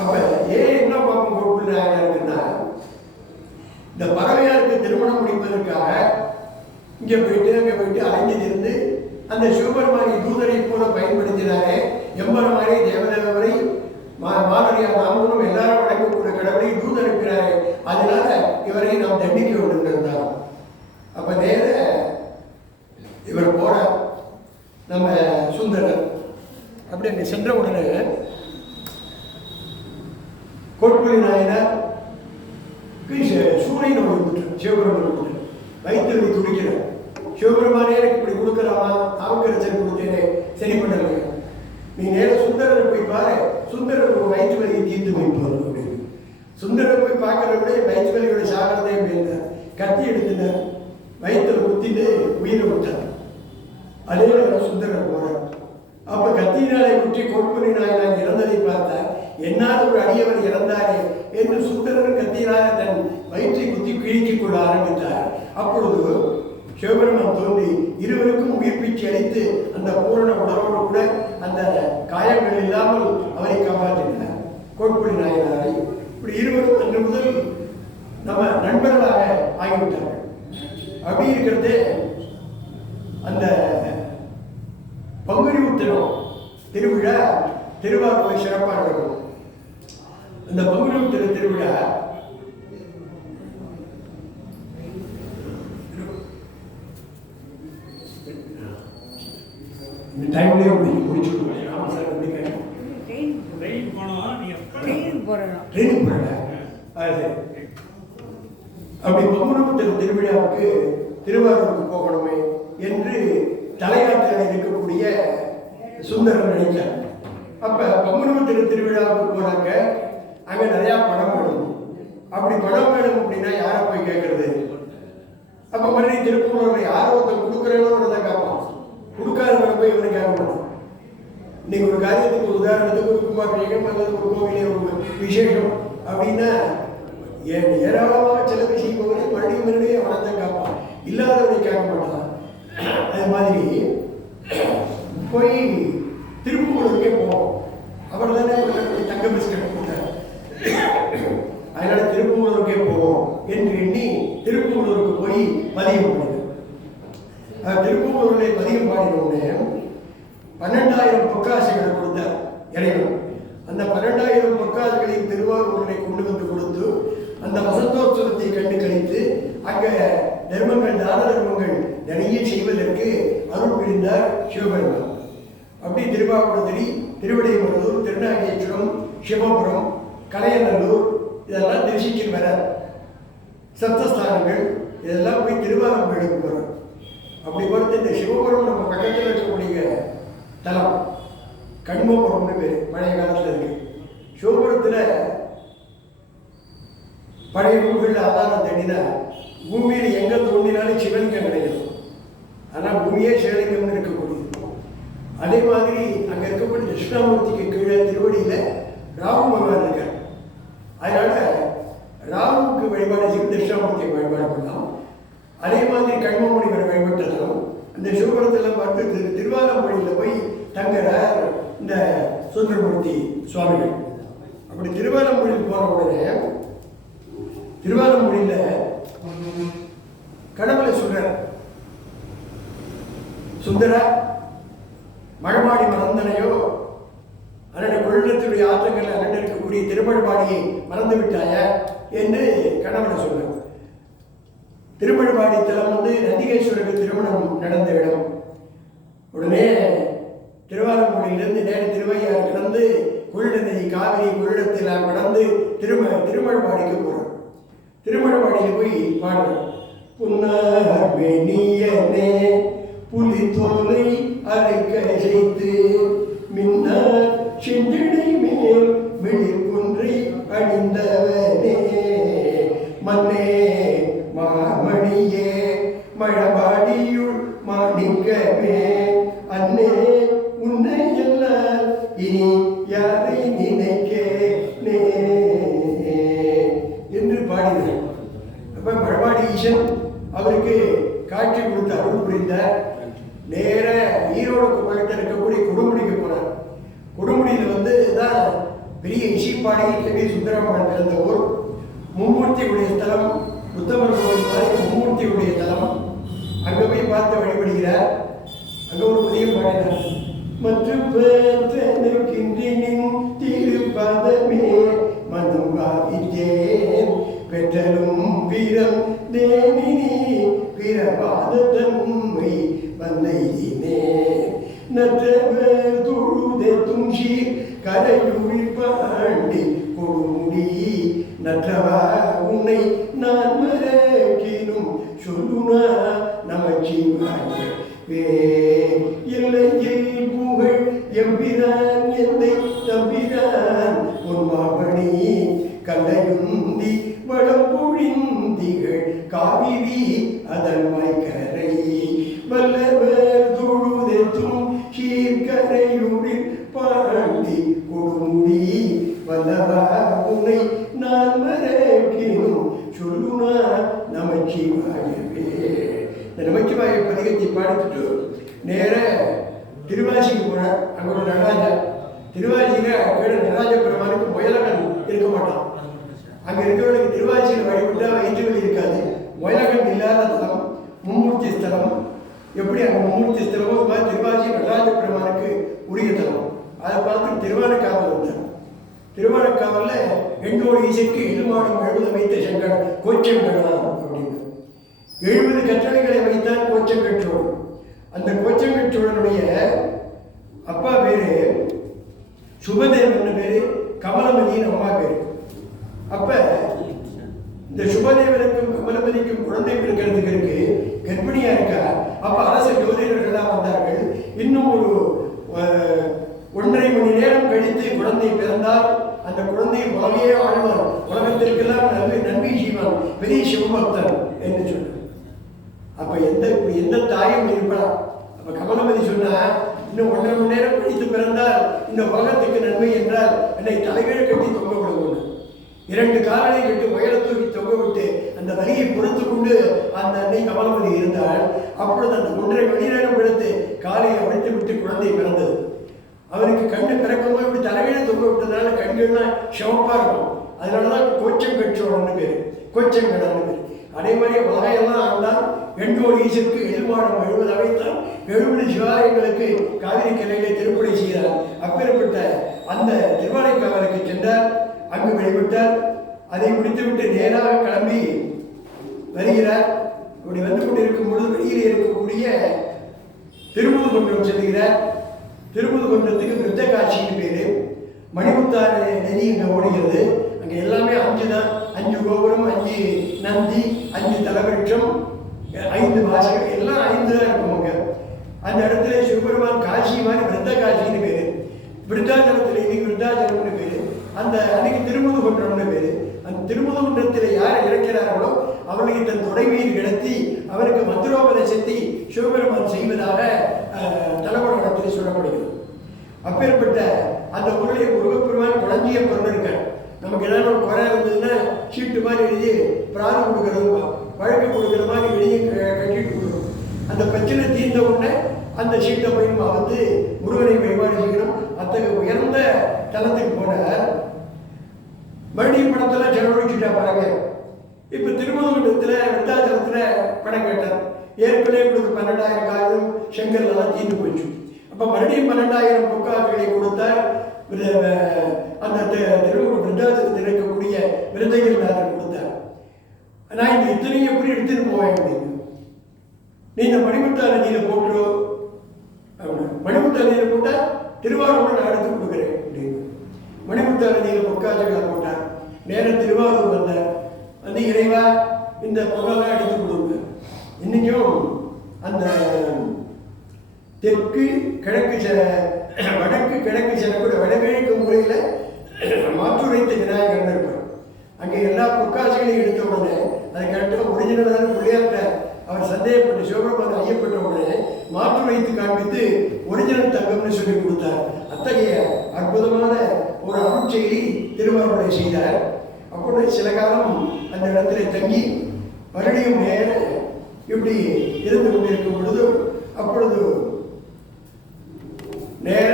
அப்ப ஏன் என்ன பார்க்கும் கோட்புலி நாயனருக்குன்னா, இந்த பறவையாருக்கு திருமணம் முடிப்பதற்காக இங்க போயிட்டு அங்க போயிட்டு அலைஞ்சிருந்து அந்த சிவபெருமானி தூதரை போல பயன்படுத்தினாரே, எம்பெருமானே தேவதேவரை மாதரியா நாமளும் எல்லாரும் வணங்கக்கூடிய கடவுளை தூதரிக்கிறாரே, அதனால இவரை நாம் தண்டிக்க வேண்டும் இருந்தார். அப்ப நேர இவர் போற நம்ம சுந்தரர் அப்படி அங்கே சென்ற உடனே கோட்புலி நாயனர் சூரியன் வந்துட்டு சிவபெருமான் வயிற்று துடிக்கிறார். சிவபெருமானே எனக்கு இப்படி கொடுக்கலாமா, அவங்கரசர் கொடுத்தேனே சரி பண்ணல, நீ நேரம் சுந்தரரை போய் பாரு, சுந்தரர் ஒரு வயிற்று வலியை தீர்த்து வைப்பார் அப்படின்னு. சுந்தரரை போய் பார்க்கறத விட வயிற்று வலியோட சாகிறதே அப்படின்னு கத்தி எடுத்துட்டார், வயிற்றுல குத்திட்டு உயிரை விட்டார். அதே நேரம் சுந்தரர் போறார். அப்ப கத்தியினாலே குற்றி கோட்புலி நாயனார் இறந்ததை பார்த்தார். என்னால் ஒரு அடியவர் இறந்தாரே என்று சுந்தரர் கத்தியினால தன் வயிற்றை குத்தி கிழிக்கிக் கொள்ள ஆரம்பித்தார். அப்பொழுது சிவபெருமான் தோன்றி இருவருக்கும் உயிர் பிச்சை அளித்து அந்த பூரண உணர்வோடு கூட அந்த காயங்கள் இல்லாமல் அவரை காப்பாற்றினார் கோட்புலி நாயனாரை. இப்படி இருவரும் அன்று முதல் நம்ம நண்பர்களாக ஆகிவிட்டார்கள். அப்படி இருக்கிறது அந்த பங்குனி உத்திரம் திருவிழா திருவாரூரை சிறப்பாக நடக்கும். அந்த பங்குனி உத்திர திருவிழா இந்த டைம்லயே முடிச்சுடுவோம். அப்படி பங்குனி திருவிழாவுக்கு திருவாரூருக்கு போகணுமே என்று தலையாற்றில் இருக்கக்கூடிய சுந்தரன் நினைச்சார். அப்ப பங்குனி திருவிழாவுக்கு போனாங்க, அங்க நிறைய பணம் வேணும். அப்படி பணம் வேணும் அப்படின்னா யாரை போய் கேட்கறது? அப்ப மறுபடியும் திருப்பூர்ல யாரோ ஒருத்தர் கொடுக்குறேன்னு தான் கேட்பான், கொடுக்காதவரை போய் இவனை கேட்க மாட்டான். இன்னைக்கு ஒரு காரியத்துக்கு உதாரணத்துக்கு ஒரு கும்பாபிஷேகம் அல்லது ஒரு கோவிலே ஒரு விசேஷம் அப்படின்னா ஏராளமாக செலவு செய்பவரை மறுபடியும் அவனை தான் கேட்பான், இல்லாதவனை கேட்க மாட்டான். அது மாதிரி போய் திருப்பூருக்கே போவோம். அவர் தானே தங்க பிஸ்கட் போட்டார், அதனால திருப்பூருக்கே போவோம் என்று எண்ணி திருப்பூருக்கு போய் பதியம் பாடினார். திருப்பூரிலே பதியம் பாடினோடனே 12,000 பொற்காசுகளை கொடுத்தார் இறைவன். அந்த 12,000 பொற்காசுகளை திருவாரூரிலே கொண்டு வந்து கொடுத்து அந்த வசந்தோற்சவத்தை கண்டு கழித்து அங்க தர்மங்கள் தான தர்மங்கள் நிறைய செய்வதற்கு அருள் புரிந்தார் சிவபெருமான். அப்படி திருவாவூர்திரி, திருவிடைமருதூர், திருநாகேஸ்வரம், சிவபுரம், கலையநல்லூர் இதெல்லாம் தரிசிக்க வர சப்தஸ்தானங்கள் இதெல்லாம் போய் திருவாரூருக்கு போகிறோம். அப்படி பார்த்து இந்த சிவபுரம் நம்ம பக்கத்தில் இருக்கக்கூடிய தலம் கண்மபுரம்னு பேர், பழைய காலத்தில் இருக்கு. சிவபுரத்தில் பழைய நூல்களில் ஆதாரம் தேடினா பூமியில் எங்கே தோன்றினாலும் சிவலிங்கம் கிடைக்கும். ஆனால் பூமியே சிவலிங்கம்னு இருக்கக்கூடியது. அதே மாதிரி அங்கே இருக்கக்கூடிய தட்சிணாமூர்த்திக்கு கீழே திருவடியில் ராகு பகவான் இருக்கார். அதனால ராகுவுக்கு வழிபாடு செய்து தட்சிணாமூர்த்தியை வழிபாடு பண்ணலாம். அதே மாதிரி கண்மமுனிவர் வழிபட்டதும் அந்த சிவபுரத்தில் பார்த்து திருவாரூரில் போய் தங்குறார் இந்த சுந்தரமூர்த்தி சுவாமிகள். அப்படி திருவாரூரில் போன உடனே திருவாரூரில் கடவுளை சொல்றார், சுந்தரா மழமாடி மறந்தனையோ அதனுடைய கொள்ளத்துடைய ஆற்றங்கள் அண்ணன் இருக்கக்கூடிய திருமழ்பாடியை மறந்து விட்டாய என்று கடவுளை சொல்றார். திருமழ்பாடி தலம் நந்திகேஸ்வரருக்கு திருமணம் நடந்த இடம். உடனே திருவாரூரிலிருந்து நேர திருவையாறு கடந்து கொள்ளிடநதி காவிரி கொள்ளிடத்தில் கடந்து திருமழ்பாடிக்கு போறோம். திருமழ்பாடியில் போய் பாடுறோம். புன்னார்மெனியனே புலித்தோலை அரைக்க செய்து மின்னார் செஞ்சடை மேல் வெளிக்குன்றை அணிந்தவனே மன்னே மாமணியே மழபாடியுள் மாணிக்கமே அன்னே உன்னை எல்லாம் இனி யாரை நினைக்க பெரிய இசைப்பாடகி கவி சுந்தரமன் பிறந்த ஊர். மும்மூர்த்தியுடைய ஸ்தலம், உத்தமர் கோவில் மாதிரி மும்மூர்த்தியுடைய தலம். அங்கே போய் பார்த்து வழிபடுகிறார். அங்கே ஒரு புதிய பாடினார். மற்றும் திருப்பதமே மனம் பாவித்தேன் பெற்றலும் வீரம் தேனினி பிறவாத தன்மை வந்தையினே நற்றவர் தொழுதே துஞ்சி கரையுள் பாண்டி கொடுமுடி நற்றவா உன்னை நான் மறக்கினும் சொல்லுனா நமச்சிவாயவே இல்லையில் புகழ் எம்பிரான் எந்தை தம்பிரான் பொன்மாபணி கல்லையுந்தி வளம்பொழிந்திகள் காவிரி அதன் வாய்க்கரை வல்லவர் தொழுதெத்தும் சீர்கரையூரில் பாண்டி கொடுமுடி வல்லவா உன்னை நான் மறக்கினும் சொல்லுனா நமச்சிவாயவே. இந்த நமச்சிவாய பதிகத்தை பாடித்துட்டு நேர திருவாசிக்கு போனார். அங்கே ஒரு நடராஜா, திருவாசியில் கீழே நடராஜ பெருமானுக்கு முயலகன் இருக்க மாட்டான். அங்கே இருக்கிறவனுக்கு திருவாசியில் வழிபட்டால் வயிற்றுவலி இருக்காது. முயலகன் இல்லாத ஸ்தலம் மும்மூர்த்தி ஸ்தலம். எப்படி அங்கே மும்மூர்த்தி ஸ்தலமோ அது மாதிரி திருவாசி நடராஜ பெருமானுக்கு உரிய தலம். அதை பார்த்து திருவானைக்காவல் வந்தார். திருவானைக்காவலில் எண்ணோடு இசைக்கு இடுமாடும் 70 வைத்த செங்கல் கோச்சங்கடலாம் அப்படின்னு 70 கட்டளைகளை வைத்தான் கோச்சங்கச்சோழன். அந்த கோச்சங்கச்சோழனுடைய அப்பா பேரு சுபதேவன் பேரு, கமலமதியின் அம்மா பேரு. அப்ப இந்த சுபதேவனுக்கும் கமலமதிக்கும் குழந்தை பிறக்கிறதுக்கு இருக்கு, கர்ப்பிணியா இருக்கா. அப்ப அரச ஜோதிடர்கள்லாம் வந்தார்கள். இன்னும் ஒரு 1.5 மணி நேரம் கழித்து குழந்தை பிறந்தால் அந்த குழந்தை உலகையே ஆழ்வார், உலகத்திற்கெல்லாம் நன்மை செய்வான், பெரிய சிவபக்தன் என்று சொன்னார். அப்ப எந்த தாயும் இருப்பான். அப்ப கமலமதி சொன்னா, இன்னும் 1.5 மணி நேரம் கழித்து பிறந்தால் இந்த உலகத்துக்கு நன்மை என்றால் என்னை தலைகீழ கட்டி தொங்க விடுவோம். 2 காலனை கட்டி உயர தூக்கி தொங்க விட்டு அந்த வலியை பொறுத்து கொண்டு அந்த அன்னை கமலமதி இருந்தால், அப்பொழுது அந்த 1.5 மணி நேரம் பிடித்து காலையை அழைத்து விட்டு குழந்தை பிறந்தது. அவனுக்கு கண்ணு பிறக்கும்போது இப்படி தலைகீழ தொங்க விட்டதுனால கண்கள்லாம் சிவப்பா இருக்கும். அதனாலதான் கோச்சங்கச்சோழன்னு பேரு, கோச்சங்கடன்னு பேரு. அதே மாதிரி வகையெல்லாம் ஆண்டான். எண்ணோடு ஈசற்கு எழுமாடம் 70 அவைத்தான். 70 சிவாலயங்களுக்கு காவிரி கரையிலே திருப்பணி செய்தார். அப்பேற்பட்ட அந்த திருவானைக்காவலுக்கு சென்றார். அங்கு வழிபட்டார். அதை முடித்துவிட்டு நேராக கிளம்பி வருகிறார். அப்படி வந்து கொண்டிருக்கும் பொழுது வெளியிலே இருக்கக்கூடிய திருமுதுகுன்றம் செல்கிறார். திருமுதுகுன்றத்துக்கு விருத்த காட்சியின் பேரு. மணிமுத்தாறு நதி இங்கே ஓடுகிறது. அங்கே எல்லாமே 5 தான். 5 கோபுரம், 5 நந்தி, 5 தலவிருட்சம், 5 வாசல்கள், எல்லாம் 5 தான் இருக்கும். அந்த இடத்துல சிவபெருமான் காட்சி மாதிரி விருத்த காட்சின்னு பேரு. விருத்தாச்சலத்தில் இன்னைக்கு விருத்தாச்சலம்னு பேரு. அந்த அன்னைக்கு திருமுதுகுன்றம்னு பேரு. அந்த திருமுதுகுன்றத்தில் யார் இறக்கிறார்களோ அவனுக்கு தன் தொடை மீது கிடத்தி அவனுக்கு மந்திரோபதேசத்தை சிவபெருமான் செய்வதாக தலபுராணத்தில் சொல்லப்படுகிறது. அப்பேற்பட்ட அந்த பொருளை முருகப்பெருமான் குழந்தைய பொருள் இருக்க, நமக்கு ஏதாவது ஒரு குறை இருந்ததுன்னா சீட்டு மாதிரி எழுதி பிராணம் கொடுக்கறது, வழக்கு கொடுக்குற மாதிரி எழுதி கட்டிட்டு கொடுக்கணும். அந்த பிரச்சனை தீர்ந்த உடனே அந்த சீட்டை போய் வந்து முருகனை வழிபாடு செய்யணும். அத்தகைய உயர்ந்த தலத்துக்கு போன மறுபடியும் பணத்தெல்லாம் செலவழிச்சுட்டா பாருங்க. இப்போ திருமுதுகுன்றத்தில் விருத்தாச்சலத்தில் பணம் கேட்டார். ஏற்கனவே கொடுத்து 12,000 காலம் செங்கல் எல்லாம் தீர்ந்து போச்சு. அப்போ மறுபடியும் 12,000 பொற்காசுகளை கொடுத்தார். அந்த விருத்தாச்சலத்தில் இருக்கக்கூடிய விருந்தகிரிநாதர் கொடுத்தார். நான் இந்த இத்தனையும் எப்படி எடுத்துட்டு போவேன் அப்படின்னு, நீ இந்த மணிமுத்தாறு நதியில் போட்டுரும் அப்படின்னா, மணிமுத்தாறு நதியில் போட்டால் திருவாரூர் நான் எடுத்து கொடுக்குறேன் அப்படின்னு மணிமுத்தாறு நதியில் பொற்காசுகளை போட்டார். நேரம் திருவாரூர் வந்தார். வந்து இறைவா இந்த பொருளெல்லாம் எடுத்து கொடுங்க. இன்னைக்கும் அந்த தெற்கு கிழக்கு வடக்கு கிழக்கு செல்லக்கூடிய வடகிழக்கு முறையில் மாற்றுரைத்த விநாயகர்னு இருப்பார். அங்கே எல்லா பொற்காசுகளையும் எடுத்த உடனே அது கரெக்டாக ஒரிஜினலான பிள்ளையார்கிட்ட அவர் சந்தேகப்பட்டு சிவபெருமான் ஐயப்பட்ட உடனே மாற்று வைத்து காண்பித்து ஒரிஜினல் தங்கம்னு சொல்லி கொடுத்தார். அத்தகைய அற்புதமான ஒரு அருட்செயலி திருவாரூரை செய்தார். அப்பொழுது சில காலம் அந்த இடத்துல தங்கி மறுபடியும் நேர இப்படி இருந்து கொண்டிருக்கும் பொழுது அப்பொழுது நேர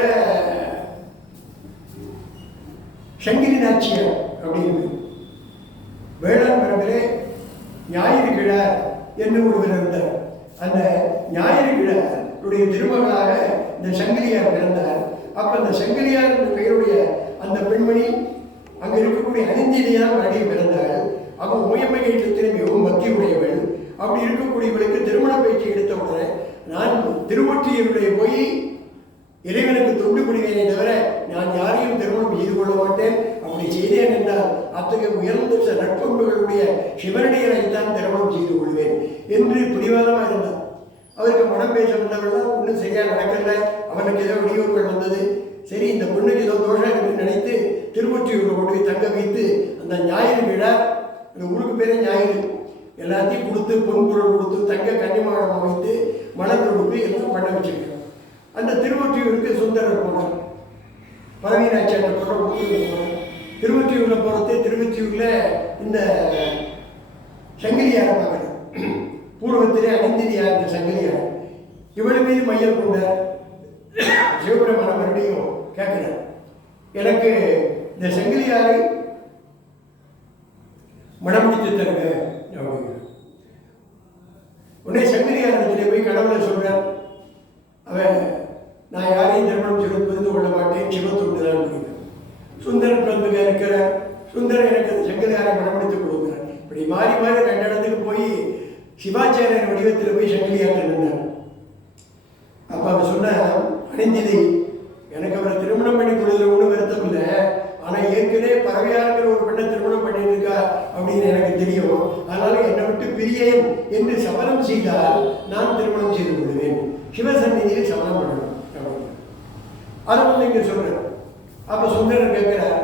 சங்கிலி நாச்சியார் அப்படின்னு வேளாண் மரபிலே ஞாயிறு கிழார் என்று ஒருவர் இருந்தார். அந்த ஞாயிறு கிழாருடைய திருமகளாக இந்த சங்கிலியார் பிறந்தார். அப்ப அந்த சங்கிலியார் என்ற பெயருடைய அந்த பெண்மணி அங்க இருக்கக்கூடிய அணிந்திலியார் மறுபடியும் பிறந்தாள். அவன் உயர்மை ஏற்றத்தில் மிகவும் பக்தி உடையவள். அப்படி இருக்கக்கூடியவளுக்கு திருமண பேச்சு எடுத்த உடனே நான் திருவொற்றியூருடைய போய் இறைவனுக்கு தொண்டு புரிவேனே தவிர நான் யாரையும் திருமணம் செய்து கொள்ள மாட்டேன். அப்படி செய்தேன் என்றால் அத்தகைய உயர்ந்த நட்பண்புகளுடைய சிவனடியரைத்தான் திருமணம் செய்து கொள்வேன் என்று பிடிவாதமாக இருந்தார். அவருக்கு மனம் பேச வந்தவர்கள் ஒன்றும் சரியா நடக்கல. அவனுக்கு ஏதோ இடையூறுகள் வந்தது. சரி, இந்த பொண்ணுக்கு ஏதோ தோஷம் என்று நினைத்து திருவொற்றியூரில் கொண்டு போய் தங்க வைத்து அந்த ஞாயிறு விழா, அந்த ஊருக்கு பேரே ஞாயிறு, எல்லாத்தையும் கொடுத்து பொன்பொருள் கொடுத்து தங்க கன்னிமாடம் அமைத்து மலர் கொடுத்து எல்லாம் பண்ண வச்சிருக்காங்க. அந்த திருவொற்றியூருக்கு சுந்தரர் போனார். பரவீனாச்சியார் போன திருவொற்றியூரில் போகிறது. திருவொற்றியூரில் இந்த சங்கிலியாரை பார்க்கணும். பூர்வத்திலே அணிந்திரியார் இந்த சங்கிலியார் இவள் மீது மையம் கொண்டார். சிவபெருமான மறுபடியும் கேட்கிறார், எனக்கு இந்த சங்கிலியாரை மனமுடித்து தருங்க அப்படிங்கிற உடனே சங்கிலியார் இடத்துல போய் கடவுளை சொல்றார், அவன் நான் யாரையும் திருமணம் சொல்லி புரிந்து கொள்ள மாட்டேன், சிவத்தொண்டு தான் அப்படிங்கிற. சுந்தரன் பந்துக இருக்கிற சுந்தரன் எனக்கு அந்த சங்கிலியாரை மனமுடித்து கொடுக்குறார். இப்படி மாறி மாறி ரெண்டு இடத்துக்கு போய் சிவாச்சாரியர் வடிவத்தில் போய் சங்கிலியார் நின்றார். அப்போ அவன் சொன்ன அணிந்திதை, எனக்கு அவரை திருமணம் பண்ணி கொடுத்தது ஒன்றும் வருத்தம் இல்லை, ஆனால் ஏற்கனவே பறவையாளர்கள் ஒரு பெண்ணை திருமணம் பண்ணிட்டு இருக்கா அப்படின்னு எனக்கு தெரியும். அதனால என்னை விட்டு பிரியேன் என்று சபலம் செய்தால் நான் திருமணம் செய்து கொள்வேன், சிவசந்நிதியில் சபலம் பண்ணணும் அப்படின்னு அதை வந்து இங்கே சொல்றேன். அப்போ சுந்தரர் கேட்கிறார்,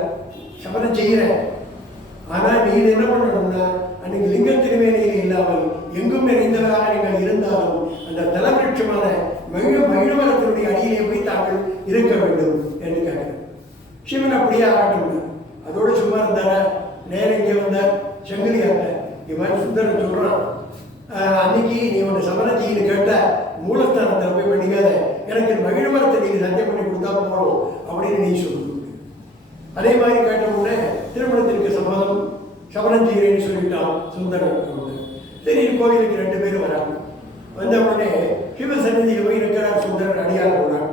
சபலம் செய்கிறேன், ஆனால் நீங்கள் என்ன பண்ணணும்னா அன்னைக்கு லிங்க திருமேனியில் இல்லாமல் எங்கும் நிறைந்தவராக நீங்கள் இருந்தாலும் அந்த தலவிருட்சமான மகிழமரத்தினுடைய அடியிலே போய் தாங்கள் இருக்க வேண்டும் என்று கேட்கிறார். சிவன் அப்படியே ஆகட்டும். அதோடு சும்மா இருந்தாரா, நேரம் இங்கே வந்தார் சங்கிலியார்ட்ட. இது மாதிரி சுந்தரன் சொல்றான், அன்னைக்கு நீ உன்னை சமரஜின்னு கேட்ட மூலஸ்தானத்தில் போய் பண்ணிக்காத, எனக்கு மகிழமரத்தை நீங்க சத்தியம் பண்ணி கொடுத்தா போறோம் அப்படின்னு நீ சொல்லு. அதே மாதிரி கேட்ட உடனே திருமணத்திற்கு சம்மதம் சபரம் செய்கிறேன்னு சொல்லிட்டான் சுந்தரன். சரி, கோவிலுக்கு ரெண்டு பேரும் வராங்க. வந்த உடனே சிவசன்னிதியில் போய் இருக்கிறார் சுந்தரன். அடியார போனார்.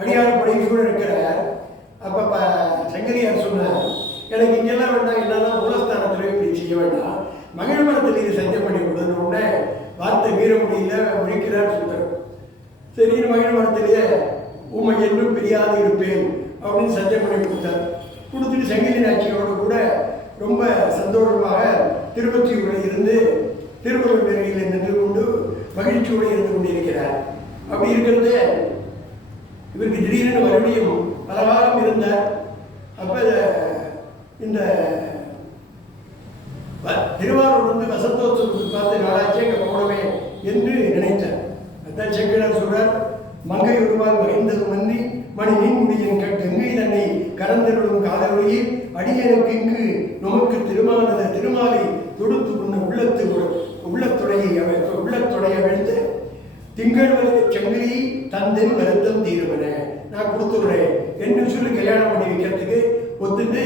அடியார படையோடு இருக்கிறார். அப்போ சங்கரியார் சொன்னார், எனக்கு இங்கெல்லாம் வேண்டாம், என்னதான் மூலஸ்தானத்தில் இப்படி செய்ய வேண்டாம், மகிழ்மரத்தில் இது சத்தியம் பண்ணி கொடுத்த உடனே வார்த்தை மீற முடியல, முடிக்கிறார் சுந்தரன். சரி, மகிழ்மரத்திலேயே உண்மை என்றும் பிரியாது இருப்பேன் அப்படின்னு சத்தியம் பண்ணி கொடுத்தார். கொடுத்துட்டு சங்கிலி நாச்சியோடு கூட ரொம்ப சந்தோஷமாக திருவொற்றியூரில் இருந்து திருவள்ளுவரில் நின்று கொண்டு மகிழ்ச்சியோடு இருந்து கொண்டிருக்கிறார். அப்படி இருக்கிறது இவருக்கு திடீரென மறுபடியும் பல காலம் இருந்தார். அப்போ இந்த திருவாரூர் வந்து வசந்தோத்சவத்துக்கு பார்த்து நாளாச்சே இங்கே போனவே என்று நினைத்தார். அதான் செக்கிழார் சொல்றார், மங்கை ஒருவால் மகிழ்ந்தது மன்றி மணி மீன்முடியின் கங்கை தன்னை கலந்தருளும் காதவழியில் அடியனுக்கு இங்கு நமக்கு திருமானத திருமாலை தொடுத்து கொண்ட உள்ளத்துடைய அழுத்த திங்கள் வருது செங்கிலி தந்தின் வருத்தம் தீருவன நான் கொடுத்துடுறேன் என்று சொல்லி கல்யாணம் பண்ணி வைக்கிறதுக்கு ஒத்துட்டு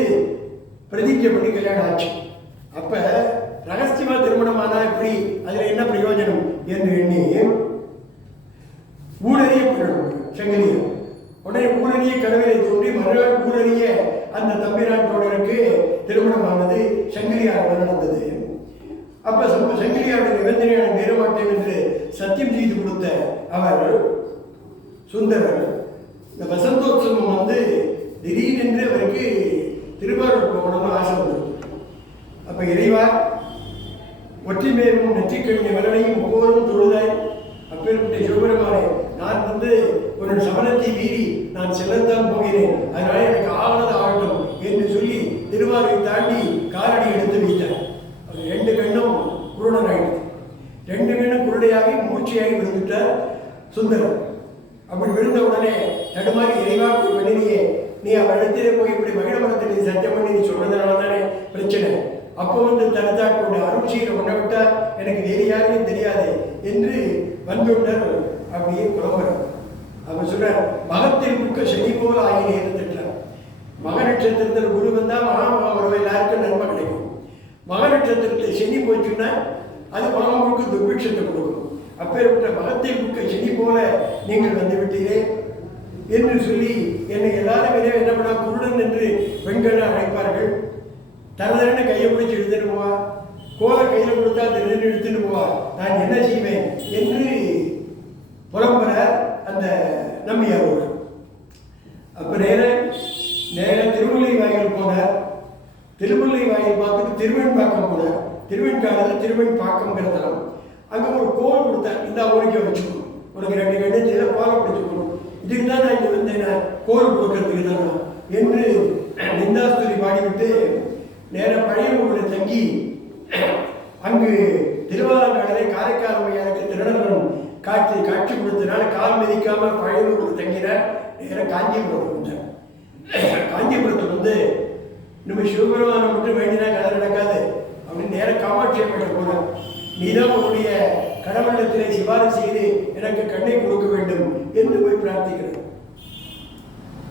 பிரதிஜை பண்ணி கல்யாணம் ஆச்சு. அப்ப ரகசியமா திருமணம் ஆனா இப்படி அதுல என்ன பிரயோஜனம் என்று எண்ணி ஊழறிய பண்ணணும் செங்கிலியை. உடனே ஊழறிய கடவுளை தோன்றி மறுநாள் ஊழறிய அந்த தம்பிரான் தோழருக்கு திருமணமானது சங்கிலியார் நடந்தது. அப்ப சங்கிலியாருடைய நிபந்தனையான மீறமாட்டேன் என்று சத்தியம் செய்து கொடுத்த அவர் சுந்தரர் இந்த வசந்தோத்சவம் வந்து திடீரென்று அவருக்கு திருவாரூர் போகணும்னு ஆசை வந்தது. அப்ப இறைவா ஒற்றிமேலும் நெற்றிக்கண்ணி வரலையும் ஒவ்வொரும் தொழுதாய், அப்பேற்பட்ட சிவபெருமானே நான் வந்து ஒரு சமணத்தை மீறி நான் செல்லத்தான் போகிறேன், அதனால எனக்கு ஆவணது ஆகட்டும் என்று சொல்லி திருவாரூரை தாண்டி காலடி எடுத்து வைத்தார். அது ரெண்டு கண்ணும் குருடன் ஆயிடுது. ரெண்டு கண்ணும் குருடையாகி மூச்சையாகி விழுந்துட்டார் சுந்தரம். அப்படி விழுந்த உடனே தடுமாறி இறைவா போய் பண்ணினியே, நீ அவரிடத்திலே போய் இப்படி மகிழமரத்தை நீ சத்தியம் பண்ணி நீ சொன்னதுனால தானே பிரச்சனை. அப்போ வந்து தடுத்தாட் கொண்டு அருட்சியில் கொண்ட விட்டால் எனக்கு வேறு யாருமே தெரியாது என்று வந்துட்டார். அப்படியே புலம்புறார். அவர் சொல்றார், மகத்தில் முக்க செடி போல் ஆகினேன்னு திட்டார். மக நட்சத்திரத்தில் குரு வந்தால் மகாமகம் வரும், எல்லாருக்கும் நன்மை கிடைக்கும். மக நட்சத்திரத்தில் சனி போச்சுன்னா அது மகாமுக்கு துர்பிட்சத்தை கொடுக்கும். அப்பேற்பட்ட மகத்தை முக்க சனி போல நீங்கள் வந்து விட்டீரே என்று சொல்லி என்னை எல்லாரும் என்ன பண்ணா குருடன் என்று பெண்களை அழைப்பார்கள். தரதரன்னு கையை பிடிச்சி எடுத்துட்டு போவா, கோலை கையில் கொடுத்தா திருன்னு எடுத்துட்டு போவா, நான் என்ன செய்வேன் என்று புலம்புற அந்த நம்பியாரோடு. அப்போ நேர திருமுல்லை வாயில் போனார். திருமுல்லை வாயில் பார்த்துட்டு திருவெண்பாக்கம் போனார். திருவெண்காலில் திருவெண்பாக்கம்ங்கிறதெல்லாம் அங்கே ஒரு கோல் கொடுத்தார். இந்த ஊருக்கு வச்சுக்கணும், உனக்கு 2 கண்ணத்தில் கோலை பிடிச்சிக்கணும், இதுக்கு தான் நான் இங்கே வந்தேன், கோல் கொடுக்கறதுக்கு தானா என்று நிந்தாஸ்துதி பாடிவிட்டு நேராக பழையமூரில் தங்கி அங்கு திருவாரூரிலே காரைக்கால் அம்மையாருக்கு திருநகரம் காட்சி கொடுத்ததுனால கால் மிதிக்காமல் பழையமூரில் தங்கினார். நேராக காஞ்சிபுரத்துக்கு வந்தார். காஞ்சிபுரத்துக்கு வந்து நம்ம சிவபெருமானை மட்டும் வேண்டினா கதை நடக்காது அப்படின்னு நேராக காமாட்சி அம்மையிடம் போனார். நீதான் உன்னுடைய கடவுளத்திலே சிபாரிசு செய்து எனக்கு கண்ணை கொடுக்க வேண்டும் என்று போய் பிரார்த்திக்கிறார்.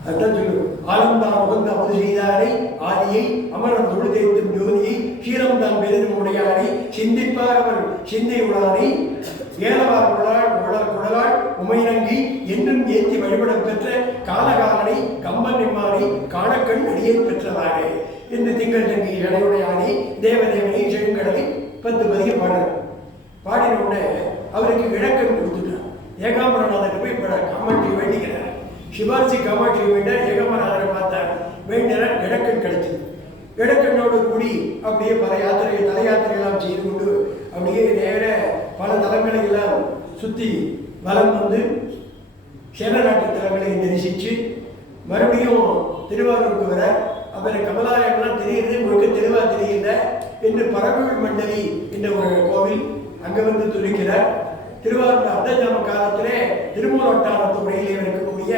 அதுதான் சொல்லு, ஆலம்தான் உகந்த அமுது செய்தாரை ஆதியை அமரம் தொழுதேத்தும் ஜோதியை சீரம் தான் பெரிதும் உடையாரை சிந்திப்பார் அவர் சிந்தை உளாரை ஏலவார் குழலாள் உமையினங்கி என்றும் ஏற்றி வழிபட பெற்ற காலகாலனை கம்பன் நிம்மானை காணக்கண் அடியேன் பெற்றதாரே என்று திங்கள் தங்கி இடையுடையானை தேவதேவனை செழுங்கடலை 10 பதிக பாடின உடனே அவருக்கு இழக்கன் கொடுத்துட்டார். ஏகாம்பரநாதர் போய் காமாட்சி வேண்டிக்கிறார். சிவாஜி காமாட்சி வேண்டார், ஏகாம்பரநாதரை பார்த்தார், வேண்டினார், இழக்கன் கிடைச்சது. இழக்கண்ணோடு கூடி அப்படியே பல தல யாத்திரையெல்லாம் செய்து கொண்டு அப்படியே நேர பல தலங்களை எல்லாம் சுற்றி வலம் வந்து சேர நாட்டு தலங்களை தரிசித்து மறுபடியும் திருவாரூருக்கு வர. அப்புறம் கமலாலயம்லாம் தெரியுது, முழுக்க தெளிவாக தெரியல என்று பரவூர் மண்டலி என்ற ஒரு கோவில் அங்கே வந்து துணிக்கிறார். திருவாரூர் அர்த்தஜாம காலத்திலே திருமூலவட்டாரத்து உரையிலே இருக்கக்கூடிய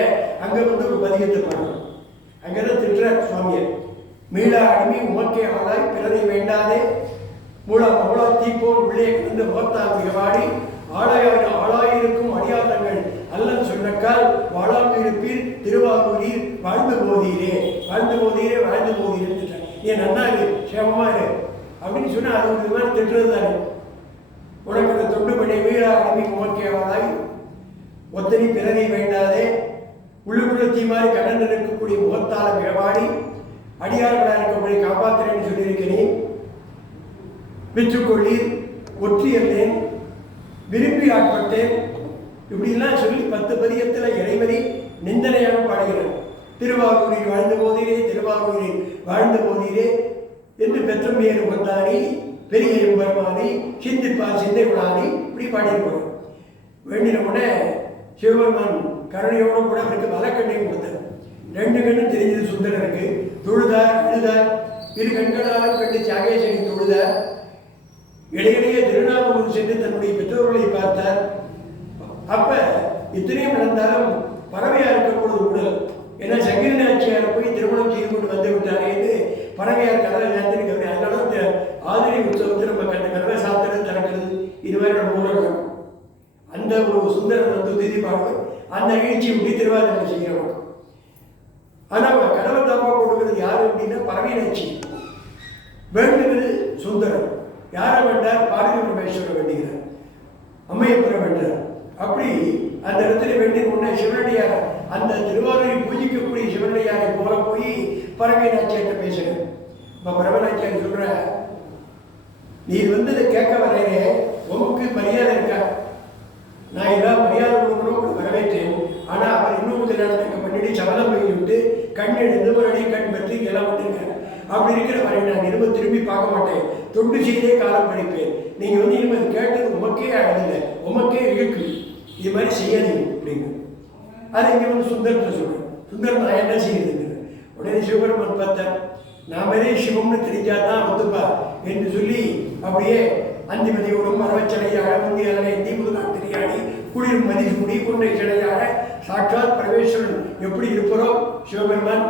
அங்கே வந்து ஒரு பதிகத்தை பாடுறோம். அங்கேதான் திட்டுற சுவாமியை, மீளா அடிமை உமக்கே ஆளாய் பிறரை வேண்டாதே மூலா தீப்போர் உள்ளே கிடந்து முகத்தால் மிகவாடி ஆளாயிருக்கும் அடியாளங்கள் அல்லன் சொன்னக்கால் வாழாமல் இருப்பீர் திருவாரூரில் வாழ்ந்து போதீரே ஏன் நன்னா இரு, சேமமா இரு அப்படின்னு சொன்னா அது ஒரு விதமான திட்டுறது தானே. உனக்கு அந்த தொண்டு பண்ணி வீழா அடிமை உமக்கேவாளாய் ஒத்தனி பிறரை வேண்டாதே உள்ளுக்குள்ள தீ மாதிரி கண்ணன் இருக்கக்கூடிய முகத்தால மிகவாடி அடியார்களாக இருக்கக்கூடிய காப்பாற்றுறேன்னு சொல்லியிருக்கிறேன். விற்றுக்கொள்ளீர் ஒற்றியல்லேன் விரும்பி ஆட்பட்டேன் இப்படிலாம் சொல்லி 10 பதிகத்தில் இறைவரி நிந்தனையாக பாடுகிறார். திருவாரூரில் வாழ்ந்து போதீரே என்று பெற்றம்பேர் உகந்தானி பெரிய எம்பெருமானி சிந்திப்பார் சிந்தை விழானி இப்படி பாடியிருப்பார். வேண்டின உடனே சிவபெருமான் கருணையோடு கூட அவருக்கு வலக்கண்ணையும் கொடுத்தார். 2 கண்ணும் தெரிஞ்சது சுந்தரருக்கு. தொழுதார், அழுதார், 2 கண்களாலும் கண்டு தியாகேசனை தொழுதார். இடையிடையே திருநாமூர் சென்று தன்னுடைய பெற்றோர்களை பார்த்தார். அப்ப இத்தனையும் நடந்தாலும் பறவையா இருக்கக்கூடாது உடல். ஏன்னா சங்கிரநாச்சியாரை போய் திருமணம் செய்து கொண்டு வந்து விட்டாரே என்று பறவையார் கதை ஞாத்திரிக்க. அதனால ஆதிரி உற்சவத்தை நம்ம கதை சாத்திரம் திறக்கிறது, இது மாதிரி நம்ம ஊரில் நடக்கும். அந்த ஒரு சுந்தரன் வந்து திதி பாடுவார். அந்த நிகழ்ச்சி இப்படி திருவாதிரை செய்கிறவங்க. ஆனால் கடவுள் தாப்பா கொடுக்குறது யாரு அப்படின்னா பறவையாச்சி. வேண்டுகிறது சுந்தரன். யாரை வேண்டார்? பார்வதி பரமேஸ்வரர் வேண்டுகிறார், அம்மையப்பரை வேண்டார். அப்படி அந்த இடத்துல வேண்டிய உடனே சிவனடியார் அந்த திருவாரூரை பூஜிக்கக்கூடிய சிவனடியாரை போல போய் பறவை நாச்சியார்கிட்ட பேசுகிறேன். இப்போ பறவை நாச்சியார் சொல்ற, நீ வந்து இதை கேட்க வரையிலே உமக்கு மரியாதை இருக்கா? நான் எல்லாம் மரியாதை கொடுக்கணும் வரவேற்றேன். ஆனால் அவர் இன்னும் கொஞ்சம் நேரத்துக்கு பண்ணிட்டு சபதம் பண்ணி விட்டு கண் எழுந்து மறுபடியும் கண் பற்றி எல்லாம் விட்டுருக்காரு. அப்படி இருக்கிற வரை நான் இனிமேல் திரும்பி பார்க்க மாட்டேன், தொண்டு செய்தே காலம் படிப்பேன். நீங்கள் வந்து இனிமேல் கேட்டது உமக்கே அழகில்லை, உமக்கே இருக்கு, இது மாதிரி செய்யாதீங்க அப்படின்னு. அது இங்கே வந்து சுந்தரத்தை சொல்கிறேன். சுந்தரம் நான் என்ன செய்யுதுங்க? உடனே சிவபெருமான் பார்த்தார். நாமளே சிவம்னு தெரிஞ்சாதான் வந்துப்பா என்று சொல்லி அப்படியே அந்திமதியோடும் மரவச்சடையாட முந்தியாலே தீபுதான் தெரியாடி குளிர் மதி குடி கொண்டை சிடையாட சாட்சாத் பரமேஸ்வரன் எப்படி இருப்பதோ சிவபெருமான்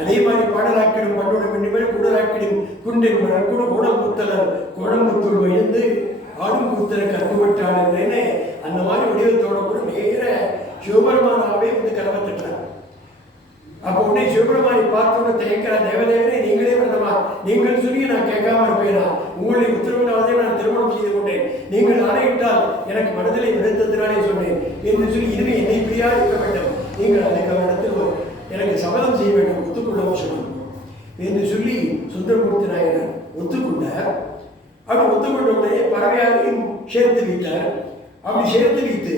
அதே மாதிரி பாடலாக்கிடும் பண்டோடும் என்னிமேல் குடலாக்கிடும் குண்டின் மலர் கூட குடமுத்தலர் குடமுத்தூர் எழுந்து ஆடும் கூத்தலுக்கு அனுபவிட்டாள் என்றேன்னு அந்த மாதிரி வடிவத்தோட கூட நேர சிவபெருமானாவே வந்து கலவை தட்டார். அப்போ உடனே சிவபெருமானை பார்த்தோன்னு தயக்கிற தேவதேவனே நீங்களே வேண்டாமா, நீங்கள் சொல்லி நான் கேட்காம இருப்பேனா, உங்களுடைய உத்தரவினாலே நான் திருமணம் செய்து கொண்டேன், நீங்கள் ஆணையிட்டால் எனக்கு மனதிலே விடுத்ததினாலே சொன்னேன் என்று சொல்லி இனிமே என்னை இப்படியா இருக்க வேண்டும், நீங்கள் அதுக்கு இடத்தில் எனக்கு சபதம் செய்ய வேண்டும், ஒத்துக்கொள்ளவும் சொல்லணும் என்று சொல்லி சுந்தரமூர்த்தி நாயனர் ஒத்துக்கொண்டார். அப்படி ஒத்துக்கொண்ட உடனே பறவையாரையும் சேர்த்து வைத்தார். அப்படி சேர்த்து வைத்து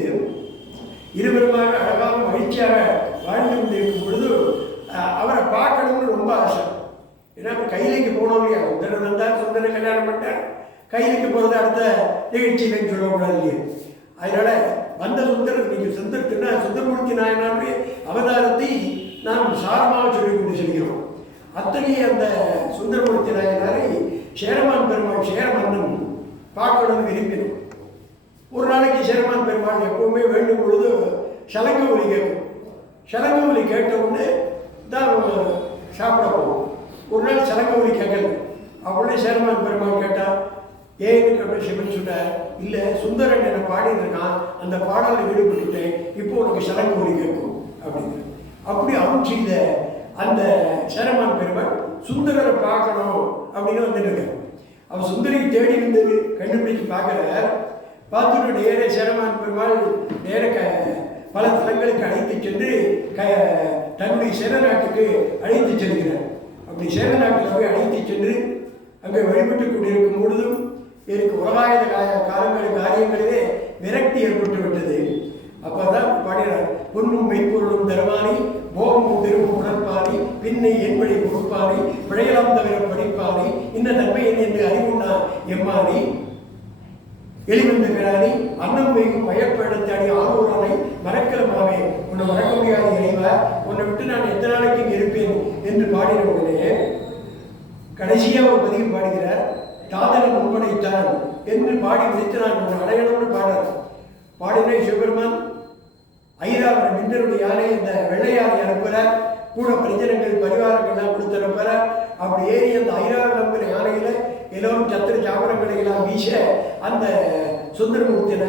இருவருமாக அழகாக மகிழ்ச்சியாக வாழ்ந்து கொண்டிருக்கும் பொழுது அவரை பார்க்கணும்னு ரொம்ப ஆசை. ஏன்னா கையிலைக்கு போனோம் இல்லையா, சுந்தரன் வந்தார், சுந்தரன் கல்யாணம் பண்ணார், கையிலைக்கு போகிறது அடுத்த நிகழ்ச்சியிலன்னு சொல்லக்கூடாது இல்லையா. அதனால வந்த சுந்தரன் நீங்கள் சுந்தரமூர்த்தி நாயனாருடைய அவதாரத்தை நாம் சாரமாக சொல்லிக் கொண்டு செல்கிறோம். அத்தகைய அந்த சுந்தரமூர்த்தி நாயனாரை சேரமான் பெருமாள் சேரமன்னன் பார்க்கணும்னு விரும்பினோம். ஒரு நாளைக்கு சேரமான் பெருமாள் எப்பவுமே வேண்டும் பொழுது சலங்க ஒலி கேட்கும். சலங்க ஒலி கேட்ட உடனே தான் சாப்பிட போவோம். ஒரு நாள் சலங்க ஒலி கேட்கல. அவளே சேரமான் பெருமாள் கேட்டால் ஏன்னு கேட்ட சிவன் சொன்னார், இல்லை சுந்தரன் என்னை பாடிட்டு இருக்கான், அந்த பாடலில் ஈடுபட்டுட்டேன், இப்போ உனக்கு சலங்க ஒலி கேட்கும் அப்படின்னு. அப்படி அவன் செய்த அந்த சேரமான் பெருமாள் சுந்தரரை பார்க்கணும் அப்படின்னு வந்துட்டு இருக்கார். அவன் சுந்தரியை தேடி வந்து கண்டுபிடிச்சு பார்க்குறார். பார்த்துட்டு நேர சேரமான் பெருமாள் நேர பல தலங்களுக்கு அழைத்து சென்று தன்னுடைய சேர நாட்டுக்கு அழைத்து செல்கிறார். அப்படி சேர நாட்டில் போய் அழைத்து சென்று அங்கே வழிபட்டு கொண்டிருக்கும் பொழுதும் எனக்கு உலகாயுத காரியங்களிலே விரக்தி ஏற்பட்டு விட்டது. அப்போதான் பாடினார், பொன்னும் மெய்ப்பொருளும் தருவானி, போகமும் திரும்பும் உடற்பானி, பின்னை என்பதை கொடுப்பானி, பிழையலாம் தவிர படிப்பானி, இந்த நன்மை என்று அறிவுண்ணா எம்மானி, எளிவந்த பிராணி, அன்னம் வைக்கும் பயப்படுத்தாடி ஆரூரானை மறக்கலமாவே, உன்னை மறக்க முடியாத இறைவா, உன்னை விட்டு நான் எத்தனை நாளைக்கு இங்கே இருப்பேன் என்று பாடின உடனே கடைசியாக ஒரு பதிவு பாடுகிறார், தாதனை முன்படைத்தான் என்று பாடி முடித்து நான் உன்னை அடையணும்னு பாடுறார். பாடினே சிவபெருமான் ஐராவர மின்னருடைய யானை இந்த வெள்ளையாரை அனுப்புகிறார். கூட பரிஜனங்கள் பரிவாரங்கள்லாம் கொடுத்து அனுப்புகிறார். அப்படி ஏறி அந்த ஐராவரம் நம்புகிற யானையில் எல்லோரும் சத்திர சாபனங்களை எல்லாம் வீச அந்த சுந்தரமூர்த்தியில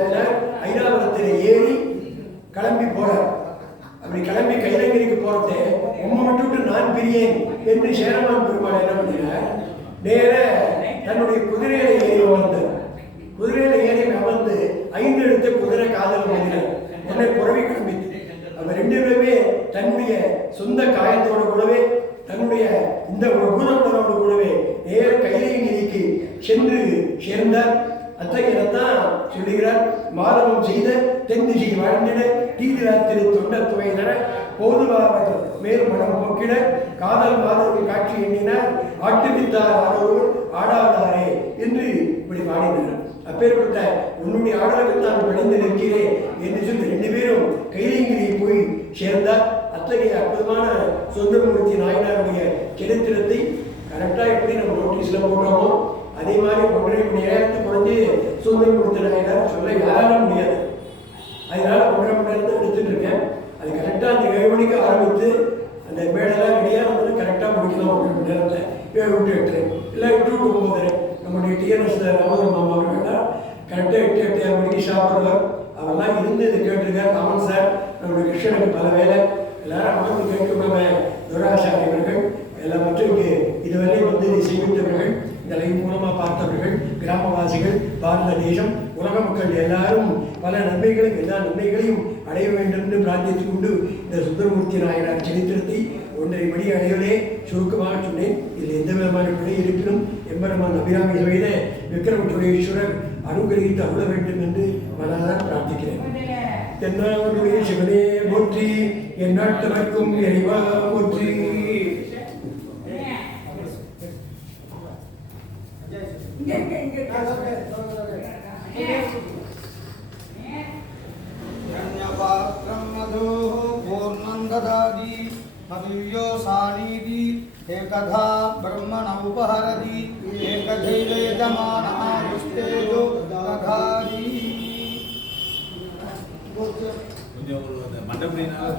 ஐராவரத்தில் ஏறி கிளம்பி போகிறார். அப்படி கிளம்பி கைலங்கிரிக்கு போகிறதே உம்மை விட்டுவிட்டு நான் பிரியேன் என்று சேரமான் பெருமாள் என்ன பண்ணினார், நேர தன்னுடைய குதிரையில ஏறி அமர்ந்தார். குதிரையில ஏறி அமர்ந்து 5 எழுத்த குதிரை காதல் வாங்கினார். உடனே புறவி கிளம்பித்து அவர் 2 பேருமே தன்னுடைய சொந்த காயத்தோடு கூடவே தன்னுடைய இந்த பூதவுடனோடு கூடவே நேர கைலங்கிரிக்கு சென்று சேர்ந்தார். அத்தகையதான் சொல்லுகிறார், மாதவம் செய்த தென் திசை வாழ்ந்திட தீதிராத்திரி தொண்ட துவையினர் போதுவாக மேல் மனம் போக்கிட காதல் மாதவின் காட்சி எண்ணினார் ஆட்டுவித்தார் ஆடோர் ஆடாதாரே என்று இப்படி பாடினார். அப்பேற்பட்ட உன்னுடைய ஆடலுக்கு நான் பணிந்து நிற்கிறேன் என்று சொல்லி 2 பேரும் கைலங்கிரியை போய் சேர்ந்தார். அத்தகைய அற்புதமான சுந்தரமூர்த்தி நாயனாருடைய சரித்திரத்தை கரெக்டாக எப்படி நம்ம நோட்டீஸில் போட்டோமோ அதே மாதிரி 1.5 மணி நேரத்துக்கு குறைஞ்சி சுந்தரமூர்த்தி நாயனார் சொல்ல யாராலும் முடியாது. அதனால 1.5 மணி நேரத்தை எடுத்துட்டு இருக்கேன். அது கரெக்டாக அந்த 7 மணிக்கு ஆரம்பித்து அந்த மேடெல்லாம் ரெடியாக வந்து கரெக்டாக முடிக்கலாம். 1.5 மணி நேரத்தை 7 to 8 இல்லை 8 to 9 நம்முடைய டிஎன்எஸ் ராமதன் மாமா அவர்கள்லாம் கரெக்டாக 8, 8:30 மணிக்கு சாப்பிட்றவர் அவெல்லாம் இருந்து இதை கேட்டிருக்கார். ராமன் சார் நம்முடைய கிருஷ்ணனுக்கு பல வேலை எல்லாரும் அமர்ந்து கேட்கிறவங்க துராசாரியவர்கள் எல்லாம் மற்றும் இங்கே இதுவரை வந்து இதை செய்வித்தவர்கள், இந்த லைவ் மூலமாக பார்த்தவர்கள், கிராமவாசிகள், பாரத தேசம், உலக மக்கள் எல்லாரும் பல நன்மைகளையும் எல்லா நன்மைகளையும் அடைய வேண்டும் என்று பிரார்த்தித்துக் கொண்டு இந்த சுந்தரமூர்த்தி நாயனார் சரித்திரத்தை 1.5 மணி அளவிலே சுருக்கமாக சொன்னேன். இதில் எந்த விதமான பிழை இருப்பினும் எம்பெருமான் அபிராமி சபையில விக்ரமசுரேஸ்வரர் அனுகிரகித்து அருள வேண்டும் என்று மனதால் பிரார்த்திக்கிறேன். தென்னாவுடைய சிவனே போற்றி, என் நாட்டவர்க்கும் இறைவா போற்றி. एकधा ब्रह्मण उपहरति एकधैले जमानायुस्तेजो दधाति கொஞ்சம் மண்டபடினால